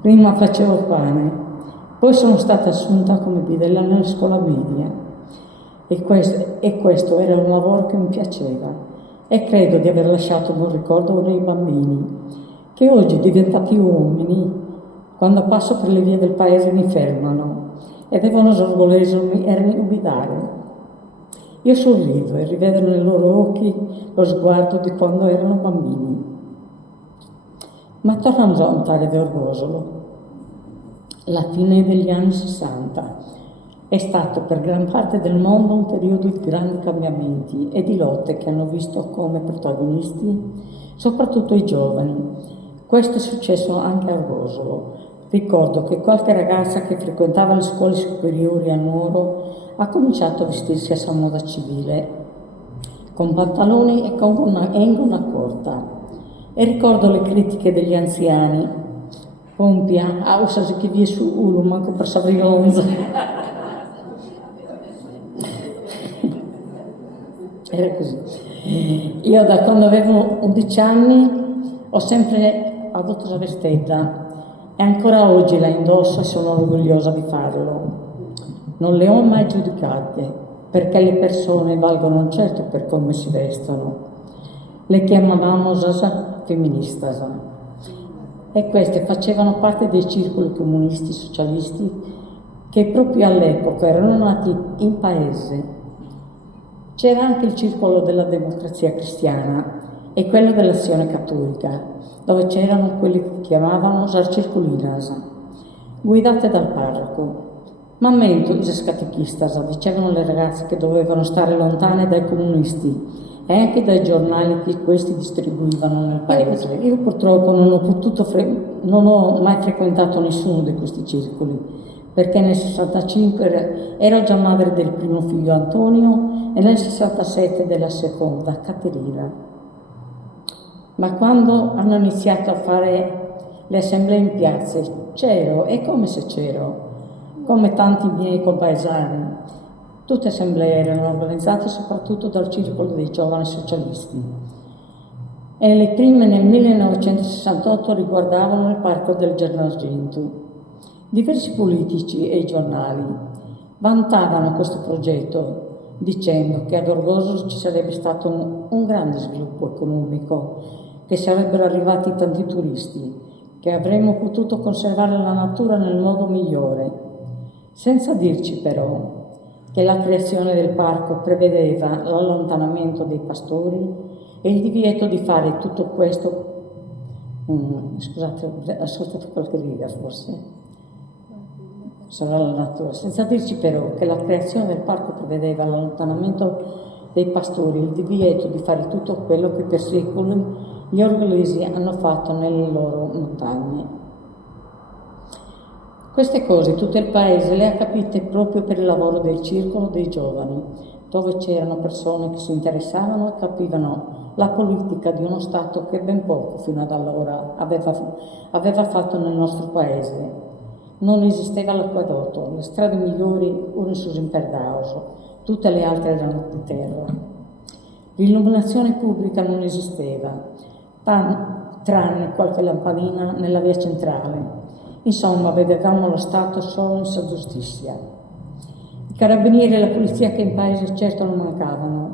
Prima facevo il pane, poi sono stata assunta come bidella nella scuola media e questo era un lavoro che mi piaceva e credo di aver lasciato un buon ricordo nei bambini, che oggi, diventati uomini, quando passo per le vie del paese mi fermano e devono sorvolermi e ubidare. Io sorrido e rivedo nei loro occhi lo sguardo di quando erano bambini. Ma tornando a Ontario di Orgosolo, la fine degli anni 60 è stato per gran parte del mondo un periodo di grandi cambiamenti e di lotte che hanno visto come protagonisti soprattutto i giovani. Questo è successo anche a Orgosolo. Ricordo che qualche ragazza che frequentava le scuole superiori a Nuoro ha cominciato a vestirsi a sua moda civile, con pantaloni e con gonna corta. E ricordo le critiche degli anziani. Pompia, ausasi che vie su ulo, manco per Savrionza. Era così. Io da quando avevo 11 anni ho sempre avuto la vestetta e ancora oggi la indosso e sono orgogliosa di farlo. Non le ho mai giudicate, perché le persone valgono non certo per come si vestono. Le chiamavamo Sasa femministas e queste facevano parte dei circoli comunisti socialisti che proprio all'epoca erano nati in paese. C'era anche il circolo della democrazia cristiana e quello dell'azione cattolica, dove c'erano quelli che chiamavano Sarcirculinas, guidate dal parroco. Mammento, i catechistas, dicevano le ragazze che dovevano stare lontane dai comunisti e anche dai giornali che questi distribuivano nel paese. Io purtroppo non ho mai frequentato nessuno di questi circoli, perché nel 65 ero già madre del primo figlio Antonio e nel 67 della seconda, Caterina. Ma quando hanno iniziato a fare le assemblee in piazze, c'ero, e come se c'ero, come tanti miei compaesani. Tutte assemblee erano organizzate soprattutto dal circolo dei giovani socialisti e le prime nel 1968 riguardavano il parco del Gennargentu. Diversi politici e i giornali vantavano questo progetto dicendo che ad Orgosolo ci sarebbe stato un grande sviluppo economico, che sarebbero arrivati tanti turisti, che avremmo potuto conservare la natura nel modo migliore, senza dirci però che la creazione del parco prevedeva l'allontanamento dei pastori e il divieto di fare tutto questo. Scusate, ascoltate qualche riga forse. Sarà la natura. Senza dirci però che la creazione del parco prevedeva l'allontanamento dei pastori, il divieto di fare tutto quello che per secoli gli orgolesi hanno fatto nelle loro montagne. Queste cose tutto il paese le ha capite proprio per il lavoro del circolo dei giovani, dove c'erano persone che si interessavano e capivano la politica di uno Stato che ben poco fino ad allora aveva fatto nel nostro paese. Non esisteva l'acquedotto, le strade migliori erano in Perdauso, tutte le altre erano di terra. L'illuminazione pubblica non esisteva, tranne qualche lampadina nella via centrale. Insomma, vedevamo lo Stato solo in sua giustizia. I carabinieri e la polizia che in paese certo non mancavano,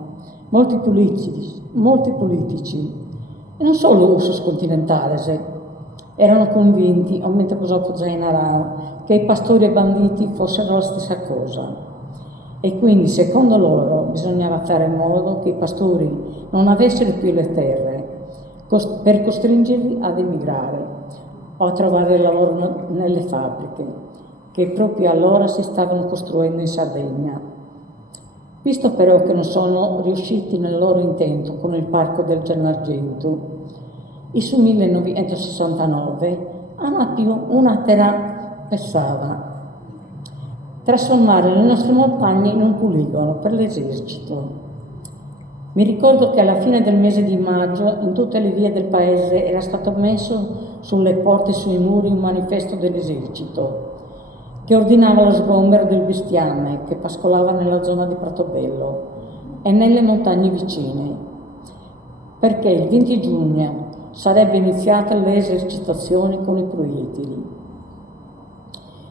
molti politici, e non solo Ursus Continentales, erano convinti, aumenta cosa Zainarao, che i pastori e i banditi fossero la stessa cosa. E quindi, secondo loro, bisognava fare in modo che i pastori non avessero più le terre, per costringerli ad emigrare o a trovare lavoro nelle fabbriche, che proprio allora si stavano costruendo in Sardegna. Visto però che non sono riusciti nel loro intento con il parco del Gennargentu, e sul 1969 hanno più una terra pensava trasformare le nostre montagne in un poligono per l'esercito. Mi ricordo che alla fine del mese di maggio in tutte le vie del paese era stato messo sulle porte e sui muri un manifesto dell'esercito che ordinava lo sgombero del bestiame che pascolava nella zona di Pratobello e nelle montagne vicine, perché il 20 giugno sarebbe iniziata le esercitazioni con i proiettili.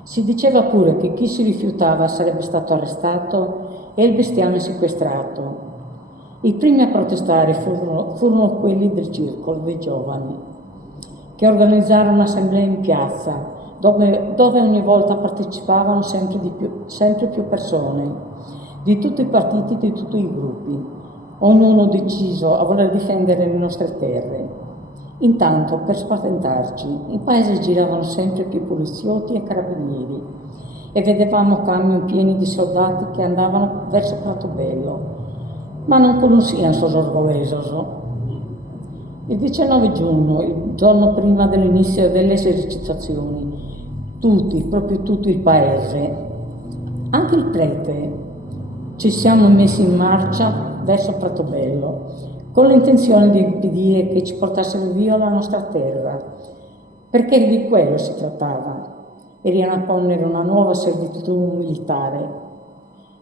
Si diceva pure che chi si rifiutava sarebbe stato arrestato e il bestiame sequestrato. I primi a protestare furono quelli del circolo dei giovani, che organizzarono un'assemblea in piazza, dove ogni volta partecipavano sempre più persone, di tutti i partiti, di tutti i gruppi, ognuno deciso a voler difendere le nostre terre. Intanto, per spaventarci, in paese giravano sempre più poliziotti e carabinieri e vedevamo camion pieni di soldati che andavano verso Pratobello, ma non conoscían sos orgullosos. Il 19 giugno, il giorno prima dell'inizio delle esercitazioni, proprio tutto il paese, anche il prete, ci siamo messi in marcia verso Pratobello, con l'intenzione di impedire che ci portassero via la nostra terra, perché di quello si trattava, e riannapponere una nuova servitù militare,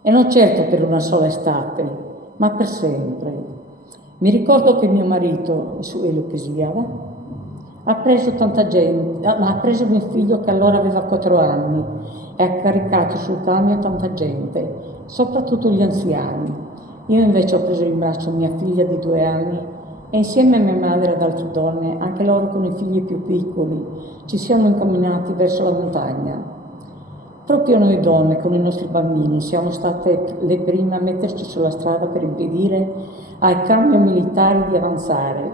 e non certo per una sola estate, ma per sempre. Mi ricordo che mio marito, su Eluchesiava, ha preso mio figlio che allora aveva 4 anni e ha caricato sul camion tanta gente, soprattutto gli anziani. Io invece ho preso in braccio mia figlia di 2 anni e insieme a mia madre ed altre donne, anche loro con i figli più piccoli, ci siamo incamminati verso la montagna. Proprio noi donne con i nostri bambini siamo state le prime a metterci sulla strada per impedire ai camion militari di avanzare,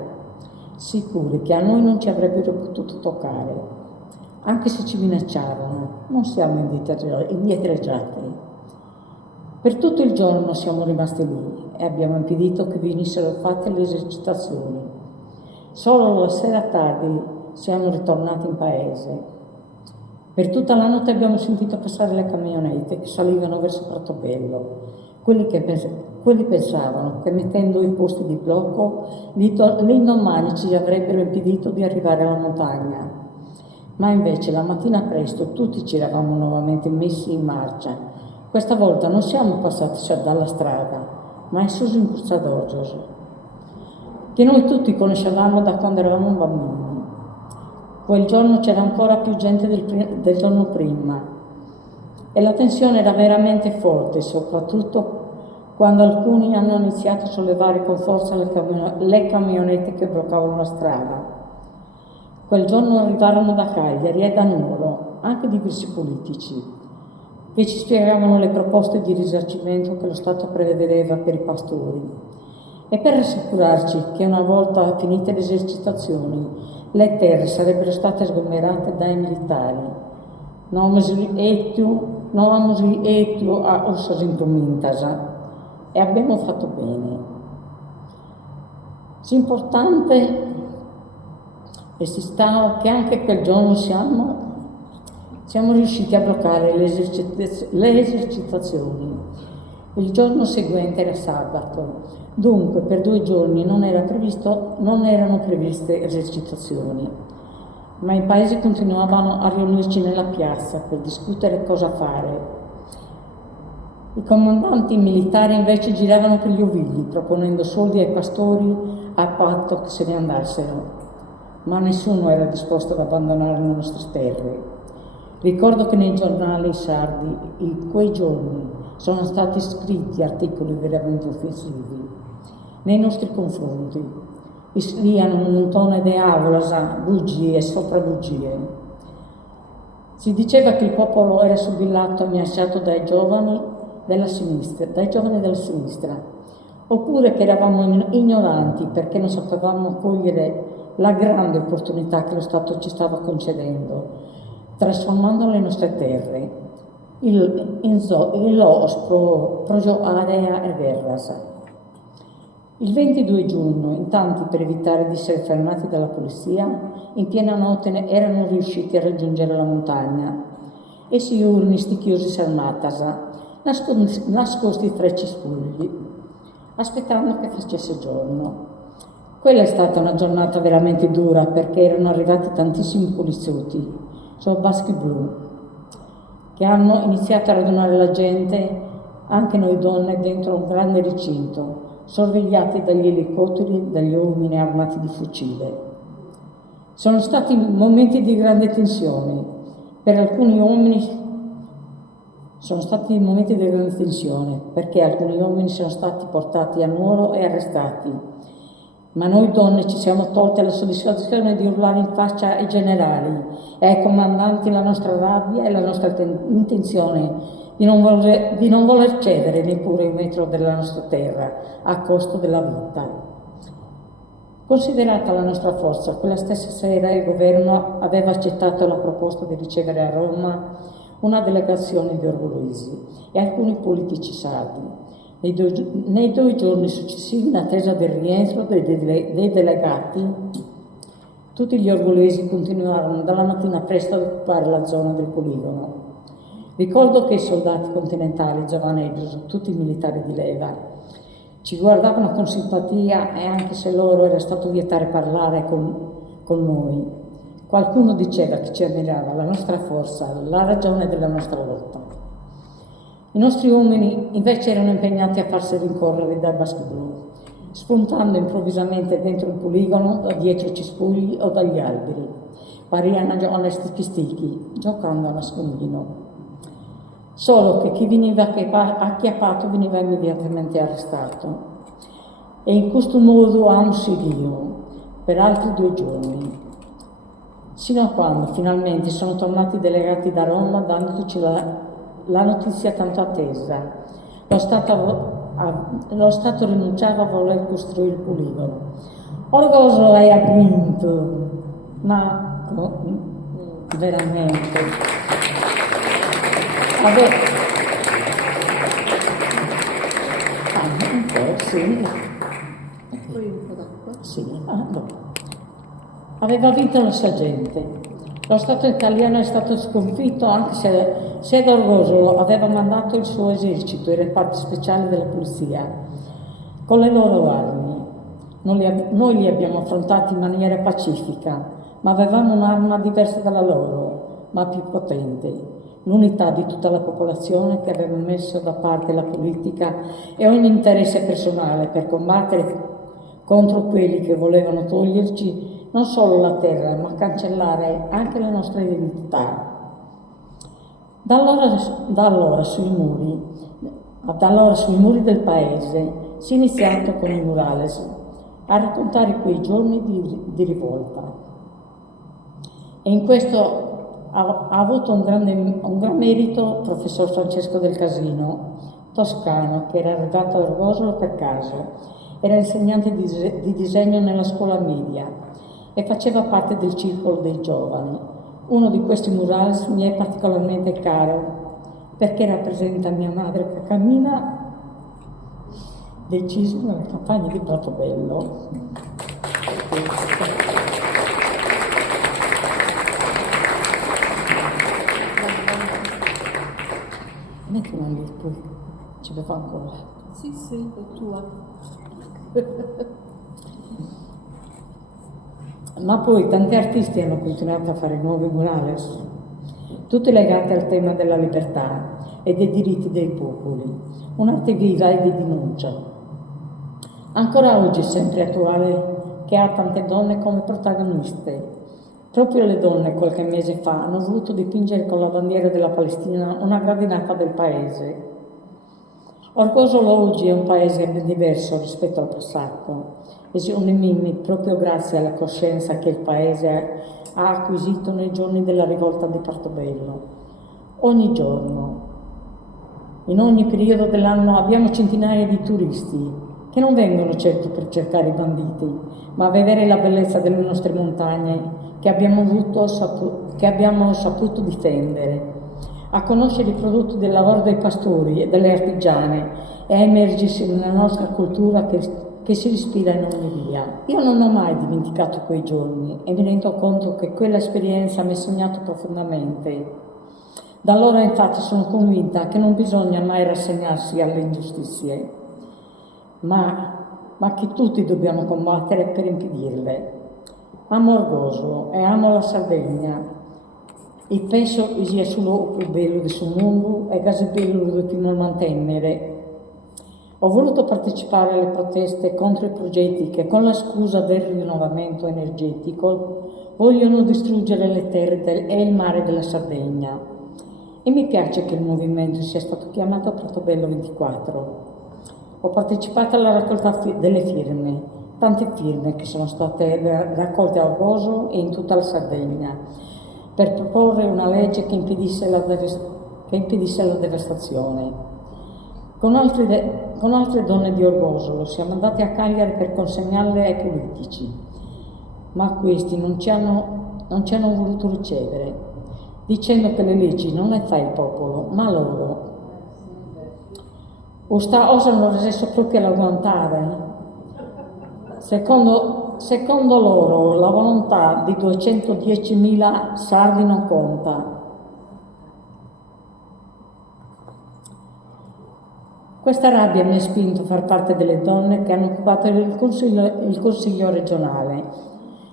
sicuri che a noi non ci avrebbero potuto toccare. Anche se ci minacciavano, non siamo indietreggiati. Per tutto il giorno siamo rimasti lì e abbiamo impedito che venissero fatte le esercitazioni. Solo la sera tardi siamo ritornati in paese. Per tutta la notte abbiamo sentito passare le camionette che salivano verso Pratobello. Quelli pensavano che mettendo i posti di blocco l'indomani ci avrebbero impedito di arrivare alla montagna. Ma invece la mattina presto tutti ci eravamo nuovamente messi in marcia. Questa volta non siamo passati dalla strada, ma in sus in Corsa d'Orgios, che noi tutti conoscevamo da quando eravamo bambini. Quel giorno c'era ancora più gente del giorno prima e la tensione era veramente forte, soprattutto quando alcuni hanno iniziato a sollevare con forza le camionette che bloccavano la strada. Quel giorno arrivarono da Cagliari e da Nuoro anche diversi politici che ci spiegavano le proposte di risarcimento che lo Stato prevedeva per i pastori e per assicurarci che una volta finite le esercitazioni le terre sarebbero state sgomberate dai militari. Non avevamo etiu a ossas incomintasa e abbiamo fatto bene. L'importante è stato che anche quel giorno siamo riusciti a bloccare le esercitazioni. Il giorno seguente era sabato, dunque per 2 giorni non erano previste esercitazioni, ma i paesi continuavano a riunirci nella piazza per discutere cosa fare. I comandanti militari invece giravano per gli ovili, proponendo soldi ai pastori a patto che se ne andassero, ma nessuno era disposto ad abbandonare le nostre terre. Ricordo che nei giornali sardi in quei giorni sono stati scritti articoli veramente offensivi nei nostri confronti. Iscriano un montone di avolasa, bugie sopra bugie. Si diceva che il popolo era subillato e minacciato dai giovani della sinistra, oppure che eravamo ignoranti perché non sapevamo cogliere la grande opportunità che lo Stato ci stava concedendo, trasformando le nostre terre in zoos pro area e verras. Il 22 giugno, in tanti per evitare di essere fermati dalla polizia, in piena notte erano riusciti a raggiungere la montagna e si urni stichiosi salmatasa, nascosti tra i cespugli, aspettando che facesse giorno. Quella è stata una giornata veramente dura perché erano arrivati tantissimi poliziotti, baschi blu, che hanno iniziato a radunare la gente, anche noi donne, dentro un grande recinto, sorvegliati dagli elicotteri, dagli uomini armati di fucile. Sono stati momenti di grande tensione. Per alcuni uomini Sono stati momenti di grande tensione, perché alcuni uomini sono stati portati a Nuoro e arrestati, ma noi donne ci siamo tolte la soddisfazione di urlare in faccia ai generali e ai comandanti la nostra rabbia e la nostra intenzione di non voler cedere neppure un metro della nostra terra a costo della vita. Considerata la nostra forza, quella stessa sera il governo aveva accettato la proposta di ricevere a Roma una delegazione di orgogliosi e alcuni politici sardi. Nei 2 giorni successivi, in attesa del rientro dei delegati, tutti gli orgogliosi continuarono dalla mattina presto ad occupare la zona del poligono. Ricordo che i soldati continentali, Giovanni e Gesù, tutti i militari di leva, ci guardavano con simpatia e anche se loro era stato vietare parlare con noi. Qualcuno diceva che ci ammirava la nostra forza, la ragione della nostra lotta. I nostri uomini invece erano impegnati a farsi rincorrere dai baschi blu, spuntando improvvisamente dentro il poligono da dietro i cespugli o dagli alberi, pari a giovane stichi, giocando a nascondino. Solo che chi veniva acchiappato veniva immediatamente arrestato. E in questo modo hanno seguito per altri 2 giorni, sino a quando finalmente sono tornati i delegati da Roma dandoci la notizia tanto attesa. Lo Stato rinunciava a voler costruire il poligono. Orgoglio è vinto, ma veramente. Un po', sì. Poi un po' d'acqua. Sì, aveva vinto la sua gente. Lo Stato italiano è stato sconfitto anche se D'Orgosolo aveva mandato il suo esercito, i reparti speciali della polizia, con le loro armi. Noi li abbiamo affrontati in maniera pacifica, ma avevamo un'arma diversa dalla loro, ma più potente. L'unità di tutta la popolazione che aveva messo da parte la politica e ogni interesse personale per combattere contro quelli che volevano toglierci non solo la terra, ma cancellare anche la nostra identità. Da allora sui muri del paese si è iniziato con i murales a raccontare quei giorni di rivolta. E in questo ha avuto un gran merito il professor Francesco del Casino, toscano, che era arrivato a Orgosolo per caso. Era insegnante di disegno nella scuola media e faceva parte del circolo dei giovani. Uno di questi murales mi è particolarmente caro perché rappresenta mia madre che cammina deciso nelle campagne di Pratobello. Mettila lì, poi ce ne fa ancora. Sì, è tua. Ma poi tanti artisti hanno continuato a fare nuovi murales, tutti legati al tema della libertà e dei diritti dei popoli, un'arte viva e di denuncia. Ancora oggi è sempre attuale, che ha tante donne come protagoniste. Proprio le donne qualche mese fa hanno voluto dipingere con la bandiera della Palestina una gradinata del paese. Orgosolo oggi è un paese ben diverso rispetto al passato e secondo me proprio grazie alla coscienza che il paese ha acquisito nei giorni della rivolta di Portobello. Ogni giorno, in ogni periodo dell'anno abbiamo centinaia di turisti che non vengono certo per cercare i banditi, ma a vedere la bellezza delle nostre montagne che abbiamo saputo difendere, a conoscere i prodotti del lavoro dei pastori e delle artigiane e a immergersi nella nostra cultura che si ispira in ogni via. Io non ho mai dimenticato quei giorni e mi rendo conto che quella esperienza mi ha segnato profondamente. Da allora infatti sono convinta che non bisogna mai rassegnarsi alle ingiustizie, ma che tutti dobbiamo combattere per impedirle. Amo Orgosolo e amo la Sardegna. E penso che sia solo il più bello del suo mondo e che bello lo dobbiamo mantenere. Ho voluto partecipare alle proteste contro i progetti che con la scusa del rinnovamento energetico vogliono distruggere le terre e il mare della Sardegna e mi piace che il movimento sia stato chiamato Portobello 24. Ho partecipato alla raccolta delle firme, tante firme che sono state raccolte a Orgoso e in tutta la Sardegna, per proporre una legge che impedisse la devastazione. Con altre donne di Orgosolo siamo andati a Cagliari per consegnarle ai politici, ma questi non ci hanno voluto ricevere, dicendo che le leggi non le fa il popolo, ma loro. Osano adesso proprio la guantare. Secondo loro la volontà di 210.000 sardi non conta. Questa rabbia mi ha spinto a far parte delle donne che hanno occupato il consiglio regionale,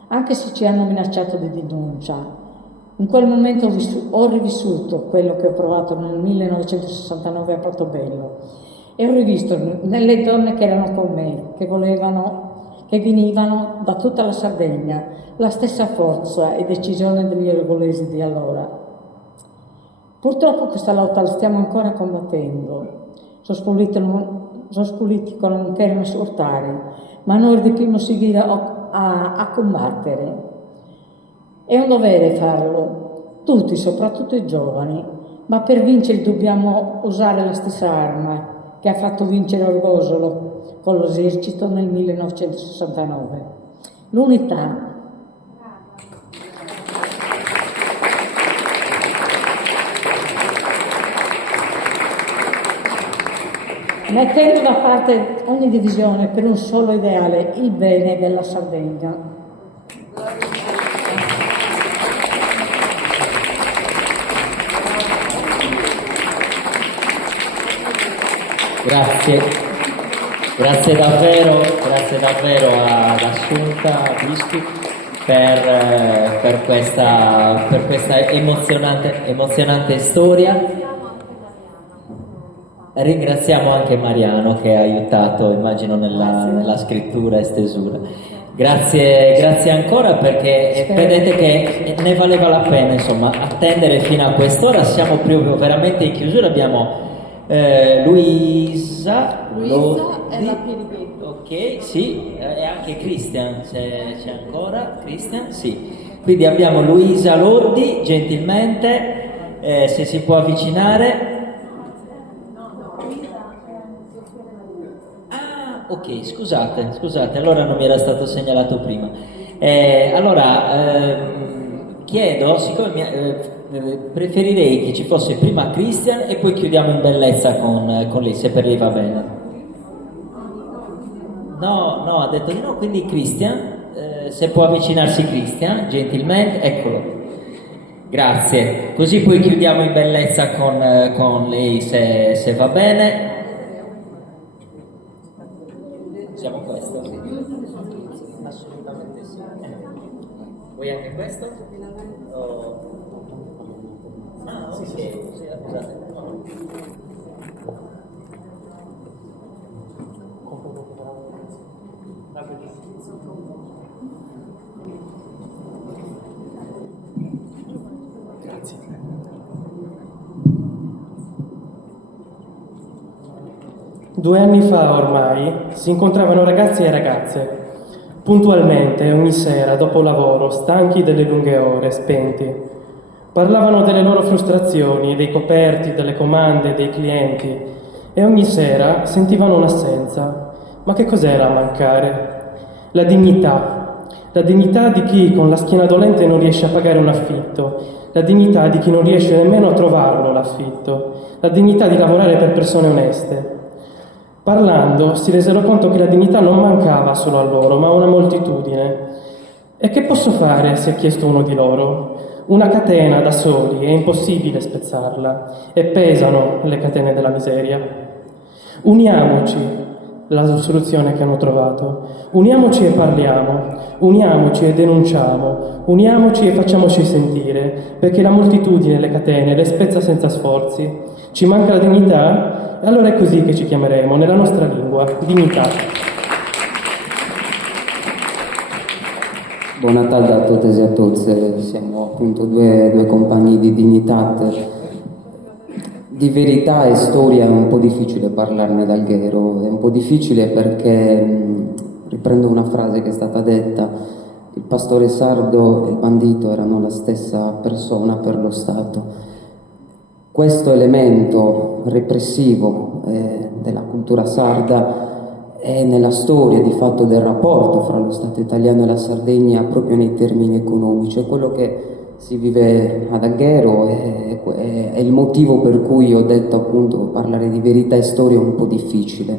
anche se ci hanno minacciato di denuncia. In quel momento ho rivissuto quello che ho provato nel 1969 a Portobello e ho rivisto nelle donne che erano con me, che venivano da tutta la Sardegna, la stessa forza e decisione degli orgolesi di allora. Purtroppo questa lotta la stiamo ancora combattendo. Sos politico non querem surtare, ma noi dobbiamo seguire a combattere. È un dovere farlo, tutti, soprattutto i giovani, ma per vincere dobbiamo usare la stessa arma che ha fatto vincere Orgosolo con l'esercito nel 1969. L'unità. Mettendo da parte ogni divisione per un solo ideale, il bene della Sardegna. Grazie davvero ad Assunta Bischi per questa emozionante storia. Ringraziamo anche Mariano che ha aiutato, immagino, nella scrittura e stesura. Grazie ancora, perché vedete che ne valeva la pena, insomma, attendere fino a quest'ora. Siamo proprio veramente in chiusura. Abbiamo Luisa e la Pirighetto. Ok, sì, e anche Christian, c'è ancora Christian, sì. Quindi abbiamo Luisa Loddi, gentilmente, se si può avvicinare. Ok, scusate, allora non mi era stato segnalato prima. Chiedo, siccome preferirei che ci fosse prima Christian e poi chiudiamo in bellezza con lei, se per lei va bene. No, ha detto di no, quindi Christian, se può avvicinarsi Christian, gentilmente, eccolo. Grazie, così poi chiudiamo in bellezza con lei, se va bene. Siamo questo? Assolutamente sì. Vuoi anche questo? Sì, scusate. Grazie. 2 anni fa ormai si incontravano ragazzi e ragazze, puntualmente ogni sera dopo lavoro, stanchi delle lunghe ore, spenti. Parlavano delle loro frustrazioni, dei coperti, delle comande, dei clienti, e ogni sera sentivano un'assenza. Ma che cos'era a mancare? La dignità di chi con la schiena dolente non riesce a pagare un affitto, la dignità di chi non riesce nemmeno a trovarlo l'affitto, la dignità di lavorare per persone oneste. Parlando si resero conto che la dignità non mancava solo a loro, ma a una moltitudine. E che posso fare? Si è chiesto uno di loro. Una catena da soli, è impossibile spezzarla, e pesano le catene della miseria. Uniamoci, la soluzione che hanno trovato. Uniamoci e parliamo, uniamoci e denunciamo, uniamoci e facciamoci sentire, perché la moltitudine, le catene, le spezza senza sforzi. Ci manca la dignità? E allora è così che ci chiameremo, nella nostra lingua, dignità. Buon Natale a tutte e a tutti, siamo appunto due compagni di Dignitat. Di verità e storia è un po' difficile parlarne ad Alghero, è un po' difficile perché, riprendo una frase che è stata detta, il pastore sardo e il bandito erano la stessa persona per lo Stato. Questo elemento repressivo della cultura sarda è nella storia di fatto del rapporto fra lo Stato italiano e la Sardegna proprio nei termini economici, è quello che si vive ad Alghero, è il motivo per cui ho detto appunto parlare di verità e storia è un po' difficile.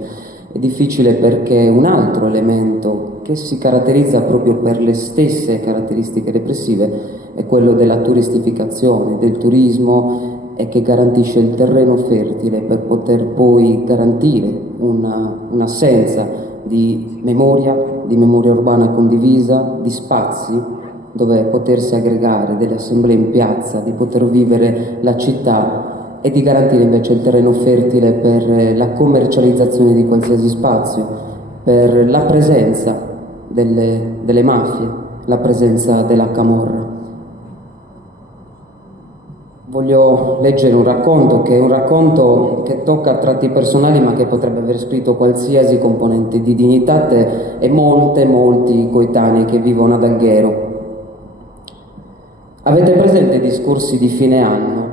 È difficile perché un altro elemento che si caratterizza proprio per le stesse caratteristiche repressive è quello della turistificazione, del turismo, e che garantisce il terreno fertile per poter poi garantire un'assenza di memoria urbana condivisa, di spazi dove potersi aggregare, delle assemblee in piazza, di poter vivere la città e di garantire invece il terreno fertile per la commercializzazione di qualsiasi spazio, per la presenza delle mafie, la presenza della camorra. Voglio leggere un racconto che tocca a tratti personali ma che potrebbe aver scritto qualsiasi componente di Dignitate e molti coetanei che vivono ad Alghero. Avete presente i discorsi di fine anno?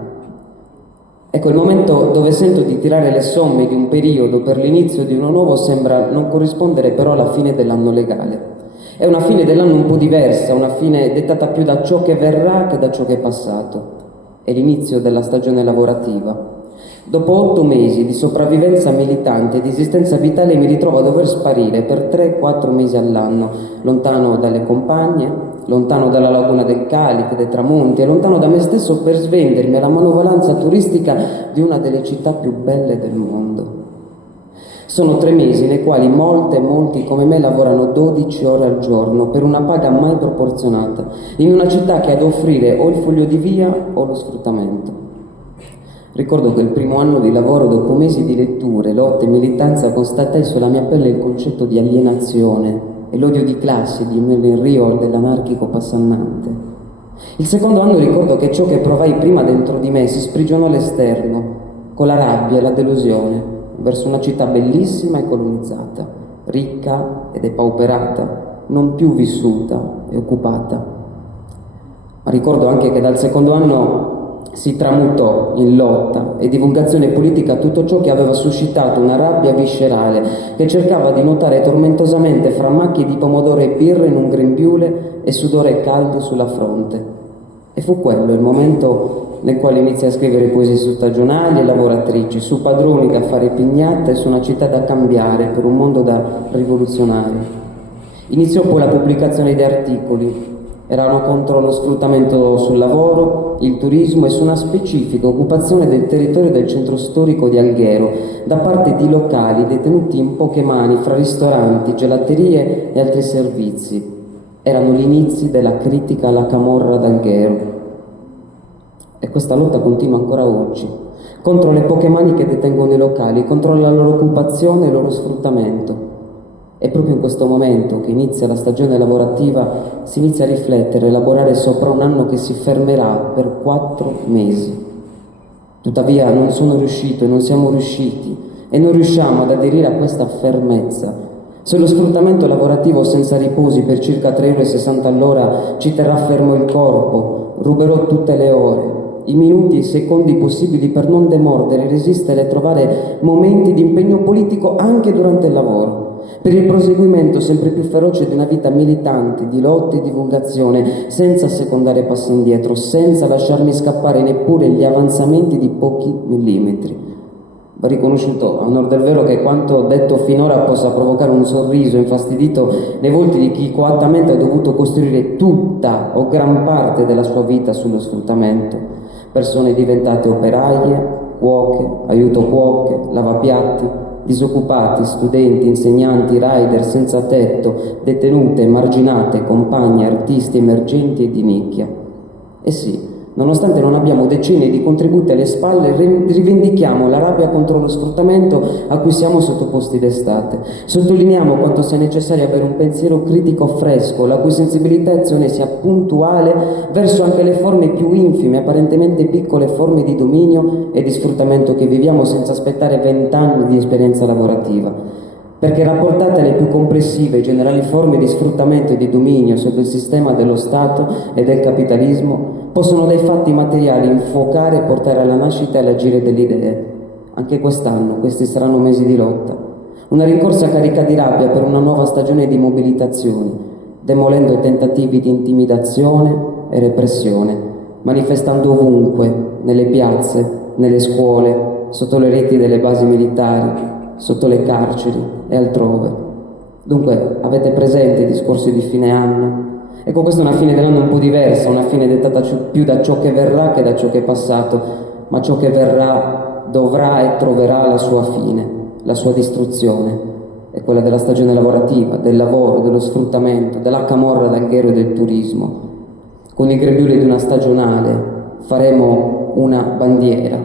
Ecco, il momento dove sento di tirare le somme di un periodo per l'inizio di uno nuovo sembra non corrispondere però alla fine dell'anno legale. È una fine dell'anno un po' diversa, una fine dettata più da ciò che verrà che da ciò che è passato. È l'inizio della stagione lavorativa. Dopo 8 mesi di sopravvivenza militante e di esistenza vitale mi ritrovo a dover sparire per 3-4 mesi all'anno, lontano dalle compagne, lontano dalla laguna del Calico, dei tramonti e lontano da me stesso per svendermi alla manovalanza turistica di una delle città più belle del mondo. Sono 3 mesi nei quali molti come me lavorano 12 ore al giorno per una paga mai proporzionata, in una città che ha ad offrire o il foglio di via o lo sfruttamento. Ricordo che il primo anno di lavoro, dopo mesi di letture, lotte e militanza, constatai sulla mia pelle il concetto di alienazione e l'odio di classe di Merlin Rio dell'anarchico passannante. Il secondo anno ricordo che ciò che provai prima dentro di me si sprigionò all'esterno, con la rabbia e la delusione, verso una città bellissima e colonizzata, ricca ed depauperata, non più vissuta e occupata. Ma ricordo anche che dal secondo anno si tramutò in lotta e divulgazione politica tutto ciò che aveva suscitato una rabbia viscerale che cercava di nuotare tormentosamente fra macchie di pomodoro e birra in un grembiule e sudore caldo sulla fronte. E fu quello il momento nel quale iniziai a scrivere poesie su stagionali e lavoratrici, su padroni da fare pignata e su una città da cambiare per un mondo da rivoluzionare. Iniziò poi la pubblicazione di articoli. Erano contro lo sfruttamento sul lavoro, il turismo e su una specifica occupazione del territorio del centro storico di Alghero da parte di locali detenuti in poche mani fra ristoranti, gelaterie e altri servizi. Erano gli inizi della critica alla camorra d'Alghero. E questa lotta continua ancora oggi, contro le poche mani che detengono i locali, contro la loro occupazione e il loro sfruttamento. È proprio in questo momento che inizia la stagione lavorativa, si inizia a riflettere, a elaborare sopra un anno che si fermerà per 4 mesi. Tuttavia non sono riuscito e non siamo riusciti e non riusciamo ad aderire a questa fermezza. Se lo sfruttamento lavorativo senza riposi per circa 3,60 € all'ora ci terrà fermo il corpo, ruberò tutte le ore, i minuti e i secondi possibili per non demordere, resistere e trovare momenti di impegno politico anche durante il lavoro, per il proseguimento sempre più feroce di una vita militante, di lotta e divulgazione, senza secondare passi indietro, senza lasciarmi scappare neppure gli avanzamenti di pochi millimetri. Va riconosciuto, a onor del vero, che quanto detto finora possa provocare un sorriso infastidito nei volti di chi coattamente ha dovuto costruire tutta o gran parte della sua vita sullo sfruttamento. Persone diventate operaie, cuoche, aiuto cuoche, lavapiatti, disoccupati, studenti, insegnanti, rider senza tetto, detenute, emarginate, compagne, artisti emergenti e di nicchia. E sì, Nonostante non abbiamo decenni di contributi alle spalle, rivendichiamo la rabbia contro lo sfruttamento a cui siamo sottoposti d'estate. Sottolineiamo quanto sia necessario avere un pensiero critico fresco, la cui sensibilità e azione sia puntuale verso anche le forme più infime, apparentemente piccole forme di dominio e di sfruttamento che viviamo senza aspettare 20 anni di esperienza lavorativa. Perché rapportate alle più complessive e generali forme di sfruttamento e di dominio sotto il sistema dello Stato e del capitalismo, possono dai fatti materiali infuocare e portare alla nascita e all'agire delle idee. Anche quest'anno, questi saranno mesi di lotta. Una rincorsa carica di rabbia per una nuova stagione di mobilitazioni, demolendo tentativi di intimidazione e repressione, manifestando ovunque, nelle piazze, nelle scuole, sotto le reti delle basi militari, sotto le carceri e altrove. Dunque, avete presente i discorsi di fine anno? Ecco, questa è una fine dell'anno un po' diversa, una fine dettata più da ciò che verrà che da ciò che è passato, ma ciò che verrà dovrà e troverà la sua fine, la sua distruzione, è quella della stagione lavorativa, del lavoro, dello sfruttamento, della camorra d'alghero e del turismo. Con i grembiuli di una stagionale faremo una bandiera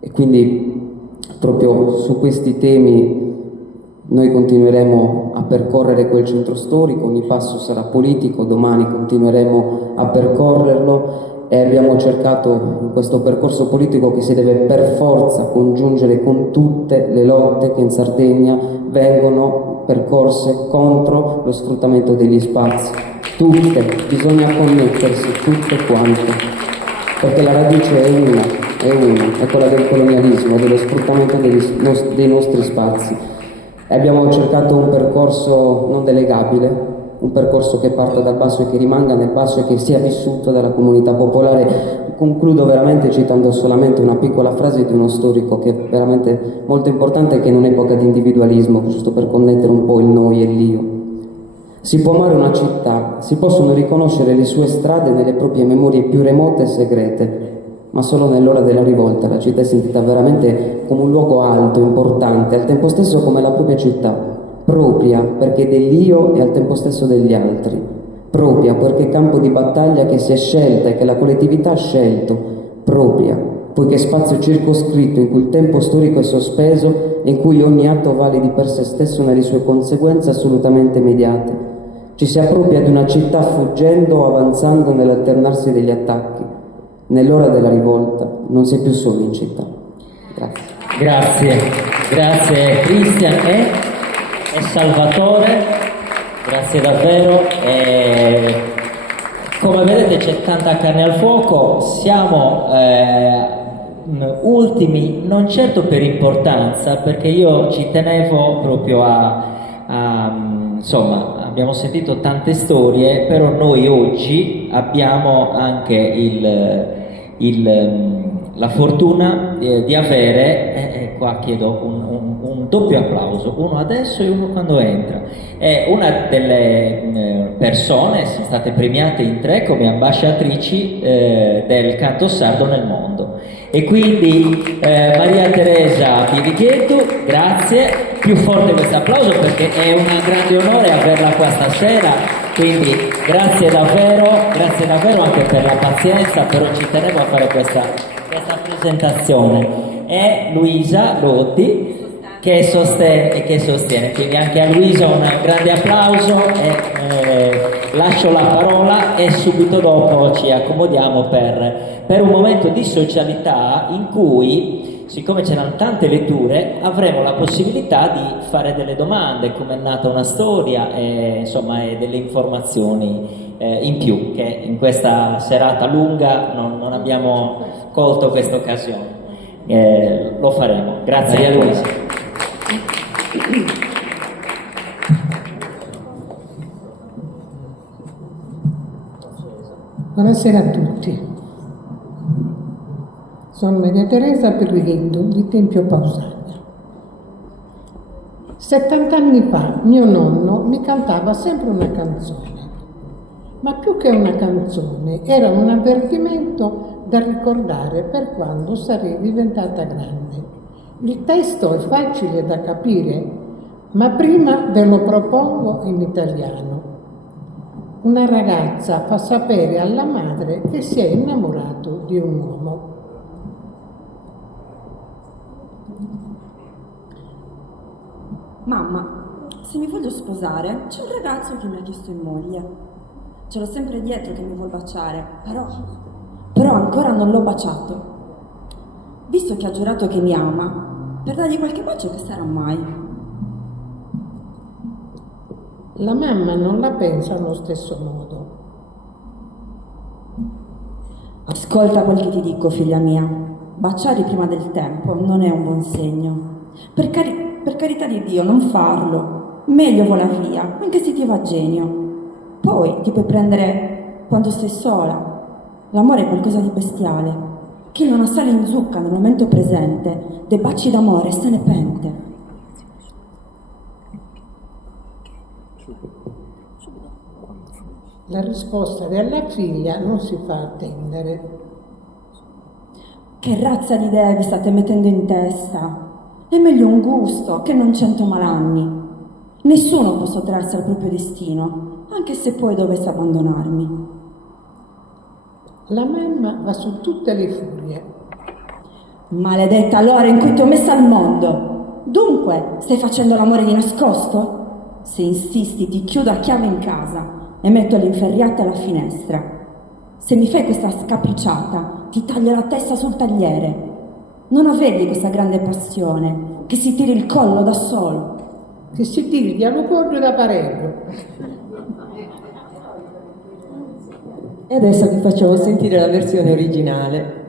e quindi proprio su questi temi noi continueremo a percorrere quel centro storico, ogni passo sarà politico, domani continueremo a percorrerlo e abbiamo cercato in questo percorso politico che si deve per forza congiungere con tutte le lotte che in Sardegna vengono percorse contro lo sfruttamento degli spazi. Tutte, bisogna connettersi, tutte quante, perché la radice è una, è quella del colonialismo, dello sfruttamento dei nostri spazi. E abbiamo cercato un percorso non delegabile, un percorso che parta dal basso e che rimanga nel basso e che sia vissuto dalla comunità popolare. Concludo veramente citando solamente una piccola frase di uno storico che è veramente molto importante, che in un'epoca di individualismo, giusto per connettere un po' il noi e l'io. Si può amare una città, si possono riconoscere le sue strade nelle proprie memorie più remote e segrete, ma solo nell'ora della rivolta la città è sentita veramente come un luogo alto, importante, al tempo stesso come la propria città, propria perché dell'io e al tempo stesso degli altri, propria perché campo di battaglia che si è scelta e che la collettività ha scelto, propria poiché spazio circoscritto in cui il tempo storico è sospeso e in cui ogni atto vale di per sé stesso nelle sue conseguenze assolutamente immediate. Ci si appropria di una città fuggendo o avanzando nell'alternarsi degli attacchi. Nell'ora della rivolta non si è più soli in città. Grazie. Grazie Cristian e Salvatore, grazie davvero. Come vedete c'è tanta carne al fuoco, siamo ultimi, non certo per importanza, perché io ci tenevo proprio insomma, abbiamo sentito tante storie, però noi oggi abbiamo anche la fortuna di avere, qua chiedo un doppio applauso, uno adesso e uno quando entra. Una delle persone, sono state premiate in 3 come ambasciatrici del canto sardo nel mondo. E quindi Maria Teresa Birighetto, grazie. Più forte questo applauso perché è un grande onore averla qua stasera, quindi grazie davvero anche per la pazienza, però ci tenevo a fare questa presentazione. E Luisa Lotti che sostiene, quindi anche a Luisa un grande applauso e lascio la parola e subito dopo ci accomodiamo per un momento di socialità in cui, siccome c'erano tante letture, avremo la possibilità di fare delle domande, come è nata una storia e delle informazioni in più, che in questa serata lunga non abbiamo colto questa occasione. Lo faremo. Grazie a Luisa. Buonasera a tutti. Sono Maria Teresa Birighetto di Tempio Pausania. 70 anni fa mio nonno mi cantava sempre una canzone, ma più che una canzone era un avvertimento da ricordare per quando sarei diventata grande. Il testo è facile da capire, ma prima ve lo propongo in italiano. una ragazza fa sapere alla madre che si è innamorato di un uomo. Mamma, se mi voglio sposare, c'è un ragazzo che mi ha chiesto in moglie. Ce l'ho sempre dietro che mi vuol baciare, però ancora non l'ho baciato. Visto che ha giurato che mi ama, per dargli qualche bacio che sarà mai. La mamma non la pensa allo stesso modo. Ascolta quel che ti dico, figlia mia. Baciare prima del tempo non è un buon segno. Per carità di Dio, non farlo. Meglio vola via, anche se ti va genio. Poi ti puoi prendere quando sei sola. L'amore è qualcosa di bestiale. Chi non ha sale in zucca nel momento presente, dei baci d'amore se ne pente. La risposta della figlia non si fa attendere. Che razza di idee vi state mettendo in testa? È meglio un gusto che non 100 malanni. Nessuno può sottrarsi al proprio destino, anche se poi dovesse abbandonarmi. La mamma va su tutte le furie. Maledetta l'ora in cui ti ho messa al mondo. Dunque, stai facendo l'amore di nascosto? Se insisti, ti chiudo a chiave in casa e metto le inferriate alla finestra. Se mi fai questa scapricciata, ti taglio la testa sul tagliere. Non avevi questa grande passione, che si tiri il collo da solo. Che si tiri di alucordio da pareggio. E adesso ti facciamo sentire la versione originale.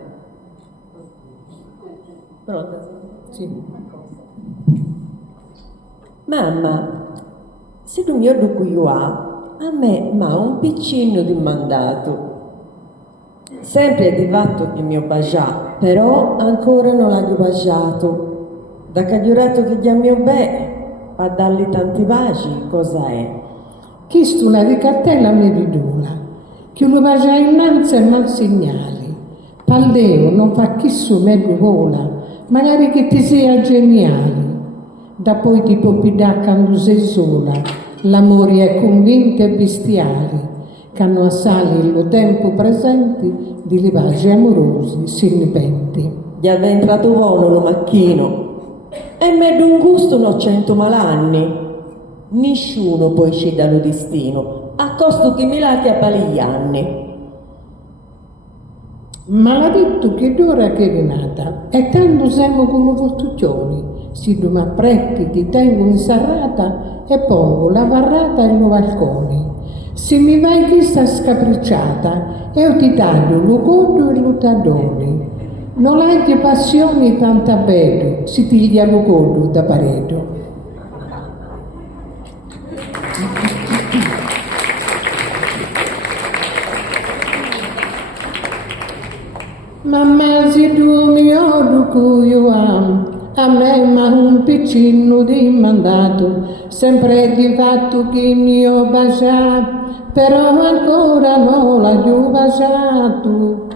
Pronta? Sì. Mamma, se tu mi orgoglio a me ma un piccino di mandato. Sempre di fatto che mi ho baciato, però ancora non l'ho baciato. Da che giurato che già mio a dargli tanti baci, cosa è? Chi stuna di cartella mi ridula, chi lo bacia innanzi e non segnali. Paldeo non fa chi su me vola, magari che ti sia geniali. Da poi ti può pidare quando sei sola, l'amore è convinto e bestiali, che hanno assali il tempo presenti di livaggi amorosi si nepenti. Gli è entrato buono lo macchino, e me d'un gusto no 100 malanni. Nessuno poi ci dà lo destino, a costo che mi lati a pali anni. Ma l'ha detto che d'ora che è rinata, e tanto siamo come voltuccioni, si duma pretti ti tengo in serrata e pongo la varrata e lo balcone. Se mi vai chi sta scapricciata, io ti taglio lo codo e lo tadone. Non hai di passioni tanta bene, si piglia lo codo da paredo. Mamma se tu mi odio io amo, a me ma un piccino di mandato, sempre di fatto che mi ho baciato, però ancora non l'ho baciato.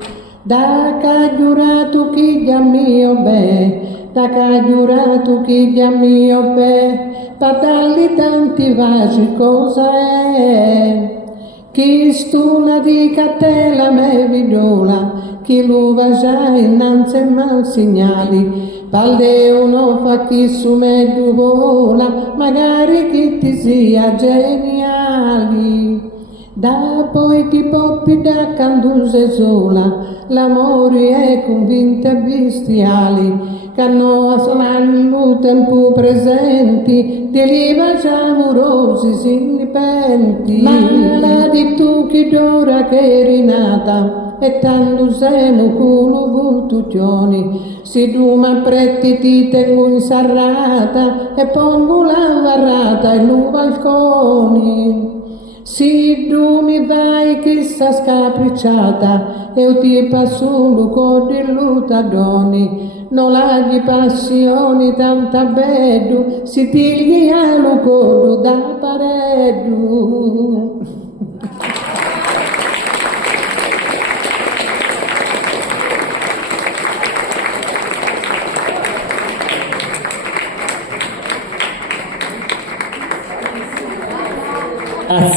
Da che ha giurato che già mio beh, da che ha giurato che già mio beh, per dargli tanti baci cosa è? Chi stuna di catela me vidola, chi lo bacia innanzi e mal segnali, Paldeo non fa chi su me vola, magari che ti sia geniali. Da poi ti poppi da quando sei sola, l'amore è convinto e bestiali, che hanno il tempo presenti, di livaggi amorosi si nepenti. Ma la di tu che d'ora che è rinata, e tanto siamo culo voltuccioni, se tu mi appretti ti tengo in serrata, e pongo la varrata e lo balconi. Se tu mi vai che sta scapricciata, io ti passo lo codo e lo tadoni. Non hai di passioni tanta bello, si tiglia lo codo da paredo.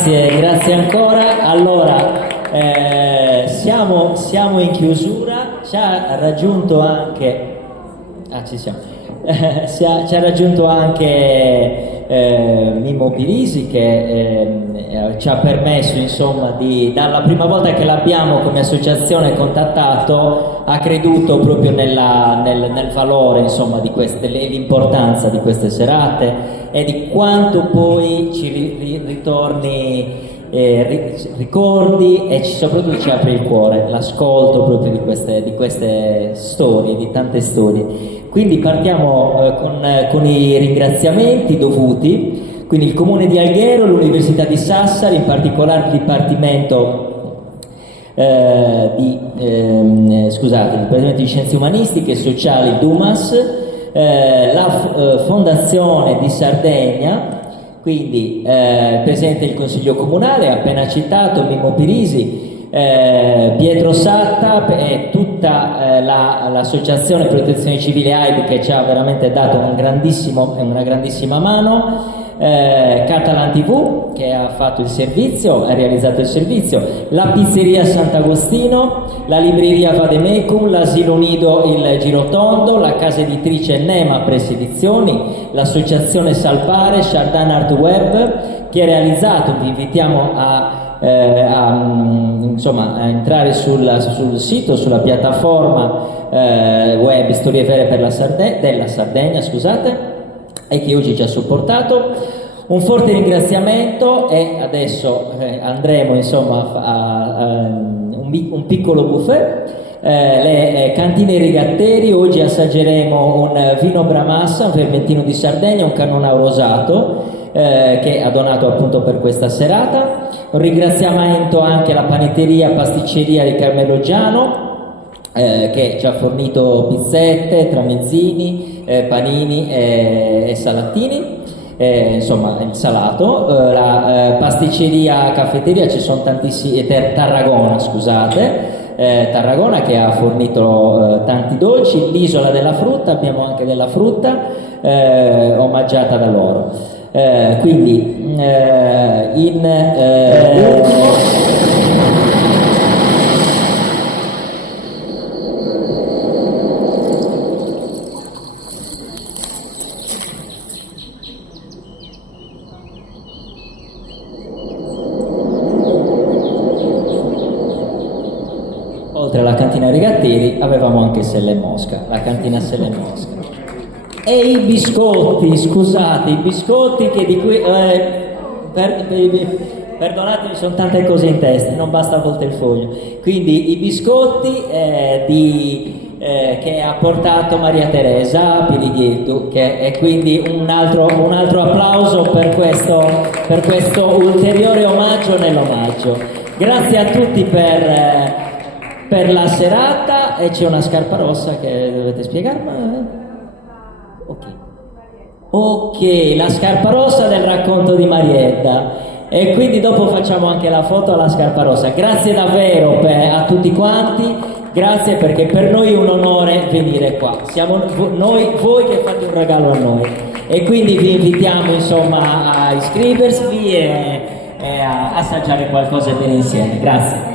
Grazie grazie ancora. Allora, siamo in chiusura, ci ha raggiunto anche... ci siamo. Ci ha raggiunto anche Mimmo Pirisi che ci ha permesso, insomma, dalla prima volta che l'abbiamo come associazione contattato, ha creduto proprio nel valore, insomma, di queste, l'importanza di queste serate e di quanto poi ci ritorni ricordi e soprattutto ci apre il cuore l'ascolto proprio di queste storie, di tante storie. Quindi partiamo con i ringraziamenti dovuti. Quindi il Comune di Alghero, l'Università di Sassari, in particolare il Dipartimento Dipartimento di Scienze Umanistiche e Sociali DUMAS, la Fondazione di Sardegna, quindi Presidente del Consiglio Comunale, appena citato, Mimmo Pirisi, Pietro Satta e tutta l'associazione Protezione Civile AIB che ci ha veramente dato una grandissima mano, Catalan TV che ha fatto il servizio, ha realizzato il servizio, la pizzeria Sant'Agostino, la libreria Vademecum, l'asilo nido Il Girotondo, la casa editrice Nema Press Edizioni, l'associazione Salpare, Chardin Art Web che ha realizzato, vi invitiamo a entrare sul sito, sulla piattaforma web Storie Vere per della Sardegna, scusate, e che oggi ci ha supportato. Un forte ringraziamento e adesso andremo, insomma, a un piccolo buffet. Le cantine Rigatteri, oggi assaggeremo un vino Bramassa, un vermentino di Sardegna, un Cannonau rosato che ha donato appunto per questa serata. Un ringraziamento anche alla panetteria Pasticceria di Carmelo Giano che ci ha fornito pizzette, tramezzini, panini e salattini, insomma il salato. La pasticceria caffetteria, ci sono tantissimi, Tarragona, scusate, Tarragona che ha fornito tanti dolci. L'Isola della Frutta, abbiamo anche della frutta omaggiata da loro. Quindi oltre alla cantina Rigatteri avevamo anche Selle Mosca, la cantina Selle Mosca. E i biscotti, scusate, i biscotti che di cui... perdonatemi, sono tante cose in testa, non basta a volte il foglio. Quindi i biscotti che ha portato Maria Teresa Pirighetto, e quindi un altro applauso per questo ulteriore omaggio nell'omaggio. Grazie a tutti per la serata, e c'è una scarpa rossa che dovete spiegarmi. Ok, la scarpa rossa del racconto di Marietta, e quindi dopo facciamo anche la foto alla scarpa rossa. Grazie davvero a tutti quanti, grazie, perché per noi è un onore venire qua, siamo voi che fate un regalo a noi, e quindi vi invitiamo, insomma, a iscrivervi e a assaggiare qualcosa bene insieme. Grazie.